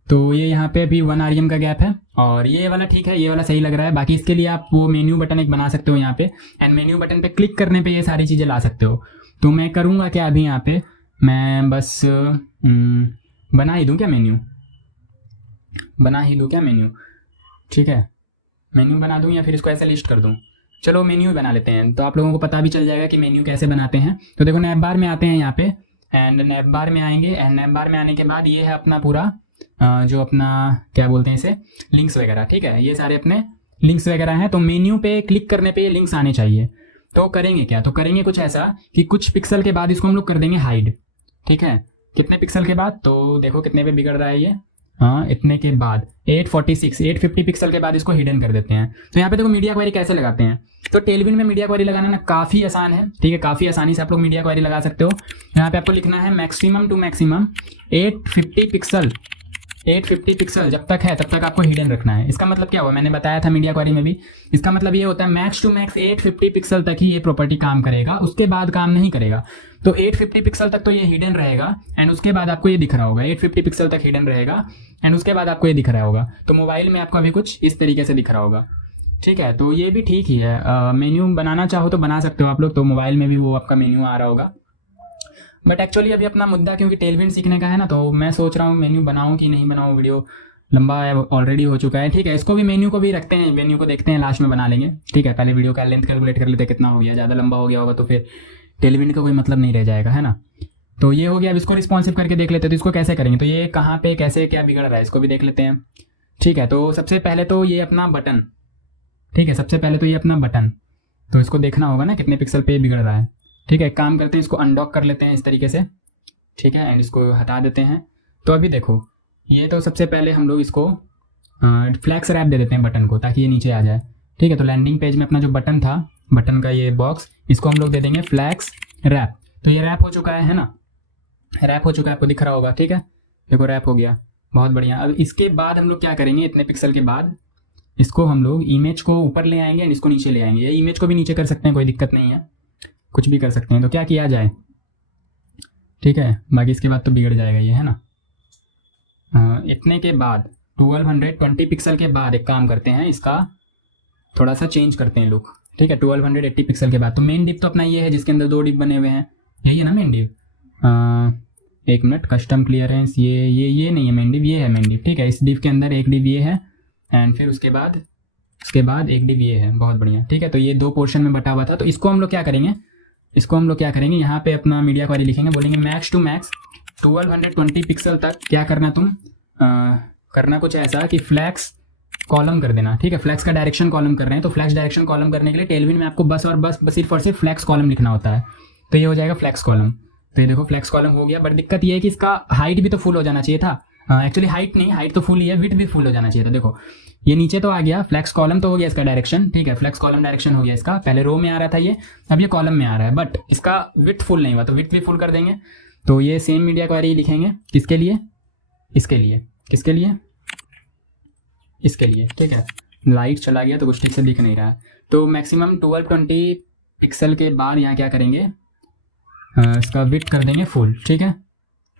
तो ये यहाँ पे अभी 1 REM का गैप है, और ये वाला ठीक है, ये वाला सही लग रहा है। बाकी इसके लिए आप वो मेन्यू बटन एक बना सकते हो यहाँ पे, एंड मेन्यू बटन पे क्लिक करने पे ये सारी चीज़ें ला सकते हो। तो मैं करूँगा क्या, अभी यहाँ पे मैं बस बना ही दूँ क्या मेन्यू, बना ही दूँ क्या मेन्यू, ठीक है, मेन्यू बना दूँ या फिर इसको ऐसे लिस्ट कर दूँ, चलो मेन्यू बना लेते हैं, तो आप लोगों को पता भी चल जाएगा कि मेन्यू कैसे बनाते हैं। तो देखो नैप बार में आते हैं यहाँ पे, एंड नैप बार में आएंगे, एंड नैप बार में आने के बाद ये है अपना पूरा जो अपना क्या बोलते हैं इसे, लिंक्स वगैरह, ठीक है, ये सारे अपने लिंक्स वगैरह हैं। तो मेन्यू पे क्लिक करने पे ये लिंक्स आने चाहिए। तो करेंगे क्या, तो करेंगे कुछ ऐसा कि कुछ पिक्सल के बाद इसको हम लोग कर देंगे हाइड, ठीक है। कितने पिक्सल के बाद, तो देखो कितने पे बिगड़ रहा है ये, हाँ इतने के बाद 850 पिक्सल के बाद इसको हिडन कर देते हैं। तो यहाँ पे देखो मीडिया क्वेरी कैसे लगाते हैं, तो टेलविन में मीडिया क्वेरी लगाना ना काफ़ी आसान है, ठीक है, काफ़ी आसानी से आप लोग मीडिया क्वेरी लगा सकते हो। यहाँ पे आपको लिखना है मैक्सिमम टू मैक्सिमम 850 पिक्सल जब तक है तब तक आपको हिडन रखना है। इसका मतलब क्या हुआ, मैंने बताया था मीडिया क्वेरी में भी, इसका मतलब ये होता है मैक्स टू मैक्स 850 पिक्सल तक ही ये प्रॉपर्टी काम करेगा, उसके बाद काम नहीं करेगा। तो 850 पिक्सल तक तो ये हिडन रहेगा, एंड उसके बाद आपको ये दिख रहा होगा, 850 पिक्सल तक हिडन रहेगा, एंड उसके बाद आपको ये दिख रहा होगा। तो मोबाइल में आपको अभी कुछ इस तरीके से दिख रहा होगा, ठीक है। तो ये भी ठीक ही है, मेन्यू बनाना चाहो तो बना सकते हो आप लोग, तो मोबाइल में भी वो आपका मेन्यू आ रहा होगा। बट एक्चुअली अभी अपना मुद्दा क्योंकि टेलविन सीखने का है ना, तो मैं सोच रहा हूँ मेन्यू बनाऊँ कि नहीं बनाऊँ, वीडियो लंबा ऑलरेडी हो चुका है, ठीक है। इसको भी मेन्यू को भी रखते हैं, मेन्यू को देखते हैं, लास्ट में बना लेंगे, ठीक है। पहले वीडियो का लेंथ कैलकुलेट कर लेते हैं कितना हो गया, ज़्यादा लंबा हो गया होगा तो फिर टेलविन का कोई मतलब नहीं रह जाएगा, है ना। तो ये हो गया, अब इसको रिस्पॉन्सिव करके देख लेते हैं। तो इसको कैसे करेंगे, तो ये कहाँ पे कैसे क्या बिगड़ रहा है इसको भी देख लेते हैं, ठीक है। तो सबसे पहले तो ये अपना बटन, ठीक है, सबसे पहले तो ये अपना बटन, तो इसको देखना होगा ना कितने पिक्सल पे बिगड़ रहा है, ठीक है। काम करते हैं, इसको अनडॉक कर लेते हैं इस तरीके से, ठीक है, एंड इसको हटा देते हैं। तो अभी देखो ये तो सबसे पहले हम लोग इसको फ्लैक्स रैप दे देते हैं बटन को, ताकि ये नीचे आ जाए। ठीक है। तो लैंडिंग पेज में अपना जो बटन था, बटन का ये बॉक्स, इसको हम लोग दे देंगे फ्लैक्स रैप। तो ये रैप हो चुका है ना, रैप हो चुका है, आपको दिख रहा होगा, ठीक है। देखो रैप हो गया, बहुत बढ़िया। अब इसके बाद हम लोग क्या करेंगे, इतने पिक्सल के बाद इसको हम लोग इमेज को ऊपर ले आएंगे, इसको नीचे ले आएंगे। ये इमेज को भी नीचे कर सकते हैं, कोई दिक्कत नहीं है, कुछ भी कर सकते हैं। तो क्या किया जाए, ठीक है, बाकी इसके बाद तो बिगड़ जाएगा ये, है ना। इतने के बाद 1220 पिक्सल के बाद एक काम करते हैं, इसका थोड़ा सा चेंज करते हैं लुक, ठीक है। 1280 पिक्सल के बाद तो मेन डिप तो अपना ये है जिसके अंदर 2 डिप बने हुए हैं, यही है ना मेन डिप। एक मिनट, कस्टम क्लियरेंस, ये नहीं है मेन डिप, ये है मेन डिप, ठीक है। इस डिप के अंदर एक डिप ये है एंड फिर उसके बाद एक डिप ये है, बहुत बढ़िया, ठीक है। तो ये 2 पोर्शन में बटा हुआ था। तो इसको हम लोग क्या करेंगे, यहाँ पे अपना मीडिया क्वेरी लिखेंगे, बोलेंगे मैक्स टू मैक्स 1220 पिक्सल तक क्या करना तुम, करना कुछ ऐसा कि फ्लैक्स कॉलम कर देना, ठीक है। फ्लैक्स का डायरेक्शन कॉलम कर रहे हैं, तो फ्लैक्स डायरेक्शन कॉलम करने के लिए टेलविन में आपको बस सिर्फ और सिर्फ फ्लैक्स कॉलम लिखना होता है। तो ये हो जाएगा फ्लैक्स कॉलम। तो ये देखो फ्लैक्स कॉलम हो गया, बट दिक्कत ये है कि इसका हाइट भी तो फुल हो जाना चाहिए था। एक्चुअली हाइट नहीं, हाइट तो फुल ही है, विड्थ भी फुल हो जाना चाहिए था। देखो ये नीचे तो आ गया, फ्लैक्स कॉलम तो हो गया इसका डायरेक्शन, ठीक है। फ्लैक्स कॉलम डायरेक्शन हो गया इसका, पहले रो में आ रहा था ये, अब ये कॉलम में आ रहा है, बट इसका विड्थ फुल नहीं हुआ, तो विड्थ भी फुल कर देंगे। तो ये सेम मीडिया क्वेरी लिखेंगे, किसके लिए, इसके लिए, किसके लिए, इसके लिए, ठीक है। लाइट चला गया तो कुछ ठीक से दिख नहीं रहा है। तो मैक्सिमम 1220 पिक्सल के बाद यहाँ क्या करेंगे, इसका विड्थ कर देंगे फुल, ठीक है।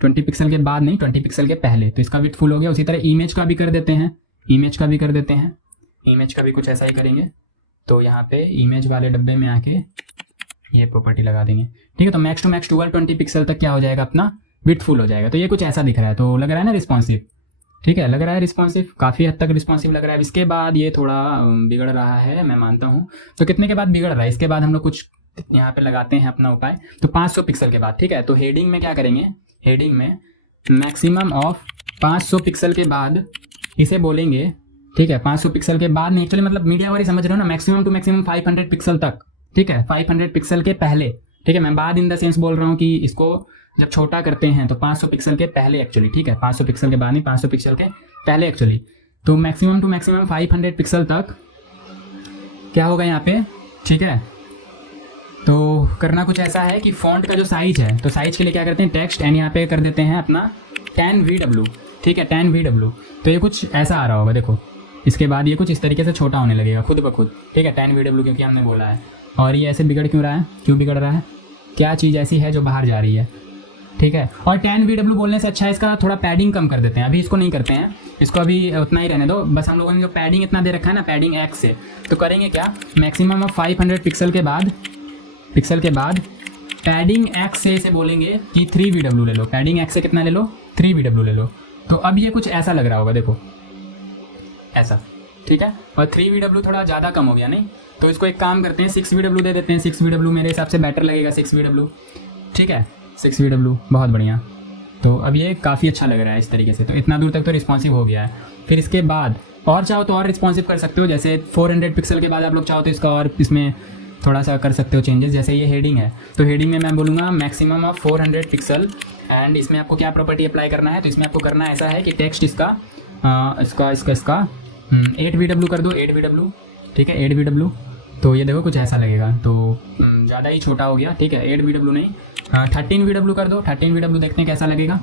20 पिक्सल के बाद नहीं, 20 पिक्सल के पहले, तो इसका विड्थ फुल हो गया। उसी तरह इमेज का भी कर देते हैं, इमेज का भी कुछ ऐसा ही करेंगे। तो यहाँ पे इमेज वाले डब्बे में आके ये प्रॉपर्टी लगा देंगे, ठीक है। तो मैक्स टू मैक्स 1220 पिक्सल तक क्या हो जाएगा, अपना विड्थ फुल हो जाएगा। तो ये कुछ ऐसा दिख रहा है, तो लग रहा है ना रिस्पॉन्सिव, ठीक है, लग रहा है रिस्पॉन्सिव, काफ़ी हद तक रिस्पॉन्सिव लग रहा है। अब इसके बाद ये थोड़ा बिगड़ रहा है, मैं मानता हूँ। तो कितने के बाद बिगड़ रहा है, इसके बाद हम लोग कुछ यहाँ पे लगाते हैं अपना उपाय। तो 500 पिक्सल के बाद, ठीक है। तो हेडिंग में क्या करेंगे, हेडिंग में मैक्सिमम ऑफ 500 पिक्सल के बाद इसे बोलेंगे, ठीक है। 500 पिक्सल के बाद नहीं, एक्चुअली मतलब मीडिया वाली समझ रहे हो ना, मैक्सिमम टू मैक्सिमम 500 पिक्सल तक, ठीक है। 500 पिक्सल के पहले, ठीक है। मैं बाद इन द सेंस बोल रहा हूँ कि इसको जब छोटा करते हैं तो 500 पिक्सल के पहले एक्चुअली, ठीक है। 500 पिक्सल के बाद नहीं, 500 पिक्सल के पहले एक्चुअली। तो मैक्सिमम टू मैक्सिमम 500 पिक्सल तक क्या होगा यहाँ पे, ठीक है। तो करना कुछ ऐसा है कि फॉन्ट का जो साइज है, तो साइज के लिए क्या करते हैं, टेक्स्ट एंड यहाँ पे कर देते हैं अपना 10VW, ठीक है, 10VW। तो ये कुछ ऐसा आ रहा होगा, देखो इसके बाद ये कुछ इस तरीके से छोटा होने लगेगा खुद ब खुद, ठीक है, 10VW क्योंकि हमने बोला है। और ये ऐसे बिगड़ क्यों रहा है, क्यों बिगड़ रहा है, क्या चीज़ ऐसी है जो बाहर जा रही है, ठीक है। और 10VW बोलने से अच्छा है इसका थोड़ा पैडिंग कम कर देते हैं, अभी इसको नहीं करते हैं, इसको अभी उतना ही रहने दो। बस हम लोगों ने जो पैडिंग इतना दे रखा है ना, पैडिंग X से, तो करेंगे क्या, मैक्सिमम ऑफ 500 पिक्सल के बाद पैडिंग X से इसे बोलेंगे कि 3VW ले लो। पैडिंग X से कितना ले लो, 3VW ले लो। तो अब ये कुछ ऐसा लग रहा होगा, देखो ऐसा, ठीक है। और 3VW थोड़ा ज़्यादा कम हो गया नहीं, तो इसको एक काम करते हैं 6VW दे देते हैं। 6VW मेरे हिसाब से बेटर लगेगा, 6VW, ठीक है, 6VW बहुत बढ़िया। तो अब ये काफ़ी अच्छा लग रहा है इस तरीके से। तो इतना दूर तक तो रिस्पॉन्सिव हो गया है। फिर इसके बाद और चाहो तो और रिस्पॉन्सिव कर सकते हो, जैसे 400 पिक्सल के बाद आप लोग चाहो तो इसका और इसमें थोड़ा सा कर सकते हो चेंजेस। जैसे ये हेडिंग है, तो हेडिंग में मैं बोलूँगा मैक्सिमम ऑफ 400 पिक्सल एंड इसमें आपको क्या प्रॉपर्टी अप्लाई करना है, तो इसमें आपको करना ऐसा है कि टेक्स्ट इसका 8VW कर दो, 8VW, ठीक है, 8VW। तो ये देखो कुछ ऐसा लगेगा, तो ज़्यादा ही छोटा हो गया, ठीक है, 8VW नहीं, 13VW कर दो, 13VW देखते हैं कैसा लगेगा,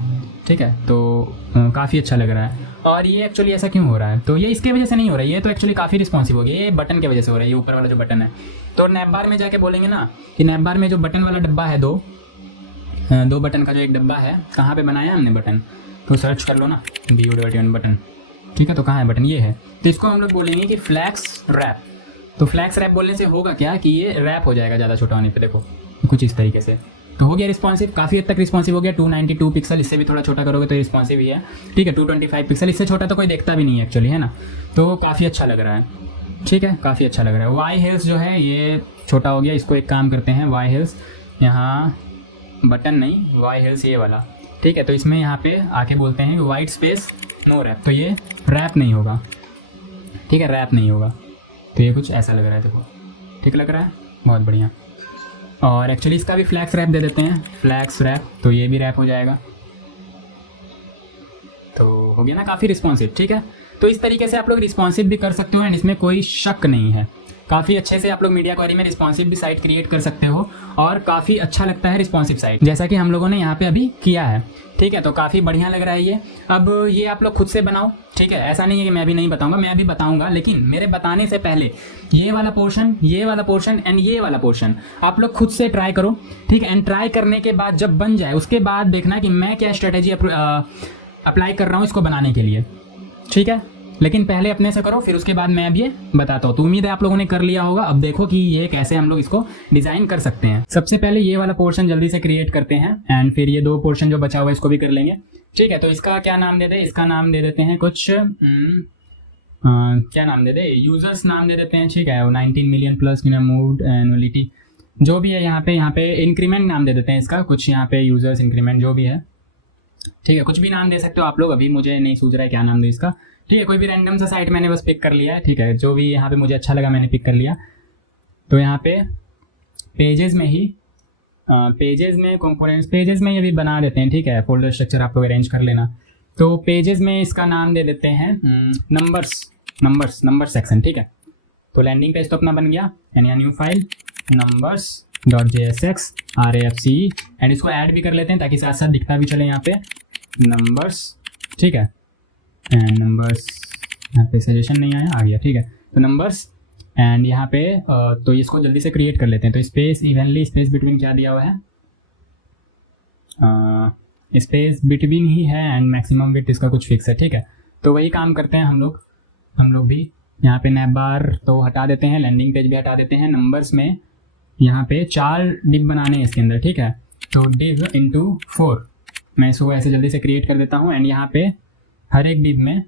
ठीक है। तो काफ़ी अच्छा लग रहा है। और ये एक्चुअली ऐसा क्यों हो रहा है, तो ये इसके वजह से नहीं हो रहा है, ये तो एक्चुअली काफ़ी रिस्पॉन्सिव हो गया, ये बटन की वजह से हो रहा है, ये ऊपर वाला जो बटन है। तो नैप बार में जाके बोलेंगे ना कि नैप बार में जो बटन वाला डब्बा है, दो बटन का जो एक डब्बा है, कहाँ पे बनाया हमने बटन, तो सर्च कर लो ना, BU बटन, ठीक है। तो कहाँ है बटन, ये है। तो इसको हम लोग बोलेंगे कि फ्लैक्स रैप। तो फ्लैक्स रैप बोलने से होगा क्या कि ये रैप हो जाएगा ज़्यादा छोटा होने पे, देखो कुछ इस तरीके से। तो हो गया रिस्पॉन्सिव, काफ़ी हद तक रिस्पॉन्सिव हो गया। 292 पिक्सल, इससे भी थोड़ा छोटा करोगे तो रिस्पॉन्सिव ही है, ठीक है। 225 पिक्सल, इससे छोटा तो कोई देखता भी नहीं है एक्चुअली, है ना। तो काफ़ी अच्छा लग रहा है, ठीक है, काफ़ी अच्छा लग रहा है। वाई हिल्स जो है ये छोटा हो गया, इसको एक काम करते हैं, वाई हिल्स यहाँ बटन नहीं, वाई हिल्स ये वाला, ठीक है। तो इसमें यहाँ पे आके बोलते हैं वाइट स्पेस नो रैप, तो ये रैप नहीं होगा, ठीक है, रैप नहीं होगा। तो ये कुछ ऐसा लग रहा है, देखो ठीक लग रहा है, बहुत बढ़िया। और एक्चुअली इसका भी फ्लैक्स रैप दे देते हैं, फ्लैक्स रैप, तो ये भी रैप हो जाएगा। तो हो गया ना काफ़ी रिस्पॉन्सिव, ठीक है। तो इस तरीके से आप लोग रिस्पॉन्सिव भी कर सकते हो एंड इसमें कोई शक नहीं है। काफ़ी अच्छे से आप लोग मीडिया क्वेरी में रिस्पॉन्सिव भी साइट क्रिएट कर सकते हो और काफ़ी अच्छा लगता है रिस्पॉन्सिव साइट, जैसा कि हम लोगों ने यहाँ पे अभी किया है। ठीक है, तो काफ़ी बढ़िया लग रहा है ये। अब ये आप लोग खुद से बनाओ, ठीक है, ऐसा नहीं है कि मैं भी नहीं बताऊंगा, मैं भी बताऊंगा, लेकिन मेरे बताने से पहले ये वाला पोर्शन एंड ये वाला पोर्शन आप लोग खुद से ट्राई करो, ठीक है। एंड ट्राई करने के बाद जब बन जाए उसके बाद देखना कि मैं क्या स्ट्रेटेजी अप्लाई कर रहा हूँ इसको बनाने के लिए, ठीक है। लेकिन पहले अपने से करो, फिर उसके बाद मैं अब ये बताता हूँ। तो उम्मीद है आप लोगों ने कर लिया होगा। अब देखो कि ये कैसे हम लोग इसको डिज़ाइन कर सकते हैं। सबसे पहले ये वाला पोर्शन जल्दी से क्रिएट करते हैं एंड फिर ये 2 पोर्शन जो बचा हुआ है इसको भी कर लेंगे, ठीक है। तो इसका क्या नाम दे दे, इसका नाम दे देते हैं कुछ क्या नाम दे दे, यूजर्स नाम दे देते हैं, ठीक है। 19 मिलियन प्लस मूव्ड एनुअलिटी जो भी है, यहाँ पे इंक्रीमेंट नाम दे देते हैं इसका कुछ, यहाँ पे यूजर्स इंक्रीमेंट जो भी है, ठीक है। कुछ भी नाम दे सकते हो आप लोग, अभी मुझे नहीं सूझ रहा है क्या नाम दे इसका, ठीक है। कोई भी रैंडम सा साइट मैंने बस पिक कर लिया है, ठीक है। जो भी यहाँ पे मुझे अच्छा लगा मैंने पिक कर लिया। तो यहाँ पे पेजेस में ही पेजेस में कंपोनेंट्स, पेजेस में ये भी बना देते हैं, ठीक है। फोल्डर स्ट्रक्चर आप लोग अरेंज कर लेना। तो पेजेस में इसका नाम दे देते हैं नंबर सेक्शन, ठीक है। तो लैंडिंग पेज तो अपना बन गया एंड यहाँ new file numbers.jsx rafce and इसको ऐड भी कर लेते हैं ताकि साथ साथ दिखता भी चले यहाँ पे नंबर्स, ठीक है। एंड नंबर्स यहाँ पे सजेशन नहीं आया, आ गया, ठीक है। तो नंबर्स एंड यहाँ पे तो इसको जल्दी से क्रिएट कर लेते हैं। तो स्पेस इवनली स्पेस बिटवीन क्या दिया हुआ है, स्पेस बिटवीन ही है एंड मैक्सिमम विड्थ इसका कुछ फिक्स है, ठीक है। तो वही काम करते हैं हम लोग भी। यहाँ पे नैप बार तो हटा देते हैं, लैंडिंग पेज भी हटा देते हैं। नंबर्स में यहाँ पे 4 डिव बनाने हैं इसके अंदर, ठीक है। तो डिव इंटू 4 मैं इसको ऐसे जल्दी से क्रिएट कर देता हूँ एंड यहाँ पे हर एक डिव में,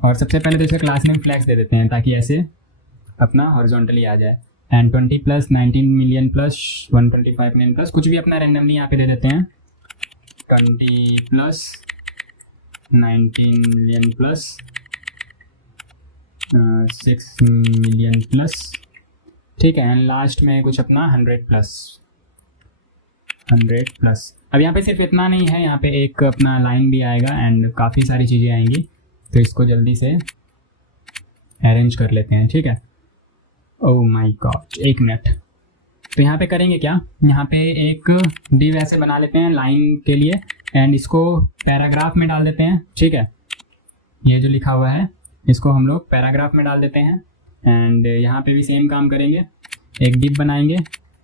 और सबसे पहले तो इसे क्लास नेम फ्लैक्स दे देते हैं ताकि ऐसे अपना हॉरिजॉन्टली आ जाए। And 20 plus 19 million plus 125 million plus कुछ भी अपना रैंडमली यहाँ पे दे देते हैं। 20 plus 19 million plus 6 million plus, ठीक है। एंड लास्ट में कुछ अपना 100 प्लस। अब यहाँ पे सिर्फ इतना नहीं है, यहाँ पे एक अपना लाइन भी आएगा एंड काफ़ी सारी चीज़ें आएंगी। तो इसको जल्दी से अरेंज कर लेते हैं, ठीक है। Oh my God, 1 minute. तो यहाँ पे करेंगे क्या, यहाँ पे एक डिव ऐसे बना लेते हैं लाइन के लिए एंड इसको पैराग्राफ में डाल देते हैं, ठीक है। ये जो लिखा हुआ है इसको हम लोग पैराग्राफ में डाल देते हैं एंड यहाँ पे भी सेम काम करेंगे, एक डिव बनाएंगे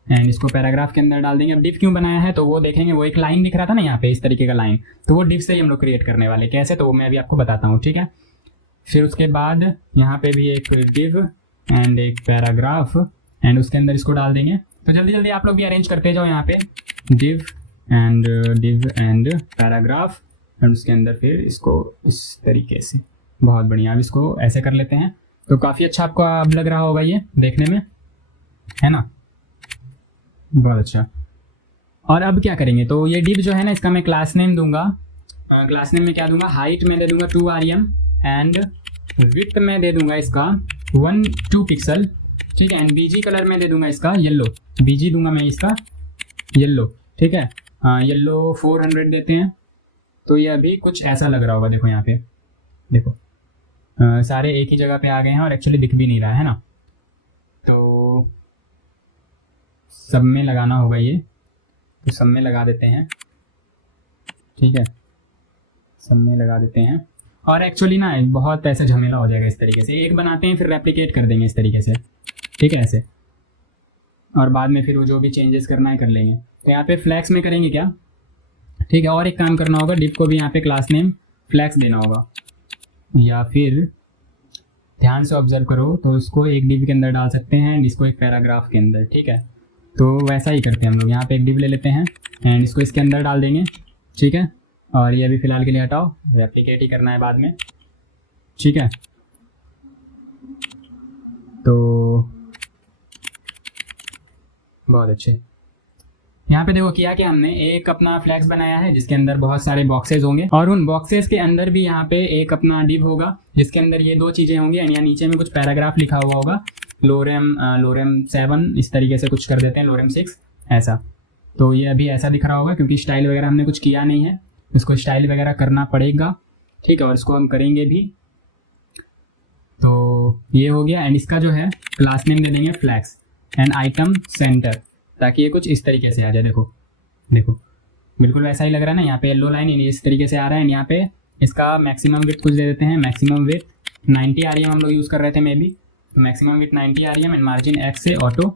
एंड इसको पैराग्राफ के अंदर डाल देंगे। अब डिव क्यों बनाया है तो वो देखेंगे, वो एक लाइन दिख रहा था ना यहाँ पे इस तरीके का लाइन, तो वो डिव से ही हम लोग क्रिएट करने वाले। कैसे, तो वो मैं अभी आपको बताता हूँ, ठीक है। फिर उसके बाद यहाँ पे भी एक डिव एंड एक पैराग्राफ एंड उसके अंदर इसको डाल देंगे। तो जल्दी जल्दी आप लोग भी अरेंज करते जाओ यहाँ पे डिव एंड पैराग्राफ एंड उसके अंदर फिर इसको इस तरीके से, बहुत बढ़िया। अब इसको ऐसे कर लेते हैं तो काफ़ी अच्छा आपको अब लग रहा होगा ये देखने में, है ना, बहुत अच्छा। और अब क्या करेंगे, तो ये डिव जो है ना इसका मैं क्लास नेम दूंगा। क्लास नेम में क्या दूंगा, हाइट में दे दूंगा 2 rem एंड विड्थ में दे दूंगा इसका 1-2 पिक्सल, ठीक है। एंड बीजी कलर में दे दूंगा इसका येलो, बीजी दूंगा मैं इसका येलो, ठीक है। येलो 400 देते हैं। तो ये अभी कुछ ऐसा लग रहा होगा, देखो यहाँ पे देखो सारे एक ही जगह पे आ गए हैं और एक्चुअली दिख भी नहीं रहा है ना। तो सब में लगाना होगा ये, तो सब में लगा देते हैं, ठीक है, सब में लगा देते हैं। और एक्चुअली ना बहुत ऐसा झमेला हो जाएगा इस तरीके से, एक बनाते हैं फिर रेप्लिकेट कर देंगे इस तरीके से, ठीक है, ऐसे, और बाद में फिर वो जो भी चेंजेस करना है कर लेंगे। तो यहाँ पे फ्लैक्स में करेंगे क्या, ठीक है। और एक काम करना होगा, डिव को भी यहाँ पे क्लास नेम फ्लैक्स देना होगा, या फिर ध्यान से ऑब्जर्व करो तो इसको एक डिव के अंदर डाल सकते हैं एंड इसको एक पैराग्राफ के अंदर, ठीक है। तो वैसा ही करते हैं हम लोग, यहाँ पे एक डिव ले लेते हैं एंड इसको इसके अंदर डाल देंगे, ठीक है। और ये अभी फ़िलहाल के लिए हटाओ, रेप्लिकेट ही करना है बाद में, ठीक है। तो बहुत अच्छे, यहाँ पे देखो किया कि हमने एक अपना फ्लैक्स बनाया है जिसके अंदर बहुत सारे बॉक्सेस होंगे और उन बॉक्सेस के अंदर भी यहाँ पे एक अपना डिव होगा जिसके अंदर ये 2 चीज़ें होंगी एंड यहाँ नीचे में कुछ पैराग्राफ लिखा हुआ होगा, लोरेम 7 इस तरीके से कुछ कर देते हैं, लोरेम 6 ऐसा। तो ये अभी ऐसा दिख रहा होगा क्योंकि स्टाइल वगैरह हमने कुछ किया नहीं है, इसको स्टाइल वगैरह करना पड़ेगा, ठीक है। और इसको हम करेंगे भी तो ये हो गया। एंड इसका जो है क्लास नेम दे देंगे फ्लैक्स एंड आइटम सेंटर, ताकि ये कुछ इस तरीके से आ जाए। देखो देखो बिल्कुल वैसा ही लग रहा है ना, यहाँ पे येलो लाइन इस तरीके से आ रहा है। एंड यहाँ पे इसका मैक्सिमम विड्थ कुछ दे देते हैं, मैक्सिमम विड्थ 90 REM हम लोग यूज़ कर रहे थे मे बी, तो maximum width 90 REM and margin x से ऑटो।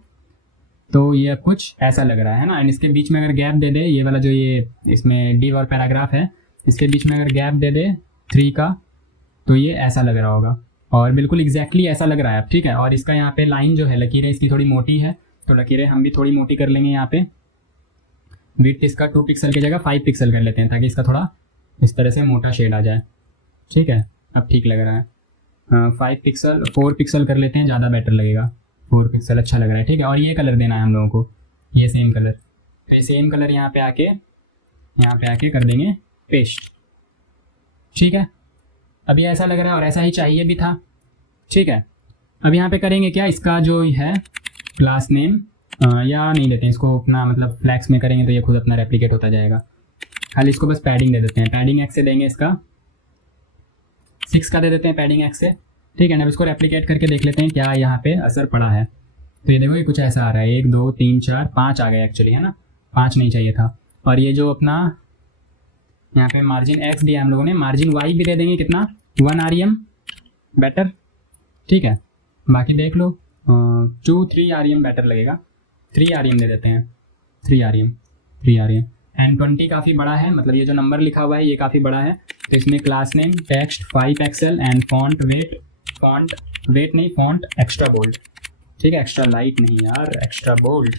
तो ये कुछ ऐसा लग रहा है ना। एंड इसके बीच में अगर गैप दे दे, ये वाला जो ये इसमें डिव और पैराग्राफ है, इसके बीच में अगर गैप दे दे 3 का, तो ये ऐसा लग रहा होगा। और बिल्कुल एग्जैक्टली ऐसा लग रहा है अब, ठीक है। और इसका यहाँ पे लाइन जो है, लकीरें इसकी थोड़ी मोटी है, तो लकीरें हम भी थोड़ी मोटी कर लेंगे यहाँ पे। विड्थ इसका 2 पिक्सल की जगह 5 पिक्सल कर लेते हैं, ताकि इसका थोड़ा इस तरह से मोटा शेड आ जाए, ठीक है। अब ठीक लग रहा है। 5 पिक्सल 4 पिक्सल कर लेते हैं, ज़्यादा बेटर लगेगा। 4 पिक्सल अच्छा लग रहा है, ठीक है। और ये कलर देना है हम लोगों को, ये सेम कलर। तो ये सेम कलर यहाँ पे आके कर देंगे पेस्ट, ठीक है। अभी ऐसा लग रहा है और ऐसा ही चाहिए भी था, ठीक है। अब यहाँ पे करेंगे क्या, इसका जो है क्लास नेम या नहीं देते हैं इसको अपना, मतलब फ्लैक्स में करेंगे तो ये खुद अपना रेप्लिकेट होता जाएगा। खाली इसको बस पैडिंग दे देते हैं, पैडिंग एक्स से देंगे, इसका 6 का दे देते हैं पैडिंग एक्स से, ठीक है ना। अब इसको रेप्लिकेट करके देख लेते हैं क्या यहाँ पे असर पड़ा है। तो ये देखो ये कुछ ऐसा आ रहा है, 1 2 3 4 5 आ गया एक्चुअली, है ना। 5 नहीं चाहिए था। और ये जो अपना यहाँ पे मार्जिन एक्स दिया हम लोगों ने, मार्जिन वाई भी दे देंगे, कितना 1 REM बेटर, ठीक है। बाकी देख लो 2 3 REM बेटर लगेगा, 3 REM दे देते हैं, 3 REM। एंड 20 काफ़ी बड़ा है, मतलब ये जो नंबर लिखा हुआ है ये काफ़ी बड़ा है। तो इसमें class name text 5 pixel and font extra bold, ठीक है। एक्स्ट्रा लाइट नहीं यार, एक्स्ट्रा बोल्ड।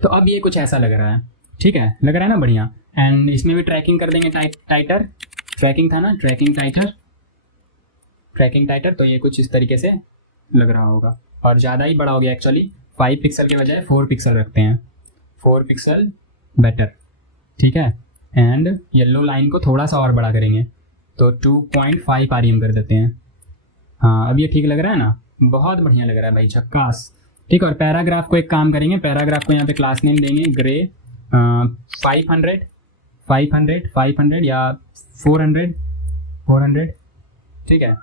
तो अब ये कुछ ऐसा लग रहा है, ठीक है, लग रहा है ना, बढ़िया। एंड इसमें भी ट्रैकिंग कर देंगे, टाइटर ट्रैकिंग था ना, ट्रैकिंग टाइटर। तो ये कुछ इस तरीके से लग रहा होगा। और ज़्यादा ही बड़ा हो गया एक्चुअली, 5 पिक्सल के बजाय 4 पिक्सल रखते हैं, 4 पिक्सल बेटर, ठीक है। एंड येलो लाइन को थोड़ा सा और बड़ा करेंगे, तो 2.5 REM कर देते हैं। हाँ अब ये ठीक लग रहा है ना, बहुत बढ़िया लग रहा है भाई, झक्कास, ठीक है। और पैराग्राफ को एक काम करेंगे, पैराग्राफ को यहाँ पे क्लास नेम देंगे ग्रे 500 या 400, ठीक है।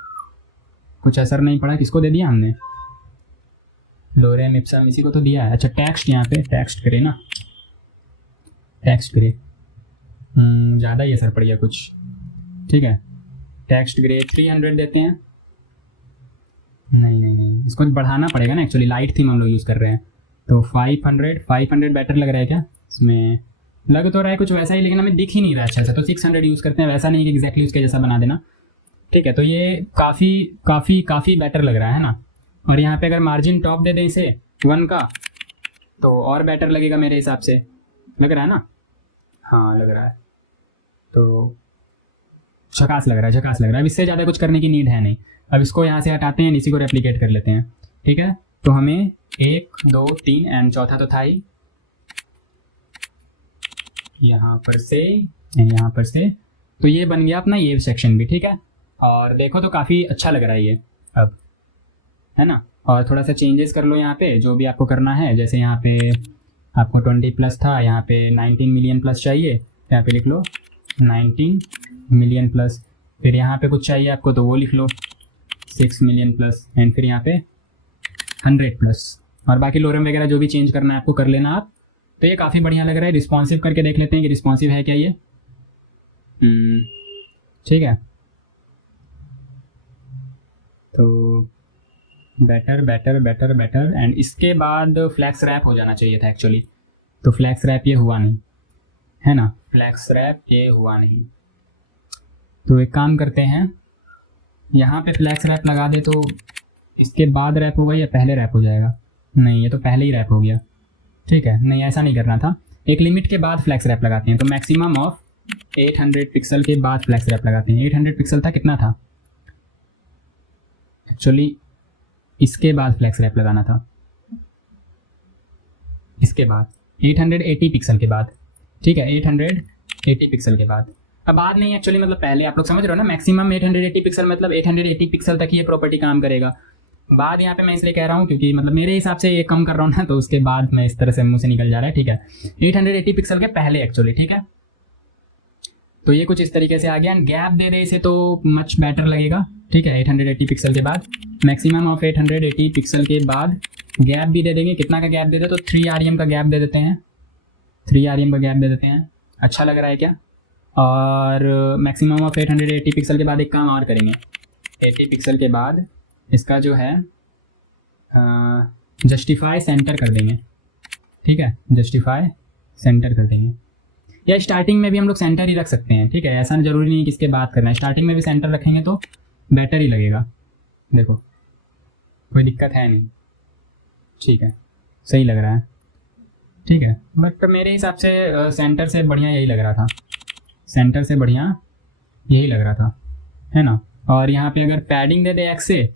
कुछ असर नहीं पड़ा, किसको दे दिया हमने, लोरेम इप्सम, इसी को तो दिया है। अच्छा टेक्स्ट, यहाँ पे टेक्स्ट करे ना, टेक्स्ट ग्रे, ज़्यादा ही असर पड़ गया कुछ, ठीक है। टेक्स्ट ग्रे 300 देते हैं। नहीं इसको बढ़ाना पड़ेगा ना, एक्चुअली लाइट थीम हम लोग यूज़ कर रहे हैं। तो 500 बेटर लग रहा है क्या, इसमें लग तो रहा है कुछ वैसा ही, लेकिन हमें दिख ही नहीं रहा अच्छा सा। तो 600 यूज़ करते हैं, वैसा नहीं कि एग्जैक्टली उसके जैसा बना देना, ठीक है। तो ये काफ़ी बेटर लग रहा है ना। और यहाँ पे अगर मार्जिन टॉप दे दें इसे 1 का, तो और बेटर लगेगा मेरे हिसाब से, लग रहा है ना। हाँ लग रहा है, तो झकास लग रहा है। अब इससे ज़्यादा कुछ करने की नीड है नहीं। अब इसको यहाँ से हटाते हैं, इसी को रेप्लिकेट कर लेते हैं, ठीक है। तो हमें 1 2 3 एंड चौथा तो था ही, यहाँ पर से तो ये बन गया अपना ये सेक्शन भी, ठीक है। और देखो तो काफ़ी अच्छा लग रहा है ये अब, है ना। और थोड़ा सा चेंजेस कर लो यहाँ पे, जो भी आपको करना है। जैसे यहाँ पे आपको 20+ था, यहाँ पे 19 मिलियन प्लस चाहिए, यहाँ पे लिख लो 19 मिलियन प्लस। फिर यहाँ पे कुछ चाहिए आपको, तो वो लिख लो 6 मिलियन प्लस। एंड फिर यहाँ पे 100+। और बाकी लोरम वगैरह जो भी चेंज करना है आपको कर लेना आप। तो ये काफ़ी बढ़िया लग रहा है। रिस्पॉन्सिव करके देख लेते हैं कि रिस्पॉन्सिव है क्या ये, ठीक है। तो बेटर एंड इसके बाद फ्लैक्स रैप हो जाना चाहिए था एक्चुअली। तो फ्लैक्स रैप ये हुआ नहीं, है ना, फ्लैक्स रैप ये हुआ नहीं। तो एक काम करते हैं, यहाँ पे फ्लैक्स रैप लगा दे, तो इसके बाद रैप होगा या पहले रैप हो जाएगा। नहीं ये तो पहले ही रैप हो गया, ठीक है। नहीं ऐसा नहीं करना था, एक लिमिट के बाद फ्लैक्स रैप लगाते हैं। तो मैक्सिमम ऑफ 800 पिक्सल के बाद फ्लैक्स रैप लगाते हैं। 800 पिक्सल था, कितना था एक्चुअली, इसके बाद फ्लैक्स रैप लगाना था, इसके बाद 880 पिक्सल के बाद, ठीक है। 880 पिक्सल के बाद, अब बाद नहीं एक्चुअली, मतलब पहले, आप लोग समझ रहे हो ना। मैक्सिमम 880 पिक्सल मतलब 880 पिक्सल तक ये प्रॉपर्टी काम करेगा। बाद यहाँ पे मैं इसलिए कह रहा हूँ क्योंकि मतलब मेरे हिसाब से ये कम कर रहा हूँ ना, तो उसके बाद मैं इस तरह से मुंह से निकल जा रहा है, ठीक है। 880 पिक्सल के पहले एक्चुअली, ठीक है। तो ये कुछ इस तरीके से आ गया। एंड गैप दे दे इसे तो मच बेटर लगेगा, ठीक है। 880 पिक्सल के बाद मैक्सिमम ऑफ 880 पिक्सल के बाद गैप भी दे देंगे। कितना का गैप दे दे, तो 3 rem का गैप दे देते हैं। 3 rem का गैप दे देते हैं। अच्छा लग रहा है क्या? और मैक्सिमम ऑफ 880 पिक्सल के बाद एक काम और करेंगे। 80 पिक्सल के बाद इसका जो है जस्टिफाई सेंटर कर देंगे। ठीक है, जस्टिफाई सेंटर कर देंगे, या स्टार्टिंग में भी हम लोग सेंटर ही रख सकते हैं। ठीक है, ऐसा ज़रूरी नहीं कि इसके बाद करना है, स्टार्टिंग में भी सेंटर रखेंगे तो बेटर ही लगेगा। देखो कोई दिक्कत है नहीं। ठीक है, सही लग रहा है। ठीक है, बट मेरे हिसाब से सेंटर से बढ़िया यही लग रहा था, सेंटर से बढ़िया यही लग रहा था, है ना। और यहाँ पे अगर पैडिंग दे दे एक्स से,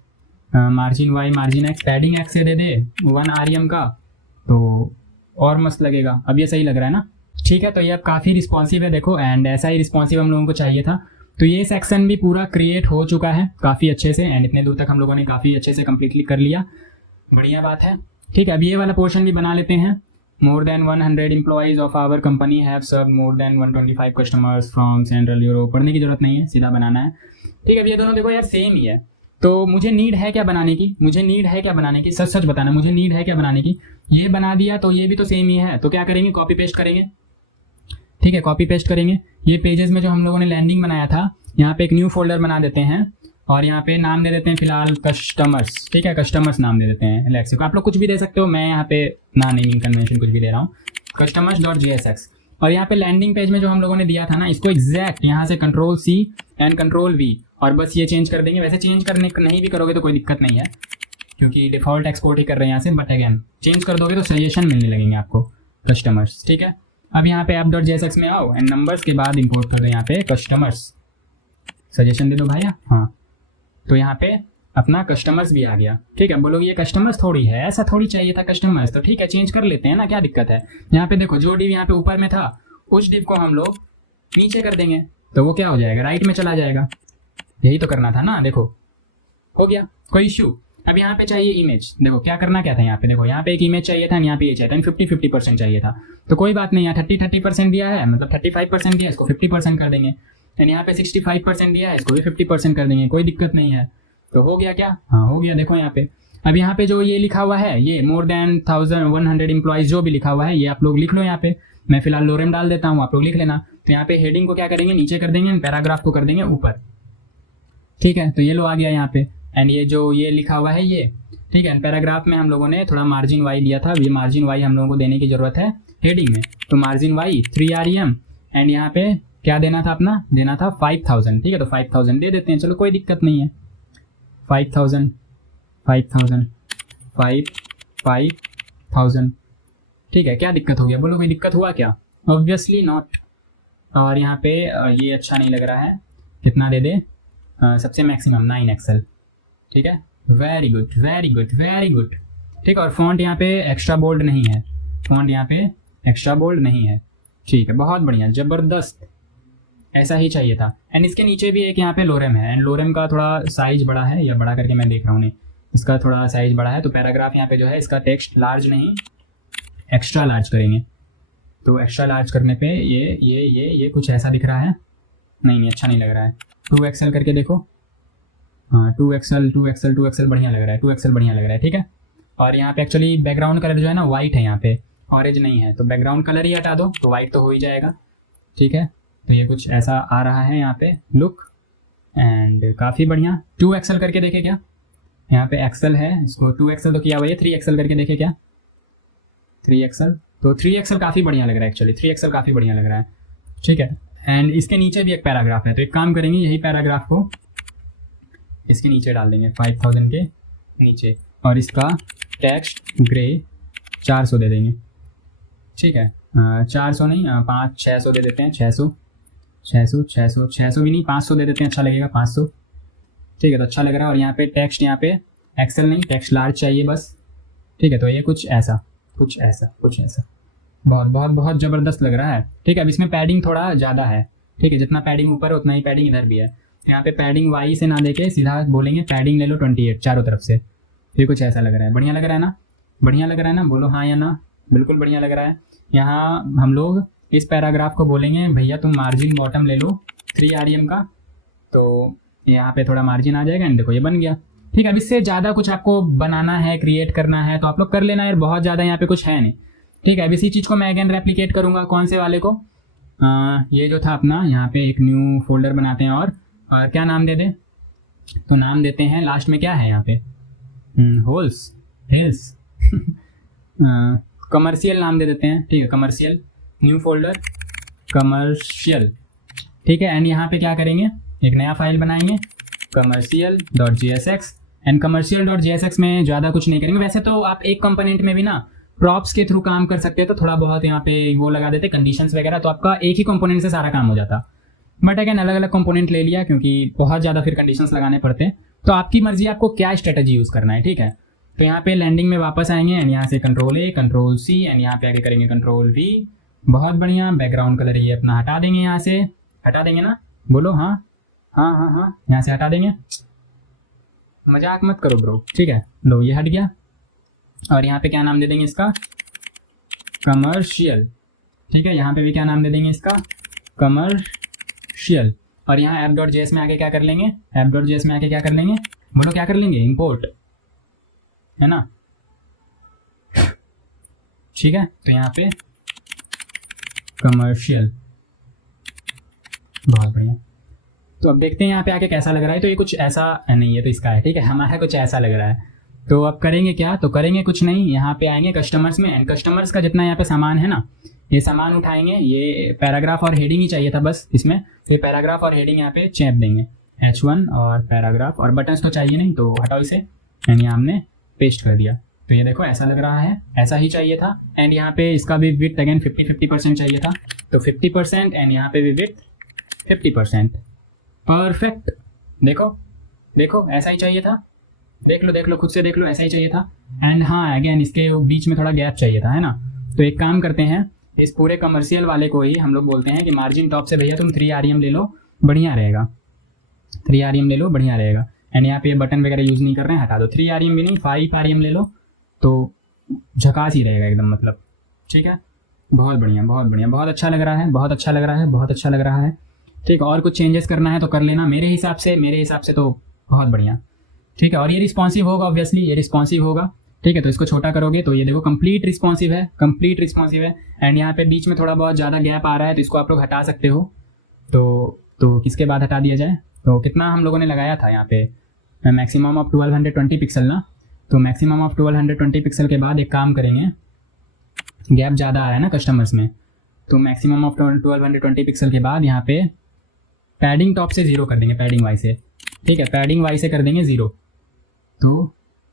margin y margin x, padding x से दे दे 1 rem का, तो और मस्त लगेगा। अब ये सही लग रहा है ना। ठीक है, तो ये अब काफ़ी रिस्पॉन्सिव है देखो, एंड ऐसा ही रिस्पॉन्सिव हम लोगों को चाहिए था। तो ये सेक्शन भी पूरा क्रिएट हो चुका है काफ़ी अच्छे से, एंड इतने दूर तक हम लोगों ने काफ़ी अच्छे से कम्प्लीटली कर लिया। बढ़िया बात है। ठीक है, अब ये वाला पोर्शन भी बना लेते हैं। More than 100 employees of our company have serve more than 125 customers from central Europe. पढ़ने की जरूरत नहीं है, सीधा बनाना है। ठीक है, अब ये दोनों देखो यार सेम ही है, तो मुझे नीड है क्या बनाने की, मुझे नीड है क्या बनाने की, सच सच बताना, मुझे नीड है क्या बनाने की। ये बना दिया तो ये भी तो सेम ही है, तो क्या करेंगे, कॉपी पेस्ट करेंगे। ठीक है, कॉपी पेस्ट करेंगे। ये पेजेस में जो हम लोगों ने लैंडिंग बनाया था, यहाँ पे एक न्यू फोल्डर बना देते हैं और यहाँ पे नाम दे देते हैं फिलहाल कस्टमर्स। ठीक है, कस्टमर्स नाम दे देते हैं। लेक्सिको आप लोग कुछ भी दे सकते हो, मैं यहाँ पे ना नेमिंग कन्वेंशन कुछ भी दे रहा हूँ, customers.jsx। और यहाँ पे लैंडिंग पेज में जो हम लोगों ने दिया था ना, इसको एग्जैक्ट यहाँ से Ctrl+C एंड Ctrl+V और बस ये चेंज कर देंगे। वैसे चेंज करने नहीं भी करोगे तो कोई दिक्कत नहीं है, क्योंकि डिफॉल्ट एक्सपोर्ट ही कर रहे हैं यहाँ से, बट अगेन चेंज कर दोगे तो सजेशन मिलने लगेंगे आपको कस्टमर्स। ठीक है, अब यहाँ पे app.jsx में आओ एंड नंबर्स के बाद इंपोर्ट कर दो यहाँ पे कस्टमर्स। सजेशन दे दो भैया। हाँ, तो यहाँ पे अपना कस्टमर्स भी आ गया। ठीक है, बोलोगे ये कस्टमर्स थोड़ी है, ऐसा थोड़ी चाहिए था कस्टमर्स, तो ठीक है चेंज कर लेते हैं ना, क्या दिक्कत है। यहाँ पे देखो जो डिव यहाँ पे ऊपर में था, उस डिव को हम लोग नीचे कर देंगे, तो वो क्या हो जाएगा, राइट में चला जाएगा। यही तो करना था ना। देखो हो गया, कोई इश्यू। अब यहाँ पे चाहिए इमेज। देखो क्या करना क्या था, यहाँ पे देखो, यहाँ पे एक इमेज चाहिए था, यहाँ पे ये चाहिए था, 50-50% चाहिए था। तो कोई बात नहीं, यहाँ 30% दिया है, मतलब 35% दिया है, इसको 50% कर देंगे। एंड यहाँ पे 65% दिया है, इसको भी 50% कर देंगे, कोई दिक्कत नहीं है। तो हो गया क्या, हाँ हो गया। देखो यहाँ पे, अब यहाँ पे जो ये लिखा हुआ है, ये मोर देन 100 एम्प्लॉइज जो भी लिखा हुआ है, ये आप लोग लिख लो यहाँ पे। मैं फिलहाल लोरेम डाल देता हूँ, आप लोग लिख लेना। तो यहाँ पे हेडिंग को क्या करेंगे, नीचे कर देंगे, पैराग्राफ को कर देंगे ऊपर। ठीक है, तो ये लो आ गया यहाँ पे। एंड ये जो ये लिखा हुआ है ये, ठीक है, पैराग्राफ में हम लोगों ने थोड़ा मार्जिन वाई दिया था, ये मार्जिन वाई हम लोगों को देने की जरूरत है हेडिंग में। तो मार्जिन वाई 3 rem एंड यहाँ पे क्या देना था, अपना देना था 5000। ठीक है, तो 5000 दे देते हैं, चलो कोई दिक्कत नहीं है। 5000 5000 ठीक है, क्या दिक्कत हो गया, बोलो कोई दिक्कत हुआ क्या? Obviously not. और यहाँ पे ये अच्छा नहीं लग रहा है, कितना दे दे, सबसे मैक्सिमम 9 एक्सएल। ठीक है, very good very good very good. ठीक है, और फॉन्ट यहाँ पे एक्स्ट्रा बोल्ड नहीं है, फॉन्ट यहाँ पे एक्स्ट्रा बोल्ड नहीं है। ठीक है, बहुत बढ़िया, ज़बरदस्त, ऐसा ही चाहिए था। एंड इसके नीचे भी एक यहाँ पे लोरेम है, एंड लोरेम का थोड़ा साइज बड़ा है, या बड़ा करके मैं देख रहा हूँ, नहीं इसका थोड़ा साइज बड़ा है। तो पैराग्राफ यहाँ पे जो है इसका टेक्स्ट लार्ज नहीं एक्स्ट्रा लार्ज करेंगे। तो एक्स्ट्रा लार्ज करने पे ये कुछ ऐसा दिख रहा है, नहीं अच्छा नहीं लग रहा है। 2 XL करके देखो, हाँ 2 XL बढ़िया लग रहा है, 2 XL बढ़िया लग रहा है। ठीक है, और यहाँ पे एक्चुअली बैकग्राउंड कलर जो है ना वाइट है, यहाँ पे ऑरेंज नहीं है, तो बैकग्राउंड कलर ही हटा दो तो वाइट तो हो ही जाएगा। ठीक है, तो ये कुछ ऐसा आ रहा है यहाँ पे लुक, एंड काफ़ी बढ़िया। 2 XL करके देखे क्या, यहाँ पे XL है, इसको 2 XL तो किया हुआ है, 3 XL करके देखे क्या, 3 XL। तो 3 XL काफ़ी बढ़िया लग रहा है, एक्चुअली 3 XL काफ़ी बढ़िया लग रहा है। ठीक है, एंड इसके नीचे भी एक पैराग्राफ है, तो एक काम करेंगे, यही पैराग्राफ को इसके नीचे डाल देंगे 5000 के नीचे, और इसका टेक्स्ट ग्रे 400 दे देंगे। ठीक है, 400 नहीं 600 दे देते हैं, 600 भी नहीं 500 दे देते हैं, अच्छा लगेगा 500। ठीक है, तो अच्छा लग रहा है। और यहाँ पे टेक्स्ट, यहाँ पे एक्सेल नहीं टेक्स्ट लार्ज चाहिए बस। ठीक है, तो ये कुछ ऐसा बहुत बहुत बहुत ज़बरदस्त लग रहा है। ठीक है, अब इसमें पैडिंग थोड़ा ज़्यादा है। ठीक है, जितना पैडिंग ऊपर है उतना ही पैडिंग इधर भी है। यहाँ पे पैडिंग वाई से ना देके सीधा बोलेंगे पैडिंग ले लो 28 चारों तरफ से। फिर कुछ ऐसा लग रहा है, बढ़िया लग रहा है ना, बढ़िया लग रहा है ना, बोलो हाँ या ना, बिल्कुल बढ़िया लग रहा है। यहाँ हम लोग इस पैराग्राफ को बोलेंगे भैया तुम मार्जिन बॉटम ले लो 3 rem का, तो यहाँ पे थोड़ा मार्जिन आ जाएगा एंड देखो ये बन गया। ठीक है, अब इससे ज़्यादा कुछ आपको बनाना है, क्रिएट करना है तो आप लोग कर लेना यार, बहुत ज़्यादा यहाँ पे कुछ है नहीं। ठीक है, अब इसी चीज़ को मैं अगेन रेप्लिकेट करूँगा, कौन से वाले को, ये जो था अपना, यहाँ पे एक न्यू फोल्डर बनाते हैं और क्या नाम दे दें, तो नाम देते हैं लास्ट में क्या है यहाँ पे, होल्स हिल्स कमर्शियल नाम दे देते हैं। ठीक है, कमर्शियल, न्यू फोल्डर कमर्शियल। ठीक है, एंड यहाँ पे क्या करेंगे, एक नया फाइल बनाएंगे commercial.jsx एंड commercial.jsx में ज़्यादा कुछ नहीं करेंगे। वैसे तो आप एक कंपोनेंट में भी ना प्रॉप्स के थ्रू काम कर सकते हैं, तो थोड़ा बहुत यहाँ पे वो लगा देते कंडीशंस वगैरह, तो आपका एक ही कंपोनेंट से सारा काम हो जाता। बट अगेन अलग अलग कंपोनेंट ले लिया क्योंकि बहुत ज़्यादा फिर कंडीशंस लगाने पड़ते हैं, तो आपकी मर्जी आपको क्या स्ट्रेटजी यूज़ करना है। ठीक है, तो यहाँ पे लैंडिंग में वापस आएंगे एंड यहाँ से Ctrl+A Ctrl+C एंड यहाँ पे आगे करेंगे Ctrl+V। बहुत बढ़िया, बैकग्राउंड कलर ये अपना हटा देंगे, यहाँ से हटा देंगे ना, बोलो हाँ हाँ हाँ हाँ, यहाँ से हटा देंगे, मजाक मत करो ब्रो। ठीक है, लो ये हट गया और यहाँ पे क्या नाम दे देंगे इसका, कमर्शियल। ठीक है, यहाँ पे भी क्या नाम दे देंगे इसका, कमर्शियल। और यहाँ app.js में आगे क्या कर लेंगे, app.js में आगे क्या कर लेंगे, बोलो क्या कर लेंगे, इंपोर्ट, है ना। ठीक है, तो यहाँ पे कमर्शियल, बहुत बढ़िया। तो अब देखते हैं यहाँ पे आके कैसा लग रहा है, तो ये कुछ ऐसा नहीं है, तो इसका है। ठीक है, हमारा कुछ ऐसा लग रहा है, तो अब करेंगे क्या, तो करेंगे कुछ नहीं, यहाँ पे आएंगे कस्टमर्स में एंड कस्टमर्स का जितना यहाँ पे सामान है ना, ये सामान उठाएंगे, ये पैराग्राफ और हेडिंग ही चाहिए था बस इसमें, ये पैराग्राफ और हेडिंग यहाँ पे चैप देंगे, H1 और पैराग्राफ, और बटन्स तो चाहिए नहीं तो हटाओ इसे, एंड यहाँ हमने पेस्ट कर दिया। तो ये देखो ऐसा लग रहा है, ऐसा ही चाहिए था। एंड यहाँ पे इसका भी विड्थ अगेन 50% चाहिए था, तो 50% एंड यहाँ पे भी विड्थ 50%। परफेक्ट, देखो देखो ऐसा ही चाहिए था, देख लो खुद से देख लो, ऐसा ही चाहिए था। एंड हाँ अगेन इसके बीच में थोड़ा गैप चाहिए था, है ना। तो एक काम करते हैं, इस पूरे कमर्शियल वाले को ही हम लोग बोलते हैं कि मार्जिन टॉप से भैया तुम 3 rem ले लो, बढ़िया रहेगा, 3 rem ले लो, बढ़िया रहेगा। एंड यहाँ पे बटन वगैरह यूज़ नहीं कर रहे हैं, हटा दो, 3 rem भी नहीं 5 rem ले लो, तो झकास ही रहेगा एकदम, मतलब। ठीक है, बहुत बढ़िया बहुत बढ़िया, बहुत अच्छा लग रहा है, बहुत अच्छा लग रहा है, बहुत अच्छा लग रहा है। ठीक है, और कुछ चेंजेस करना है तो कर लेना, मेरे हिसाब से तो बहुत बढ़िया। ठीक है, और ये रिस्पॉन्सिव होगा, ऑब्वियसली ये रिस्पॉन्सिव होगा। ठीक है, तो इसको छोटा करोगे तो ये देखो कंप्लीट रिस्पॉन्सिव है, कंप्लीट रिस्पॉन्सिव है। एंड यहाँ पे बीच में थोड़ा बहुत ज़्यादा गैप आ रहा है, तो इसको आप लोग हटा सकते हो। तो किसके बाद हटा दिया जाए, तो कितना हम लोगों ने लगाया था यहाँ पे, मैक्सिमम ऑफ 1220 पिक्सल ना, तो मैक्सिमम ऑफ 1220 पिक्सल के बाद एक काम करेंगे, गैप ज़्यादा आ रहा है ना कस्टमर्स में, तो मैक्सिमम ऑफ 1220 पिक्सल के बाद यहाँ पे पैडिंग टॉप से 0 कर देंगे, पैडिंग वाई से। ठीक है, पैडिंग वाई से कर देंगे 0, तो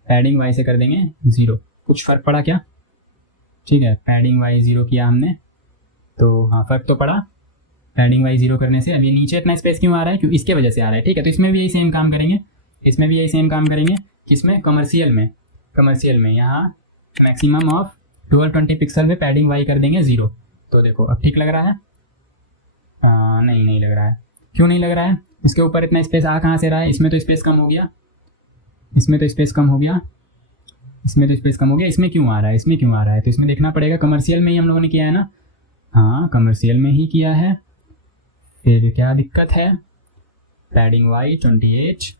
पैडिंग वाई से कर देंगे 0। कुछ फ़र्क पड़ा क्या? ठीक है, पैडिंग वाई 0 किया हमने, तो हाँ फ़र्क तो पड़ा पैडिंग वाई 0 करने से। अब ये नीचे इतना स्पेस क्यों आ रहा है, क्यों, इसके वजह से आ रहा है। ठीक है, तो इसमें भी यही सेम काम करेंगे, इसमें भी यही सेम काम करेंगे, किसमें, कमर्शियल में यहाँ मैक्सिमम ऑफ 1220 पिक्सल में पैडिंग वाई कर देंगे 0। तो देखो अब ठीक लग रहा है, नहीं लग रहा है, क्यों नहीं लग रहा है, इसके ऊपर इतना स्पेस आ कहाँ से रहा है, इसमें तो स्पेस कम हो गया, इसमें तो स्पेस कम हो गया, इसमें तो स्पेस कम हो गया, इसमें क्यों आ रहा है, इसमें क्यों आ रहा है, तो इसमें देखना पड़ेगा, कमर्शियल में ही हम लोगों ने किया है ना, हाँ कमर्शियल में ही किया है, फिर क्या दिक्कत है, padding y 28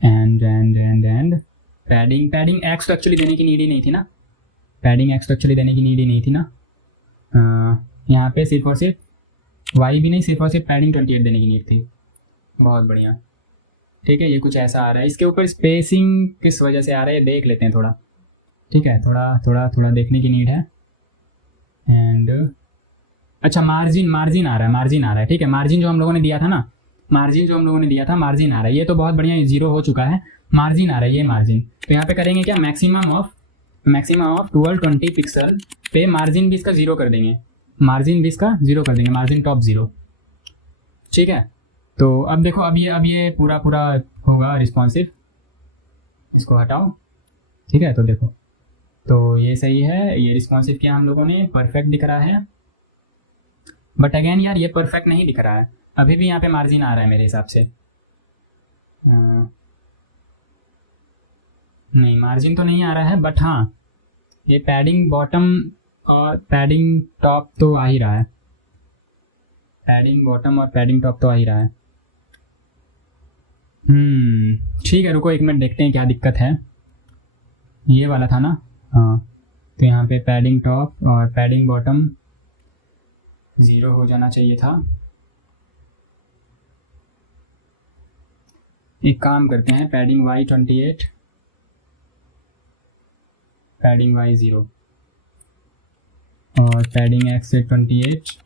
and padding x तो एक्चुअली देने की नीड ही नहीं थी ना, पैडिंग एक्स तो एक्चुअली देने की नीड ही नहीं थी ना, यहाँ पे सिर्फ और सिर्फ वाई भी नहीं, सिर्फ और सिर्फ पैडिंग 28 देने की नीड थी। बहुत बढ़िया, ठीक है, ये कुछ ऐसा आ रहा है, इसके ऊपर स्पेसिंग किस वजह से आ रहा है देख लेते हैं थोड़ा। ठीक है, थोड़ा देखने की नीड है। एंड अच्छा मार्जिन आ रहा है, ठीक है, मार्जिन जो हम लोगों ने दिया था ना, मार्जिन आ रहा है, ये तो बहुत बढ़िया, 0 हो चुका है, मार्जिन आ रहा है, ये मार्जिन। तो यहाँ पे करेंगे क्या, मैक्सिमम ऑफ 1220 पिक्सल पे मार्जिन भी इसका 0 कर देंगे, मार्जिन टॉप 0। ठीक है, तो अब देखो, अब ये पूरा होगा रिस्पॉन्सिव, इसको हटाओ। ठीक है, तो देखो, तो ये सही है, ये रिस्पॉन्सिव किया हम लोगों ने, परफेक्ट दिख रहा है। बट अगेन यार ये परफेक्ट नहीं दिख रहा है, अभी भी यहाँ पे मार्जिन आ रहा है मेरे हिसाब से, नहीं मार्जिन तो नहीं आ रहा है, बट हाँ ये पैडिंग बॉटम और पैडिंग टॉप तो आ ही रहा है, पैडिंग बॉटम और पैडिंग टॉप तो आ ही रहा है। ठीक है, रुको एक मिनट देखते हैं क्या दिक्कत है। ये वाला था ना, हाँ। तो यहाँ पे पैडिंग टॉप और पैडिंग बॉटम 0 हो जाना चाहिए था। एक काम करते हैं, पैडिंग वाई 28, पैडिंग वाई 0 और पैडिंग एक्स से 28।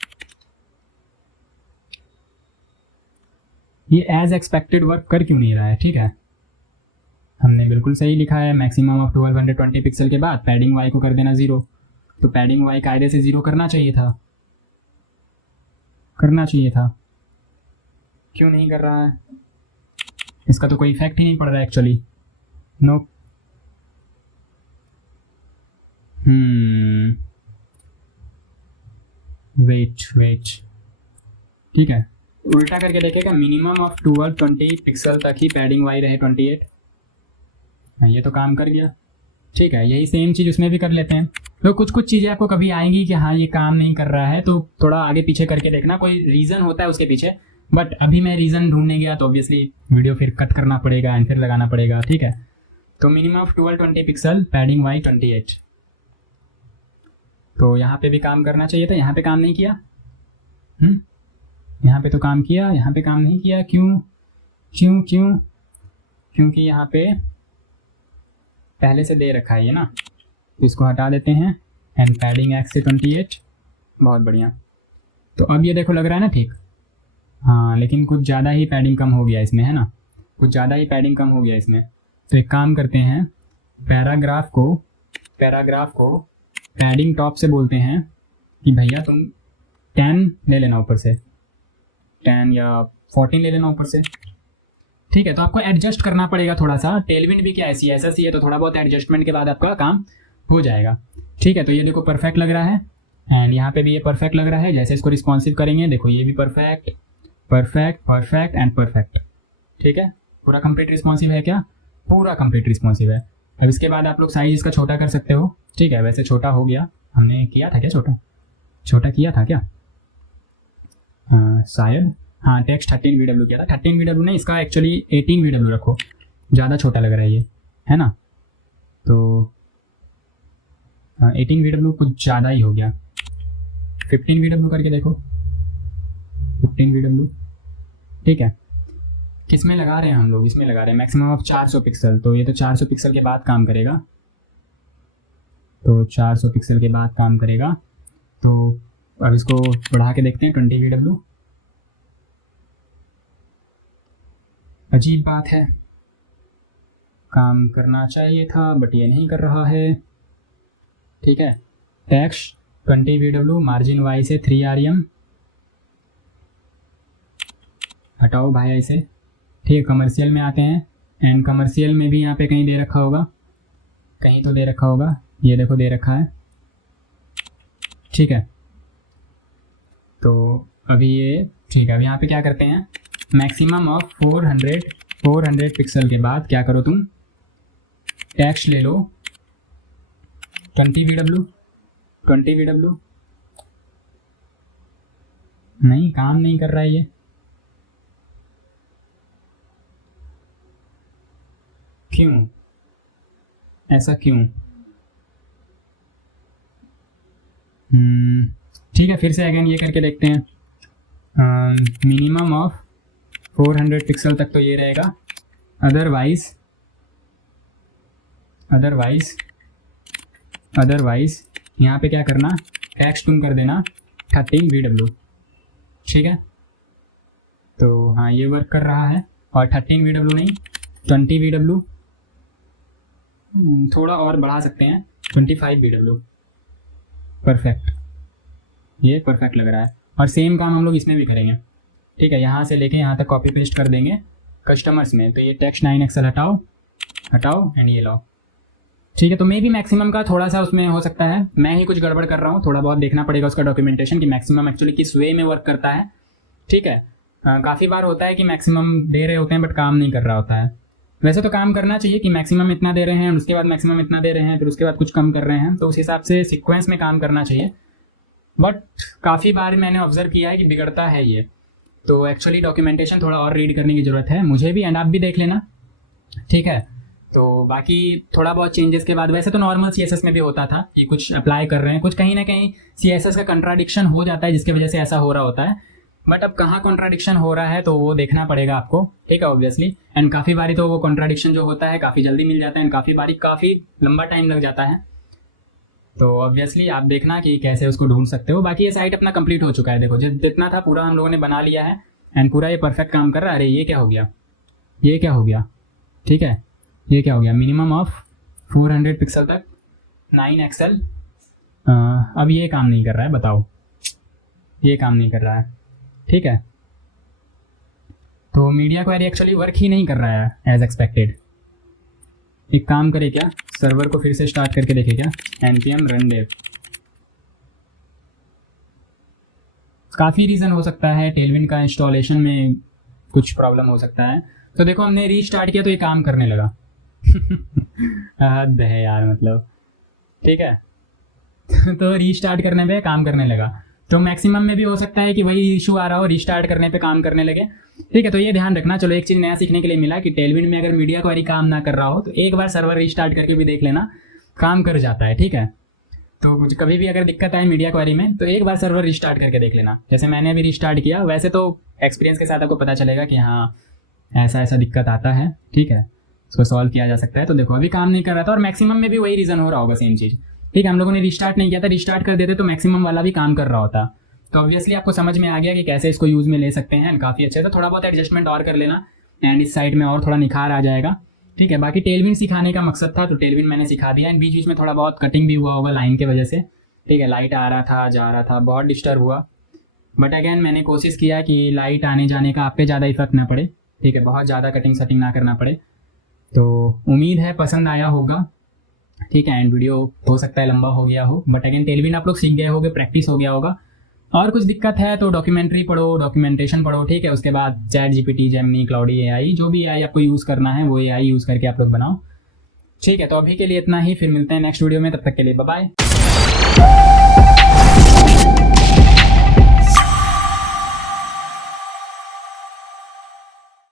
ये एज एक्सपेक्टेड वर्क कर क्यों नहीं रहा है? ठीक है, हमने बिल्कुल सही लिखा है, मैक्सिमम ऑफ 1220 पिक्सल के बाद पैडिंग वाई को कर देना 0। तो पैडिंग वाई कायदे से 0 करना चाहिए था, क्यों नहीं कर रहा है? इसका तो कोई इफेक्ट ही नहीं पड़ रहा है एक्चुअली। नो, वेट, ठीक है, उल्टा करके देखेगा। मिनिमम ऑफ 1220 पिक्सल तक ही पैडिंग वाई रहे 28। ये तो काम कर गया, ठीक है। यही सेम चीज़ उसमें भी कर लेते हैं। तो कुछ चीज़ें आपको कभी आएंगी कि हाँ ये काम नहीं कर रहा है, तो थोड़ा आगे पीछे करके देखना, कोई रीज़न होता है उसके पीछे। बट अभी मैं रीज़न ढूंढने गया तो ऑब्वियसली वीडियो फिर कट करना पड़ेगा एंड फिर लगाना पड़ेगा, ठीक है। तो minimum of 1220 pixel, padding y 28। तो यहाँ पे भी काम करना चाहिए था, यहाँ पे काम नहीं किया। यहाँ पे तो काम किया, यहाँ पे काम नहीं किया। क्यों? क्योंकि यहाँ पे पहले से दे रखा है ये ना, तो इसको हटा देते हैं। एंड पैडिंग एक्स से 28, बहुत बढ़िया। तो अब ये देखो लग रहा है ना ठीक, हाँ, लेकिन कुछ ज़्यादा ही पैडिंग कम हो गया इसमें, है ना, कुछ ज़्यादा ही पैडिंग कम हो गया इसमें। तो एक काम करते हैं, पैराग्राफ को पैडिंग टॉप से बोलते हैं कि भैया तुम 10 ले लेना ऊपर से, 10 या 14 ले लेना ऊपर से, ठीक है। तो आपको एडजस्ट करना पड़ेगा थोड़ा सा। टेलविंड भी क्या ऐसी ऐसा सी है, तो थोड़ा बहुत एडजस्टमेंट के बाद आपका काम हो जाएगा, ठीक है। तो ये देखो परफेक्ट लग रहा है, एंड यहाँ पे भी ये परफेक्ट लग रहा है। जैसे इसको रिस्पॉन्सिव करेंगे, देखो ये भी परफेक्ट एंड परफेक्ट, ठीक है। पूरा कंप्लीट रिस्पॉन्सिव है क्या? पूरा कंप्लीट रिस्पॉन्सिव है। अब इसके बाद आप लोग साइज इसका छोटा कर सकते हो, ठीक है। वैसे छोटा हो गया, हमने किया था क्या छोटा किया था क्या? शायद हाँ, टेक्स्ट 13 VW किया था। 13 VW नहीं, इसका एक्चुअली 18 VW रखो, ज़्यादा छोटा लग रहा है ये, है ना। तो 18 VW कुछ ज़्यादा ही हो गया। 15 VW करके देखो, 15 VW, ठीक है। किस में लगा रहे हैं हम लोग? इसमें लगा रहे हैं मैक्सिमम ऑफ 400 पिक्सल। तो ये तो 400 पिक्सल के बाद काम करेगा, तो अब इसको बढ़ा के देखते हैं 20 VW। अजीब बात है, काम करना चाहिए था बट ये नहीं कर रहा है, ठीक है। टेक्स्ट 20 VW, मार्जिन वाई से 3 rem, हटाओ भाई ऐसे, ठीक है। कमर्शियल में आते हैं, एंड कमर्शियल में भी यहाँ पे कहीं दे रखा होगा, ये देखो दे रखा है, ठीक है। तो अभी ये ठीक है। अब यहाँ पे क्या करते हैं, मैक्सिमम ऑफ 400 पिक्सल के बाद क्या करो तुम, टेक्स्ट ले लो 20 VW। नहीं, काम नहीं कर रहा है ये, क्यों? ऐसा क्यों? ठीक है, फिर से अगेन ये करके देखते हैं। मिनिमम ऑफ 400 पिक्सल तक तो ये रहेगा, अदरवाइज यहाँ पे क्या करना, टेक्स्ट तुम कर देना 13 VW, ठीक है। तो हाँ, ये वर्क कर रहा है। और 13 VW नहीं, 20 VW, थोड़ा और बढ़ा सकते हैं, 25 VW, परफेक्ट, ये परफेक्ट लग रहा है। और सेम काम हम लोग इसमें भी करेंगे, ठीक है। यहाँ से लेके यहाँ तक कॉपी पेस्ट कर देंगे कस्टमर्स में। तो ये टेक्स्ट 9XL हटाओ एंड ये लाओ, ठीक है। तो मे भी मैक्सिमम का थोड़ा सा उसमें हो सकता है, मैं ही कुछ गड़बड़ कर रहा हूँ, थोड़ा बहुत देखना पड़ेगा उसका डॉक्यूमेंटेशन कि मैक्सिमम एक्चुअली किस वे में वर्क करता है, ठीक है। काफ़ी बार होता है कि मैक्सिमम दे रहे होते हैं बट काम नहीं कर रहा होता है। वैसे तो काम करना चाहिए कि मैक्सिमम इतना दे रहे हैं, उसके बाद मैक्सिमम इतना दे रहे हैं, फिर उसके बाद कुछ कम कर रहे हैं, तो उस हिसाब से सीक्वेंस में काम करना चाहिए। बट काफ़ी बार मैंने ऑब्जर्व किया है कि बिगड़ता है ये। तो एक्चुअली डॉक्यूमेंटेशन थोड़ा और रीड करने की ज़रूरत है मुझे भी, एंड आप भी देख लेना, ठीक है। तो बाकी थोड़ा बहुत चेंजेस के बाद, वैसे तो नॉर्मल CSS में भी होता था कि कुछ अप्लाई कर रहे हैं, कुछ कहीं ना कहीं CSS का कंट्राडिक्शन हो जाता है जिसकी वजह से ऐसा हो रहा होता है, बट अब कहाँ कॉन्ट्राडिक्शन हो रहा है तो वो देखना पड़ेगा आपको, ठीक है, ऑब्वियसली। एंड काफ़ी बारी तो वो कॉन्ट्राडिक्शन जो होता है काफ़ी जल्दी मिल जाता है, एंड काफ़ी बारी काफ़ी लंबा टाइम लग जाता है। तो ऑब्वियसली आप देखना कि कैसे उसको ढूंढ सकते हो। बाकी ये साइट अपना कंप्लीट हो चुका है, देखो जितना था पूरा हम लोगों ने बना लिया है, एंड पूरा ये परफेक्ट काम कर रहा है। अरे ये क्या हो गया, ये क्या हो गया, ठीक है, ये क्या हो गया, मिनिमम ऑफ 400 पिक्सल तक 9 XL। अब ये काम नहीं कर रहा है, बताओ, ये काम नहीं कर रहा है, ठीक है। तो मीडिया क्वेरी एक्चुअली वर्क ही नहीं कर रहा है एज एक्सपेक्टेड। एक काम करे क्या, सर्वर को फिर से स्टार्ट करके देखे क्या, npm run dev। काफ़ी रीज़न हो सकता है, टेलविन का इंस्टॉलेशन में कुछ प्रॉब्लम हो सकता है। तो देखो हमने रीस्टार्ट किया तो ये काम करने लगा। हद है यार, मतलब, ठीक है। तो रीस्टार्ट करने पे काम करने लगा। तो मैक्सिमम में भी हो सकता है कि वही इशू आ रहा हो, रीस्टार्ट करने पे काम करने लगे, ठीक है। तो ये ध्यान रखना। चलो एक चीज़ नया सीखने के लिए मिला कि टेलविन में अगर मीडिया क्वेरी काम ना कर रहा हो तो एक बार सर्वर रीस्टार्ट करके भी देख लेना, काम कर जाता है, ठीक है। तो कुछ कभी भी अगर दिक्कत आए मीडिया क्वेरी में तो एक बार सर्वर रिस्टार्ट करके देख लेना, जैसे मैंने अभी रिस्टार्ट किया। वैसे तो एक्सपीरियंस के साथ आपको पता चलेगा कि हाँ ऐसा ऐसा दिक्कत आता है, ठीक है, इसको सॉल्व किया जा सकता है। तो देखो अभी काम नहीं कर रहा था, और मैक्सिमम में भी वही रीज़न हो रहा होगा, सेम चीज़, ठीक है। हम लोगों ने रिस्टार्ट नहीं किया था, रिस्टार्ट कर देते तो मैक्सिमम वाला भी काम कर रहा होता। तो ऑब्वियसली आपको समझ में आ गया कि कैसे इसको यूज़ में ले सकते हैं, काफ़ी अच्छे। तो थोड़ा बहुत एडजस्टमेंट और कर लेना, एंड इस साइड में और थोड़ा निखार आ जाएगा, ठीक है। बाकी टेलविन सिखाने का मकसद था, तो टेलविन मैंने सिखा दिया। एंड बीच बीच में थोड़ा बहुत कटिंग भी हुआ होगा लाइन की वजह से, ठीक है। लाइट आ रहा था, जा रहा था, बहुत डिस्टर्ब हुआ, बट अगेन मैंने कोशिश किया कि लाइट आने जाने का आप पे ज़्यादा इफेक्ट ना पड़े, ठीक है, बहुत ज़्यादा कटिंग सेटिंग ना करना पड़े। तो उम्मीद है पसंद आया होगा, ठीक है। एंड वीडियो हो सकता है लंबा हो गया हो, बट अगेन टेलविन आप लोग सीख गए होगे, प्रैक्टिस हो गया होगा। और कुछ दिक्कत है तो डॉक्यूमेंट्री पढ़ो, डॉक्यूमेंटेशन पढ़ो, ठीक है। उसके बाद ChatGPT, जेमिनी, क्लाउडी AI, जो भी AI आपको यूज़ करना है वो AI यूज़ करके आप लोग बनाओ, ठीक है। तो अभी के लिए इतना ही, फिर मिलते हैं नेक्स्ट वीडियो में, तब तक के लिए बाय बाय।